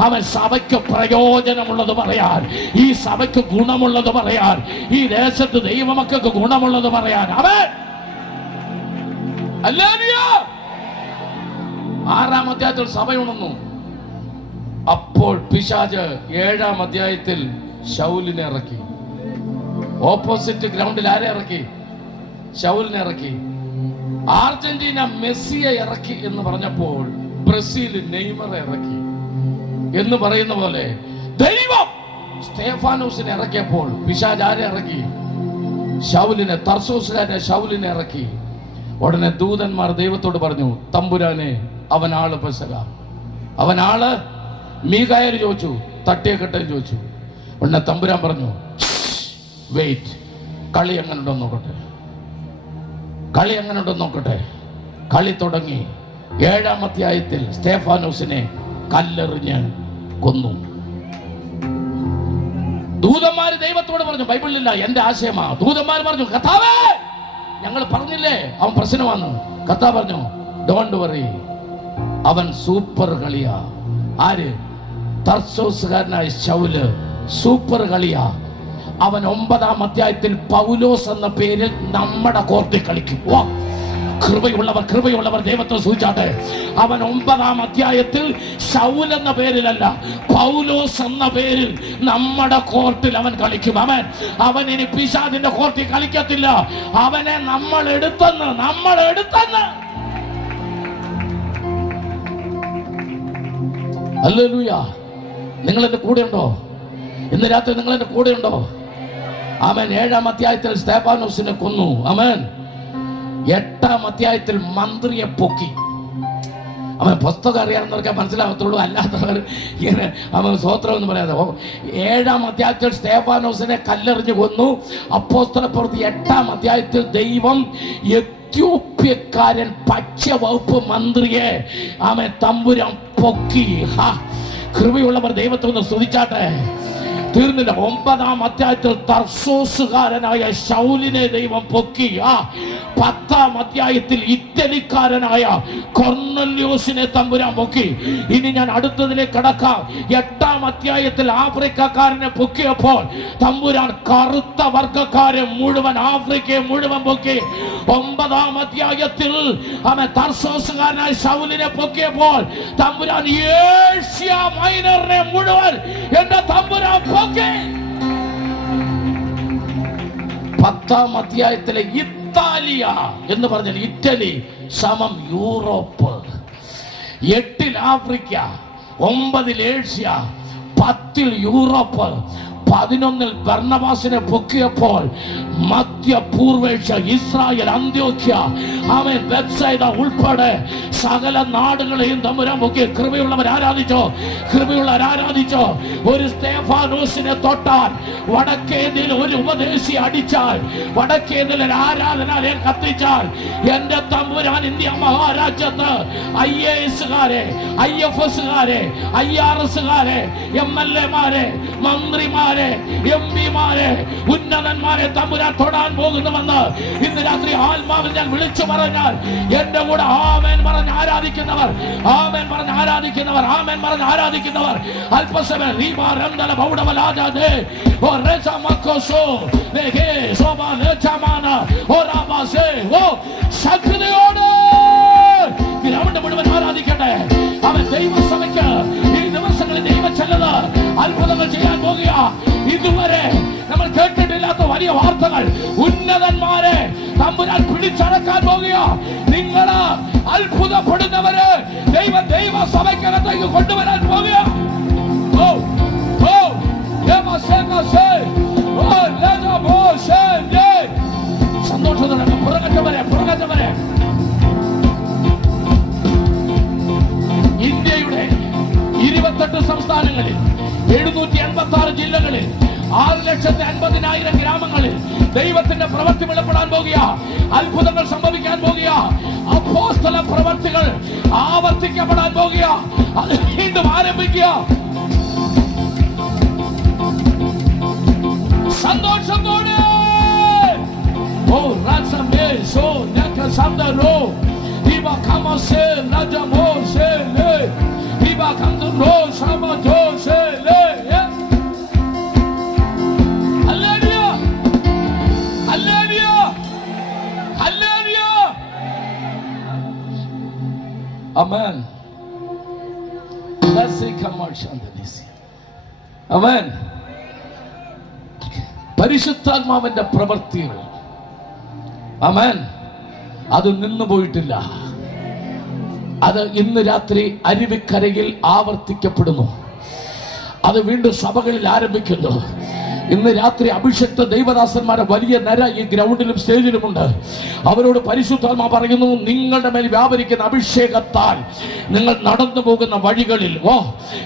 അവൻ സഭയ്ക്ക് പ്രയോജനമുള്ളത് പറയാൻ, ഈ സഭയ്ക്ക് ഗുണമുള്ളത് പറയാൻ, ഈ ദേശത്ത് ദൈവമക്കൾക്ക് ഗുണമുള്ളത് പറയാൻ. ആമേൻ. ഹല്ലേലൂയ. 6-ാം അധ്യായത്തിൽ സഭ ഉണർന്നു. അപ്പോൾ പിശാച് 7-ാം അധ്യായത്തിൽ ശൗലിനെ ഇറക്കി. ഓപ്പോസിറ്റ് ഗ്രൗണ്ടിൽ ആരെ ഇറക്കി? ശൗലിനെ ഇറക്കി. അർജന്റീന മെസ്സിയെ ഇറക്കി എന്ന് പറഞ്ഞപ്പോൾ ബ്രസീൽ നെയ്മറെ ഇറക്കി എന്ന് പറയുന്ന പോലെ ദൈവം സ്തേഫാനോസിനെ ഇറക്കിയപ്പോൾ പിശാച് ആരെ ഇറക്കി? ശൗലിനെ, തർസോസുകാരനെ ശൗലിനെ ഇറക്കി. ഉടനെ ദൂതന്മാർ ദൈവത്തോട് പറഞ്ഞു, തമ്പുരാനെ, അവനാള് പെസക, അവനാള്. മീകായൽ ചോദിച്ചു, തട്ടിയക്കട്ടെ ചോദിച്ചു. ഉടനെ തമ്പുരാൻ പറഞ്ഞു, വെയിറ്റ്, കളി എങ്ങനെ ഉണ്ടെന്ന് നോക്കട്ടെ, കളി എങ്ങനെ ഉണ്ടെന്ന് നോക്കട്ടെ. കളി തുടങ്ങി. 7-ാം അധ്യായത്തിൽ സ്തേഫാനോസിനെ കല്ലെറിഞ്ഞ് കൊന്നു. ദൂതന്മാര് ദൈവത്തോട് പറഞ്ഞു, ബൈബിളിലില്ല, എന്റെ ആശയമാ. ദൂതന്മാർ പറഞ്ഞു, കർത്താവേ, ഞങ്ങൾ പറഞ്ഞില്ലേ അവൻ പ്രശ്നമാണ്. കർത്താവ് പറഞ്ഞു, ഡോണ്ട് വറി, അവൻ സൂപ്പർ കളിയാ. ആര്? തർസോസുകാരനായ ശൗല് സൂപ്പർ കളിയാ. അവൻ 9-ാം അധ്യായത്തിൽ പൗലോസ് എന്ന പേരിൽ നമ്മുടെ കോർട്ടിൽ കളിക്കും. കൃപയുള്ളവർ ദൈവത്തെ സൂചിച്ചാട്ടെ. അവൻ 9-ാം അധ്യായത്തിൽ ശൗൽ എന്ന പേരിലല്ല, പൗലോസ് എന്ന പേരിൽ നമ്മുടെ കോർട്ടിൽ അവൻ കളിക്കും. അവൻ ഇനി പിശാചിന്റെ കോർട്ടിൽ കളിക്കത്തില്ല. അവനെ നമ്മൾ എടുത്തെന്ന്. ഹല്ലേലൂയ. നിങ്ങൾ എന്റെ കൂടെ ഉണ്ടോ? ഇന്ന് രാത്രി നിങ്ങൾ എന്റെ കൂടെ ഉണ്ടോ? ആമേൻ. 7-ാം അധ്യായത്തിൽ സ്തേഫാനോസിനെ കൊന്നു. ആമേൻ. 8-ാം അധ്യായത്തിൽ മന്ത്രിയെ പൊക്കി. അവൻ പുസ്തകം അറിയാവുന്നവർക്ക് മനസ്സിലാകത്തുള്ളൂ, അല്ലാത്തവർ ഇങ്ങനെ അവൻ സ്വോത്രം എന്ന് പറയാതെ. 7-ാം അധ്യായത്തിൽ സ്തേഫാനോസിനെ കല്ലെറിഞ്ഞു കൊന്നു. അപ്പോസ്തലപ്രവൃത്തി 8-ാം അധ്യായത്തിൽ ദൈവം എത്യോപ്യക്കാരൻ ഭക്ഷ്യവകുപ്പ് മന്ത്രിയെ അവൻ തമ്പുരാൻ പൊക്കി. കൃപയുള്ളവർ ദൈവത്തെ ഒന്ന് സ്തുതിച്ചാട്ടെ. തീർന്നില്ല. 9-ാം അധ്യായത്തിൽ തർസോസുകാരനായ ശൗലിനെ ദൈവം പൊക്കി. 10-ാം അധ്യായത്തിൽ ഇറ്റലിക്കാരനായ കൊർന്നല്യോസിനെ തമ്പുരാൻ പൊക്കി. ഇനി ഞാൻ അടുത്തതിലേക്ക് കടക്കാം. 8-ാം അധ്യായത്തിൽ ആഫ്രിക്കക്കാരനെ പൊക്കിയപ്പോൾ തമ്പുരാൻ കറുത്ത വർഗക്കാരെ മുഴുവൻ, ആഫ്രിക്കയെ മുഴുവൻ പൊക്കി. 9-ാം അധ്യായത്തിൽ അവൻ തർസോസുകാരനായ ശൗലിനെ പൊക്കിയപ്പോൾ തമ്പുരാൻ ഏഷ്യ മൈനറിനെ മുഴുവൻ എന്റെ തമ്പുരാൻ പൊക്കി. 10-ാം അധ്യായത്തിലെ ഇത്താലിയ എന്ന് പറഞ്ഞാൽ ഇറ്റലി സമം യൂറോപ്പ്, 8-ൽ ആഫ്രിക്ക, 9-ൽ ഏഷ്യ, 10 യൂറോപ്പ്, 11 ബർന്നബാസിനെ പൊക്കിയപ്പോൾ മധ്യ പൂർവേഷ്യ, ഇസ്രായേൽ, അന്ത്യോക്യ, അവൻ ബെത്സൈദ ഉൾപ്പെടെ സകല നാടുകളെയും തമ്പുരാൻ പൊക്കി. കൃപയുള്ളവർ ആരാധിച്ചോ, കൃപയുള്ളവർ ആരാധിച്ചോ. ഒരു സ്തേഫാനോസിനെ തൊട്ടാൽ, വടക്കേന്ത്യയിൽ ഒരു ഉപദേശി അടിച്ചാൽ, വടക്കേന്ത്യയിൽ ഒരു ആരാധനാലയം കത്തിച്ചാൽ, എന്റെ തമ്പുരാൻ ഇന്ത്യ മഹാരാജ്യത്ത് IAS-കാരെ, IFS-കാരെ, IRS-കാരെ, MLA-മാരെ, മന്ത്രിമാരെ, MP-മാരെ, ഉന്നതന്മാരെ തമ്പുരാൻ തൊടാൻ പോകുന്നുവെന്ന് ഇന്ന് രാത്രി ആത്മാവിൽ ഞാൻ വിളിച്ചു പറഞ്ഞാൽ, എന്റെ കൂടെ ആമേൻ പറഞ്ഞ് ആരാധിക്കുന്നവർ, ആമേൻ പറഞ്ഞ് ആരാധിക്കുന്നവർ, ആമേൻ പറഞ്ഞ് ആരാധിക്കുന്നവർ അല്പസമയം ശക്തിയോട് ഗ്രൗണ്ട് മുഴുവൻ ആരാധിക്കട്ടെ. അവൻ ദൈവസഭയ്ക്ക് ഈ ദിവസങ്ങളിൽ ദൈവച്ചല്ലത് അത്ഭുതങ്ങൾ ചെയ്യാൻ പോകുക. ഇതുവരെ നമ്മൾ കേട്ടിട്ടില്ലാത്ത വലിയ വാർത്തകൾ, ഉന്നതന്മാരെ തമ്പുരാൻ പിടിച്ചടക്കാൻ പോകുക. നിങ്ങള് അത്ഭുതപ്പെടുന്നവര് ദൈവസഭയ്ക്കകത്തേക്ക് കൊണ്ടുവരാൻ പോകുക. സന്തോഷത്തോടെ പുറകറ്റവരെ ഇന്ത്യയുടെ 28 സംസ്ഥാനങ്ങളിൽ 786 ജില്ലകളിൽ 6,50,000 ഗ്രാമങ്ങളിൽ ദൈവത്തിന്റെ പ്രവൃത്തി വെളിപ്പെടാൻ പോകുക. അത്ഭുതങ്ങൾ സംഭവിക്കാൻ പോകുക. അപ്പോസ്തല പ്രവൃത്തികൾ ആവർത്തിക്കപ്പെടാൻ പോകുക. അത് വീണ്ടും ആരംഭിക്കുക. സന്തോഷത്തോടെ Amen. Let's say come on Shantanisi. Amen. പരിശുദ്ധാത്മാവിന്റെ പ്രവൃത്തികൾ, ആമേൻ, അത് നിന്നു പോയിട്ടില്ല. അത് ഇന്ന് രാത്രി അരുവിക്കരയിൽ ആവർത്തിക്കപ്പെടുന്നു. അത് വീണ്ടും സഭകളിൽ ആരംഭിക്കുന്നു. ഇന്ന് രാത്രി അഭിഷക്ത ദൈവദാസന്മാരെ വലിയ നിര ഈ ഗ്രൗണ്ടിലും സ്റ്റേജിലുമുണ്ട്. അവരോട് പരിശുദ്ധാത്മാ പറയുന്നു, നിങ്ങളുടെ മേൽ വ്യാപരിക്കുന്ന അഭിഷേകത്താൽ നിങ്ങൾ നടന്നു പോകുന്ന വഴികളിൽ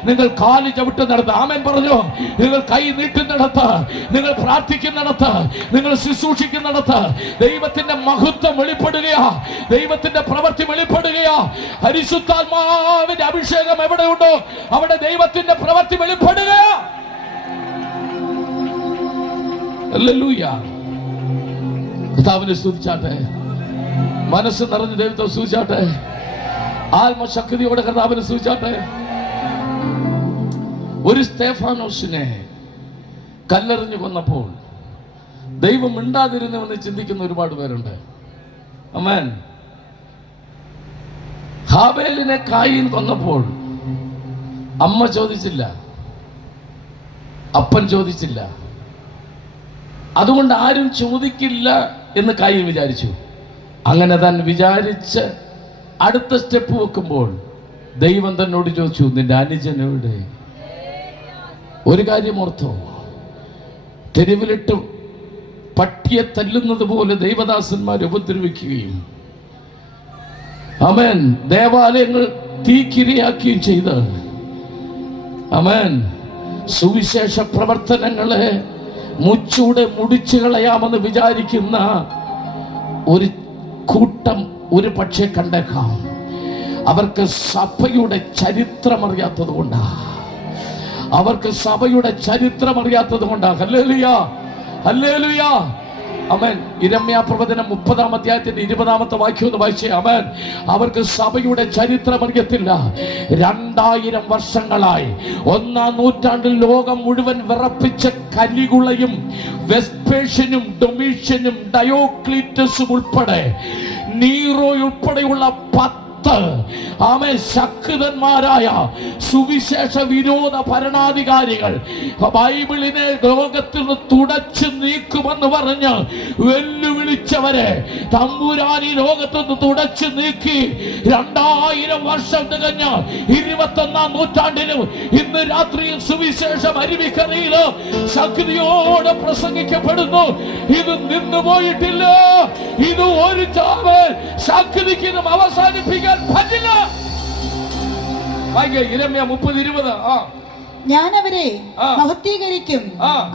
നിങ്ങൾ കാല് ചവിട്ടുന്നിടത്ത്, ആമേൻ പറഞ്ഞു, നിങ്ങൾ കൈ നീട്ടുന്നിടത്ത്, നിങ്ങൾ പ്രാർത്ഥിക്കുന്നിടത്ത്, നിങ്ങൾ ശുശ്രൂഷിക്കുന്നിടത്ത് ദൈവത്തിന്റെ മഹത്വം വെളിപ്പെടുകയാ, ദൈവത്തിന്റെ പ്രവൃത്തി വെളിപ്പെടുകയാ. പരിശുദ്ധാത്മാവിന്റെ അഭിഷേകം എവിടെയുണ്ടോ അവിടെ ദൈവത്തിന്റെ പ്രവൃത്തി വെളിപ്പെടുകയാ. ഹല്ലേലൂയ. കർത്താവിനെ സ്തുതിച്ചാട്ടെ. മനസ്സ് നിറഞ്ഞ് ദൈവത്തെ സ്തുതിച്ചാട്ടെ. ആത്മശക്തിയോടെ കർത്താവിനെ സ്തുതിച്ചാട്ടെ. ഒരു സ്തേഫാനോസിനെ കല്ലെറിഞ്ഞു കൊന്നപ്പോൾ ദൈവം മിണ്ടാതിരുന്നുവെന്ന് ചിന്തിക്കുന്ന ഒരുപാട് പേരുണ്ട്. ആമേൻ. ഹാബേലിനെ കായീൻ കൊന്നപ്പോൾ അമ്മ ചോദിച്ചില്ല, അപ്പൻ ചോദിച്ചില്ല. അതുകൊണ്ട് ആരും ചോദിക്കില്ല എന്ന് കായീൻ വിചാരിച്ചു. അങ്ങനെ താൻ വിചാരിച്ച് അടുത്ത സ്റ്റെപ്പ് വെക്കുമ്പോൾ ദൈവം തന്നോട് ചോദിച്ചു, നിന്റെ അനുജനോട്. ഒരു കാര്യം ഓർത്തോ, തെരുവിലിട്ട് പട്ടിയെ തല്ലുന്നത് പോലെ ദൈവദാസന്മാർ ഉപദ്രവിക്കുകയും, ആമേൻ, ദേവാലയങ്ങൾ തീക്കിരയാക്കുകയും ചെയ്ത്, ആമേൻ, സുവിശേഷ പ്രവർത്തനങ്ങളെ മുച്ചൂടെ മുടിച്ചു കളയാമെന്ന് വിചാരിക്കുന്ന ഒരു കൂട്ടം ഒരു പക്ഷേ കണ്ടേക്കാം. അവർക്ക് സഭയുടെ ചരിത്രം അറിയാത്തത് കൊണ്ടാ, അവർക്ക് സഭയുടെ ചരിത്രം അറിയാത്തത് കൊണ്ടാ. ഹല്ലേലൂയ, ഹല്ലേലൂയ. ആമേൻ. യിരെമ്യാ പ്രവചനം 30-ാം അധ്യായത്തിന്റെ 20-ാമത്തെ വാക്യം ഒന്ന് വായിച്ചേ. ആമേൻ. അവർക്ക് സഭയുടെ ചരിത്രം അറിയത്തില്ല. 2000 വർഷങ്ങളായി 1-ാം നൂറ്റാണ്ടിൽ ലോകം മുഴുവൻ വിറപ്പിച്ച കലികുളയും വെസ്പേഷ്യനും ഡൊമീഷ്യനും ഡയോക്ലീറ്റസും ഉൾപ്പെടെ നീറോ ഉൾപ്പെടെയുള്ള 10 ആമേൻ ശക്തന്മാരായ സുവിശേഷ വിരോധ ഭരണാധികാരികൾ ബൈബിളിനെ ലോകത്തിൽ നിന്ന് തുടച്ചു നീക്കുമെന്ന് പറഞ്ഞ് വെല്ലുവിളിച്ചവരെ തമ്പുരാൻ ഈ ലോകത്ത് നിന്ന് തുടച്ചു നീക്കി 2000 വർഷം തികഞ്ഞ 21ാം നൂറ്റാണ്ടിലും ഇന്ന് രാത്രിയിൽ സുവിശേഷം അരുവിക്കരയിൽ ശക്തിയോടെ പ്രസംഗിക്കപ്പെടുന്നു. ഇത് നിന്നുപോയിട്ടില്ല. ഇത് ഒരു ചാവൽ ശക്തിക്കും അവസാനിപ്പിക്കാൻ പറ്റില്ല. ഇരമ്യ 30:20. ഞാൻ അവരെ മഹത്വീകരിക്കും,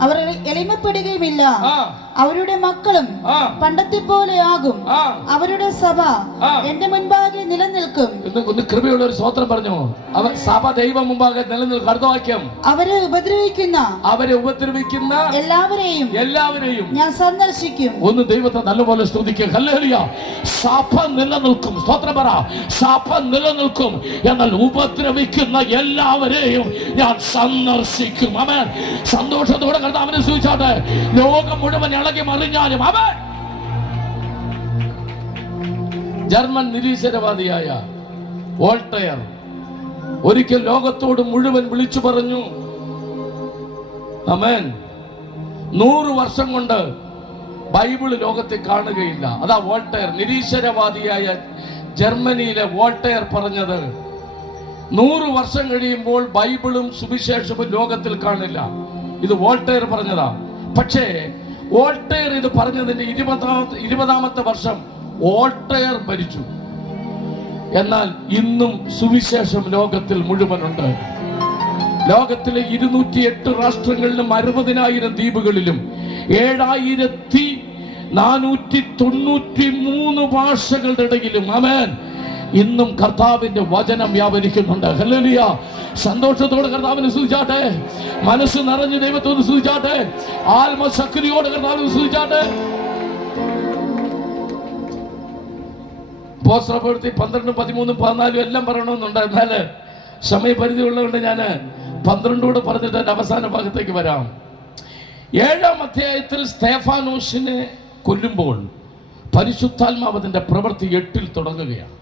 അവർ എളിമപ്പെടുകയുമില്ല. അവരുടെ മക്കളും പണ്ടത്തെ പോലെ ആകും. അവരുടെ സഭ എന്റെ മുൻപാകെ നിലനിൽക്കും. ഒന്ന് കൃപയുള്ള ഒരു സ്തോത്രം പറഞ്ഞു. സഭ ദൈവം മുമ്പാകെ നിലനിൽക്കും. അടുത്ത വാക്യം, അവരെ ഉപദ്രവിക്കുന്ന എല്ലാവരെയും ഞാൻ സന്ദർശിക്കും. ഒന്ന് ദൈവത്തെ നല്ലപോലെ സ്തുതിക്കുക. ഹല്ലേലൂയ. സഭ നിലനിൽക്കും. സ്തോത്രം പറ. സഭ നിലനിൽക്കും. എന്നാൽ ഉപദ്രവിക്കുന്ന എല്ലാവരെയും ഞാൻ സന്ദർശിക്കും. ആമേൻ. സന്തോഷത്തോടെ കർത്താവിനെ സ്തുതിച്ചാട്ടെ. ലോകം മുഴുവൻ ഇളകി മറിഞ്ഞാലും അവൻ ജർമ്മൻ നിരീശ്വരവാദിയായ വോൾട്ടയർ ഒരിക്കൽ ലോകത്തോട് മുഴുവൻ വിളിച്ചു പറഞ്ഞു, ആമേൻ, 100 വർഷം കൊണ്ട് ബൈബിള് ലോകത്തെ കാണുകയില്ല. അതാ വോൾട്ടയർ, നിരീശ്വരവാദിയായ ജർമ്മനിയിലെ വോൾട്ടയർ പറഞ്ഞത്. 100 വർഷം കഴിയുമ്പോൾ ബൈബിളും സുവിശേഷവും ലോകത്തിൽ കാണില്ല. ഇത് വോൾട്ടയർ പറഞ്ഞതാ. പക്ഷേ വോൾട്ടയർ ഇത് പറഞ്ഞതിന്റെ 20ാമത്തെ വർഷം വോൾട്ടയർ മരിച്ചു. എന്നാൽ ഇന്നും സുവിശേഷം ലോകത്തിൽ മുഴുവനുണ്ട്. ലോകത്തിലെ 208 രാഷ്ട്രങ്ങളിലും 60,000 ദ്വീപുകളിലും 7,493 ഭാഷകളുടെ ഇടയിലും ആമേൻ ഇന്നും കർത്താവിന്റെ വചനം വ്യാപരിക്കുന്നുണ്ട്. ഹല്ലേലൂയ. സന്തോഷത്തോടെ കർത്താവിനെ സ്തുതിച്ചാട്ടെ. മനസ്സ് നിറഞ്ഞ് ദൈവത്തോട് സ്തുതിച്ചാട്ടെ. ആത്മശക്തിയോടെ കർത്താവിനെ സ്തുതിച്ചാട്ടെ. പോസ്റ്റർപ്പെടുത്തി 12, 13, 14 എല്ലാം പറയണമെന്നുണ്ട്. എന്നാൽ സമയപരിധി ഉള്ളതുകൊണ്ട് ഞാൻ 12 കൂടെ പറഞ്ഞിട്ട് എൻ്റെ അവസാന ഭാഗത്തേക്ക് വരാം. 7ാം അധ്യായത്തിൽ സ്തേഫാനോസിനെ കൊല്ലുമ്പോൾ പരിശുദ്ധാത്മാവ് അതിന്റെ പ്രവൃത്തി 8-ൽ തുടങ്ങുകയാണ്.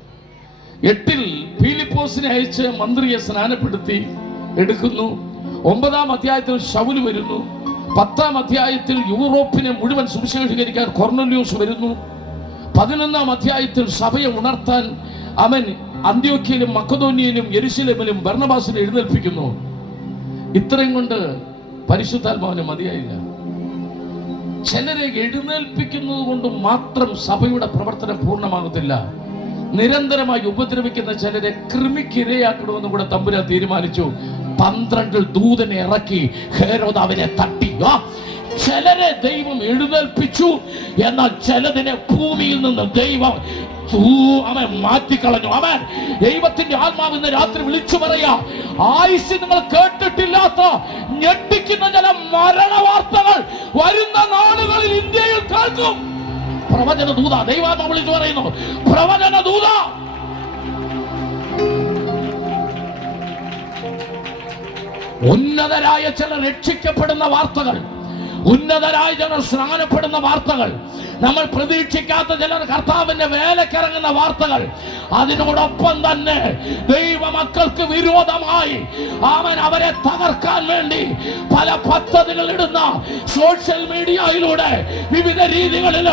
8-ൽ ഫിലിപ്പോസിനെ അയച്ച് മന്ത്രിയെ സ്നാനപ്പെടുത്തി എടുക്കുന്നു. 9ാം അധ്യായത്തിൽ ശൗല് വരുന്നു. 10ാം അധ്യായത്തിൽ യൂറോപ്പിനെ മുഴുവൻ സുവിശേഷീകരിക്കാൻ കൊർന്നല്യോസ് വരുന്നു. 11ാം അധ്യായത്തിൽ സഭയെ ഉണർത്താൻ അവൻ അന്ത്യോക്യയിലും മക്കദോന്യയിലും യെരുശലേമിലും ബർന്നബാസിനെ എഴുന്നേൽപ്പിക്കുന്നു. ഇത്രയും കൊണ്ട് പരിശുദ്ധാത്മാവിന് മതിയായില്ല. ചിലരെ എഴുന്നേൽപ്പിക്കുന്നത് കൊണ്ട് മാത്രം സഭയുടെ പ്രവർത്തനം പൂർണ്ണമാകത്തില്ല. നിരന്തരമായി ഉപദ്രവിക്കുന്ന ചിലരെ കൃമിക്കിരയാക്കണമെന്നും കൂടെ തമ്പുരാൻ തീരുമാനിച്ചു. 12 ദൂതനെ ഇറക്കി ഹേരോദ് അവനെ തട്ടി. ചിലരെ ദൈവം എഴുന്നേൽപ്പിച്ചു. എന്നാൽ ചിലതിനെ ഭൂമിയിൽ നിന്ന് ദൈവം അവൻ മാറ്റിക്കളഞ്ഞു. അവൻ ദൈവത്തിന്റെ ആത്മാവ് ഇന്ന് രാത്രി വിളിച്ചു പറയാ, ആയുസ് നിങ്ങൾ കേട്ടിട്ടില്ലാത്ത ഞെട്ടിക്കുന്ന ചില മരണ വാർത്തകൾ വരുന്ന നാളുകളിൽ ഇന്ത്യയിൽ കേൾക്കും. പ്രവചന ദൂത ദൈവാത്മ വിളിച്ചു പറയുന്നു. പ്രവചന ദൂത ഉന്നതരായ ചിലർ രക്ഷിക്കപ്പെടുന്ന വാർത്തകൾ, ഉന്നതരായ ചിലർ സ്നാനപ്പെടുന്ന വാർത്തകൾ, നമ്മൾ പ്രതീക്ഷിക്കാത്ത ചിലർ കർത്താവിന്റെ വേലക്കിറങ്ങുന്ന വാർത്തകൾ, അതിനോടൊപ്പം തന്നെ ദൈവമക്കൾക്ക് വിരോധമായി അവരെ തകർക്കാൻ വേണ്ടി പല പദ്ധതികൾ ഇടുന്ന സോഷ്യൽ മീഡിയയിലൂടെ വിവിധ രീതികളിൽ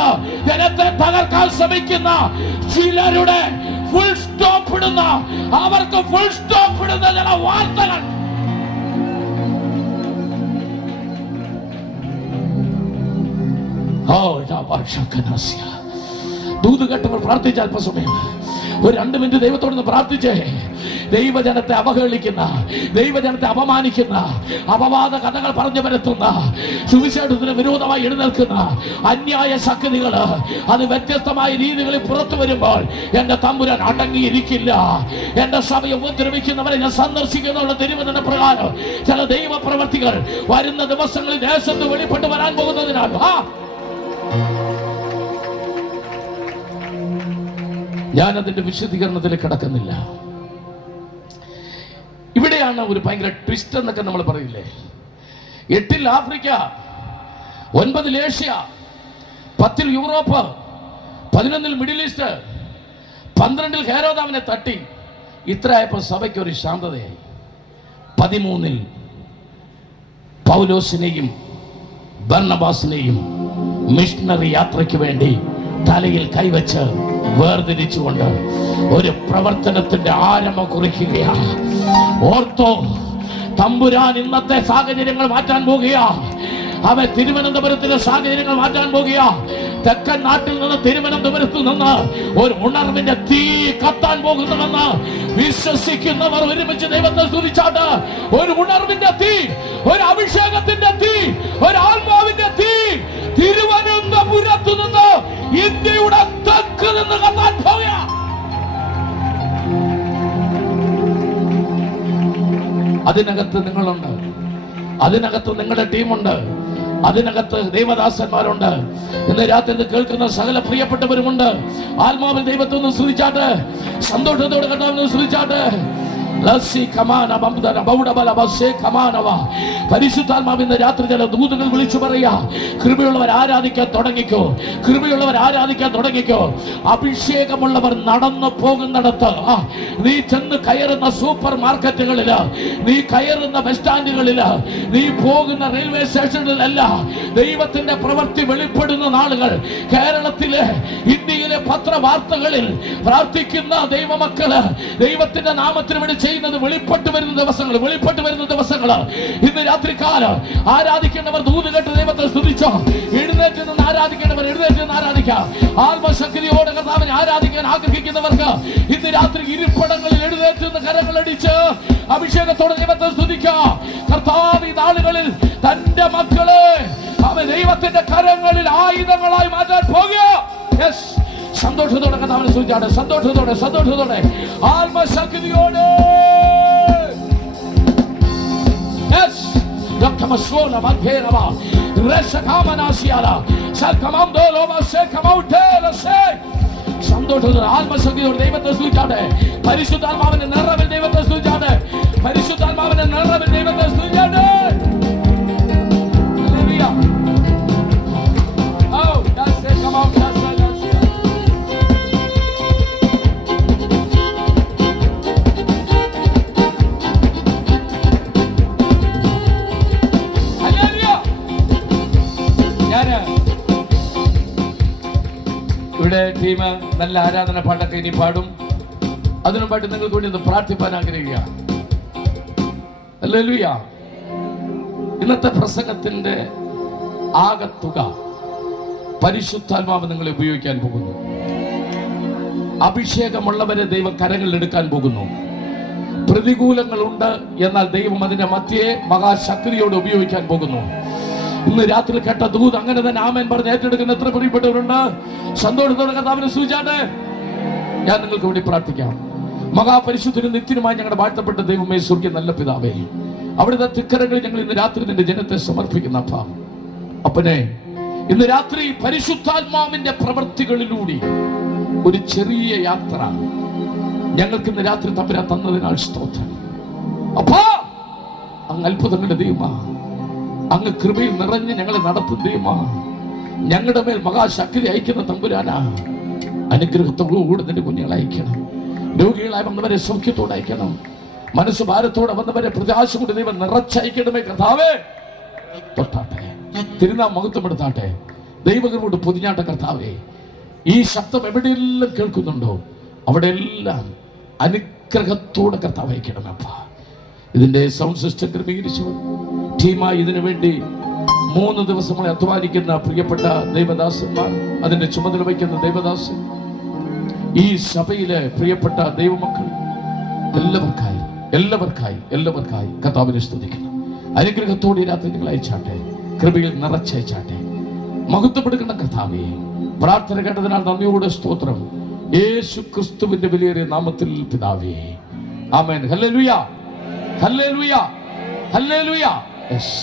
ജനത്തെ തകർക്കാൻ ശ്രമിക്കുന്ന ചിലരുടെ ഫുൾ സ്റ്റോപ്പ് ഇടുന്ന, അവർക്ക് ഫുൾ സ്റ്റോപ്പ് ഇടുന്ന ചില വാർത്തകൾ ദൂത് കേട്ടവർ പ്രാർത്ഥിച്ച അല്പസമയം ഒരു 2 മിനിറ്റ് ദൈവത്തോടൊന്ന് പ്രാർത്ഥിച്ചേ. ദൈവജനത്തെ അവഹേളിക്കുന്ന, ദൈവജനത്തെ അപമാനിക്കുന്ന, അപവാദ കഥകൾ പറഞ്ഞു പരത്തുന്ന, സുവിശേഷത്തിന് വിരോധമായി എഴുന്നേൽക്കുന്ന അന്യായ ശക്തികൾ അത് വ്യത്യസ്തമായ രീതികളിൽ പുറത്തു വരുമ്പോൾ എന്റെ തമ്പുരാൻ അടങ്ങിയിരിക്കില്ല. എന്റെ സഭയെ ഉപദ്രവിക്കുന്നവരെ ഞാൻ സന്ദർശിക്കുന്നുള്ള തിരുവചന പ്രകാരം ചില ദൈവ പ്രവർത്തികൾ വരുന്ന ദിവസങ്ങളിൽ ദേശത്ത് വെളിപ്പെട്ടു വരാൻ പോകുന്നതിനാൽ ഞാൻ അതിന്റെ വിശദീകരണത്തിൽ കിടക്കുന്നില്ല. ഇവിടെയാണ് ഒരു ഭയങ്കര ട്വിസ്റ്റ് എന്നൊക്കെ നമ്മൾ പറയില്ലേ. 8-ൽ ആഫ്രിക്ക, 9-ൽ ഏഷ്യ, 10-ൽ യൂറോപ്പ്, 11-ൽ മിഡിൽ ഈസ്റ്റ്, 12 ഹെരോദ് അവനെ തട്ടി. ഇത്രയായപ്പോൾ സഭയ്ക്ക് ഒരു ശാന്തതയായി. 13 പൗലോസിനെയും ബർന്നബാസിനെയും മിഷണറി യാത്രയ്ക്ക് വേണ്ടി തലയിൽ കൈവച്ച് വേർതിരിച്ചുകൊണ്ട് ഒരു പ്രവർത്തനത്തിന്റെ ആരംഭം കുറിക്കുകയാണ്. ഓർത്തോ, തമ്പുരാൻ ഇന്നത്തെ സാഹചര്യങ്ങൾ മാറ്റാൻ പോകുക. അവൻ തിരുവനന്തപുരത്തിലെ സാഹചര്യങ്ങൾ മാറ്റാൻ പോകുക. തെക്കൻ നാട്ടിൽ നിന്ന് തിരുവനന്തപുരത്ത് നിന്ന് ഒരു ഉണർവിന്റെ തീ കത്താൻ പോകുന്നുവെന്ന് വിശ്വസിക്കുന്നവർ ഒരുമിച്ച് ദൈവത്തെ സ്തുതിച്ചാട്ട്. ഒരു ഉണർവിന്റെ തീ, ഒരു അഭിഷേകത്തിന്റെ തീ, ഒരു ആത്മാവിന്റെ തീ തിരുവനന്തപുരത്ത് നിന്ന് ഇന്ത്യയുടെ തെക്ക് നിന്ന് കത്താൻ പോകുക. അതിനകത്ത് നിങ്ങളുണ്ട്, അതിനകത്ത് നിങ്ങളുടെ ടീമുണ്ട്, അതിനകത്ത് ദൈവദാസന്മാരുണ്ട്. ഇന്ന് രാത്രി ഇത് കേൾക്കുന്ന സകല പ്രിയപ്പെട്ടവരുമുണ്ട്. ആത്മാവിൽ ദൈവത്തെ ഒന്ന് സ്തുതിച്ചാട്ട്, സന്തോഷത്തോടെ കർത്താവിനെ സ്തുതിച്ചാട്ട്. പരിശുദ്ധാത്മാവിന്റെ രാത്രി ചില ദൂതകൾ വിളിച്ചു പറയാ, കൃപയുള്ളവർ ആരാധിക്കാൻ തുടങ്ങിക്കോ, കൃപയുള്ളവർ ആരാധിക്കാൻ തുടങ്ങിക്കോ. അഭിഷേകമുള്ളവർ നടന്നു പോകുന്നിടത്ത്, നീ ചെന്ന് കയറുന്ന സൂപ്പർ മാർക്കറ്റുകളില്, നീ കയറുന്ന ബസ് സ്റ്റാൻഡുകളില്, നീ പോകുന്ന റെയിൽവേ സ്റ്റേഷനിലല്ല, ദൈവത്തിന്റെ പ്രവൃത്തി വെളിപ്പെടുന്ന നാളുകൾ. കേരളത്തിലെ, ഇന്ത്യയിലെ പത്രവാർത്തകളിൽ പ്രാർത്ഥിക്കുന്ന ദൈവമക്കള് ദൈവത്തിന്റെ നാമത്തിന് വേണ്ടി ചെയ്യുന്നത് വെളിപ്പെട്ടു വരുന്ന ദിവസങ്ങൾ, വെളിപ്പെട്ടു വരുന്ന ദിവസങ്ങൾ. ഇന്ന് രാത്രികാലം ആരാധിക്കേണ്ടവർ ദൂത് കേട്ട് ദൈവത്തെ സ്തുതിച്ചോ. എഴുന്നേറ്റ് നിന്ന് ആരാധിക്കേണ്ടവർ എഴുന്നേറ്റ് നിന്ന് ആരാധിക്കാം. ആത്മശക്തിയോടെ കർത്താവിനെ ആരാധിക്കാൻ ആഗ്രഹിക്കുന്നവർക്ക് ഇന്ന് രാത്രി ഇരിപ്പിടങ്ങളിൽ എഴുന്നേറ്റ് നിന്ന് കരങ്ങളടിച്ച് അഭിഷേകത്തോടെ ദൈവത്തെ സ്തുതിക്കാം. കർത്താവ് ഈ നാളുകളിൽ തന്റെ മക്കളെ അവൻ ദൈവത്തിന്റെ കരങ്ങളിൽ ആയുധങ്ങളായി മാറ്റാൻ പോകുക. സന്തോഷത്തോടെ കർത്താവിനെ സ്തുതിച്ചാട്ടെ, സന്തോഷത്തോടെ, സന്തോഷത്തോടെ, ആത്മശക്തിയോടെ. സന്തോഷത്തോടെ ആത്മശക്തിയോടെ ദൈവത്തെ സ്തുതിച്ചാട്ടെ. പരിശുദ്ധാത്മാവിന്റെ നിറവിൽ ദൈവത്തെ സ്തുതിച്ചാട്ടെ. പരിശുദ്ധാത്മാവിന്റെ നിറവിൽ ദൈവത്തെ സ്തുതിച്ചാട്ടെ. ഇവിടെ ടീം നല്ല ആരാധന പാട്ടൊക്കെ ഇനി പാടും. അതിനുമായിട്ട് നിങ്ങൾക്ക് വേണ്ടി ഒന്ന് പ്രാർത്ഥിപ്പാൻ ആഗ്രഹിക്കുക. ഹല്ലേലൂയ. ഇന്നത്തെ പ്രസംഗത്തിന്റെ ആകത്തുക പരിശുദ്ധാത്മാവ് നിങ്ങളെ ഉപയോഗിക്കാൻ പോകുന്നു. അഭിഷേകമുള്ളവരെ ദൈവം കരങ്ങളിൽ എടുക്കാൻ പോകുന്നു. പ്രതികൂലങ്ങളുണ്ട്, എന്നാൽ ദൈവം അതിന്റെ മധ്യേ മഹാശക്തിയോട് ഉപയോഗിക്കാൻ പോകുന്നു. ഇന്ന് രാത്രി കേട്ട ദൂത് അങ്ങനെ തന്നെ ആമേൻ പറഞ്ഞ് ഏറ്റെടുക്കുന്ന എത്ര പ്രിയപ്പെട്ടവരുണ്ട്? സന്തോഷത്തോടെ കർത്താവിനെ സ്തുതിച്ചാട്ടെ. ഞാൻ നിങ്ങൾക്ക് വേണ്ടി പ്രാർത്ഥിക്കാം. മഹാപരിശുദ്ധനും നിത്യനുമായി ഞങ്ങളുടെ വാഴ്ത്തപ്പെട്ട ദൈവമേ, സ്വർഗ്ഗീയ നല്ല പിതാവേ, അവിടുത്തെ തിക്കരങ്ങളിൽ ഞങ്ങൾ ഇന്ന് രാത്രി നിന്റെ ജനത്തെ സമർപ്പിക്കുന്ന അപ്പാ, അപ്പനെ, ഇന്ന് രാത്രി പരിശുദ്ധാത്മാവിന്റെ പ്രവൃത്തികളിലൂടെ ഒരു ചെറിയ യാത്ര ഞങ്ങൾക്ക് ഇന്ന് രാത്രി തമ്പുരാൻ തന്നതിനാൽ സ്തോത്രം. അപ്പാ, അങ്ങ് അത്ഭുതങ്ങളുടെ ദൈവമാ, അങ്ങ് കൃപയിൽ നിറഞ്ഞ് ഞങ്ങളെ നടത്തുന്ന ദൈവമാ, ഞങ്ങളുടെ മേൽ മഹാശക്തി അയക്കുന്ന തമ്പുരാനാ. അനുഗ്രഹത്തോടുകൂടി നിന്റെ കുഞ്ഞുങ്ങളെ അയക്കണം. രോഗികളായി വന്നവരെ സൗഖ്യത്തോടെ അയക്കണം. മനസ്സ് ഭാരത്തോടെ വന്നവരെ പ്രത്യാശ കൊണ്ട് ദൈവം നിറച്ചയക്കണമേ കർത്താവേ. തൊട്ടാട്ടെ, തിരുനാം മഹത്വപ്പെടുത്താട്ടെ. ദൈവകൃപയോട് പൊതിഞ്ഞാട്ടെ കർത്താവേ. ഈ ശബ്ദം എവിടെയെല്ലാം കേൾക്കുന്നുണ്ടോ അവിടെയെല്ലാം അനുഗ്രഹത്തോടെ കർത്താവ് അയക്കണമേ അപ്പാ. ഇതിന്റെ സൗണ്ട് സിസ്റ്റം ക്രമീകരിച്ചവർ, ടീമായി ഇതിനു വേണ്ടി 3 ദിവസങ്ങളെ അധ്വാനിക്കുന്ന പ്രിയപ്പെട്ട ദൈവദാസന്മാർ, അതിന്റെ ചുമതല വഹിക്കുന്ന ദൈവദാസൻ, ഈ സഭയിലെ പ്രിയപ്പെട്ട ദൈവമക്കൾ, എല്ലാവർക്കായി എല്ലാവർക്കായി എല്ലാവർക്കായി കർത്താവിനെ സ്തുതിക്കുന്നു. അനുഗ്രഹത്തോടെ രാത്രി നിങ്ങൾ അയച്ചാട്ടെ, കൃപയിൽ നിറച്ചയച്ചാട്ടെ. മഹത്വപ്പെടുക്കുന്ന കർത്താവേ, പ്രാർത്ഥന കേട്ടതിനാൽ നന്ദിയോടെ സ്തോത്രം. യേശു ക്രിസ്തുവിന്റെ വിലയേറിയ നാമത്തിൽ പിതാവേ, ആമേൻ. ഹല്ലേലൂയ, ഹല്ലേലൂയ, ഹല്ലേലൂയ. യെസ്.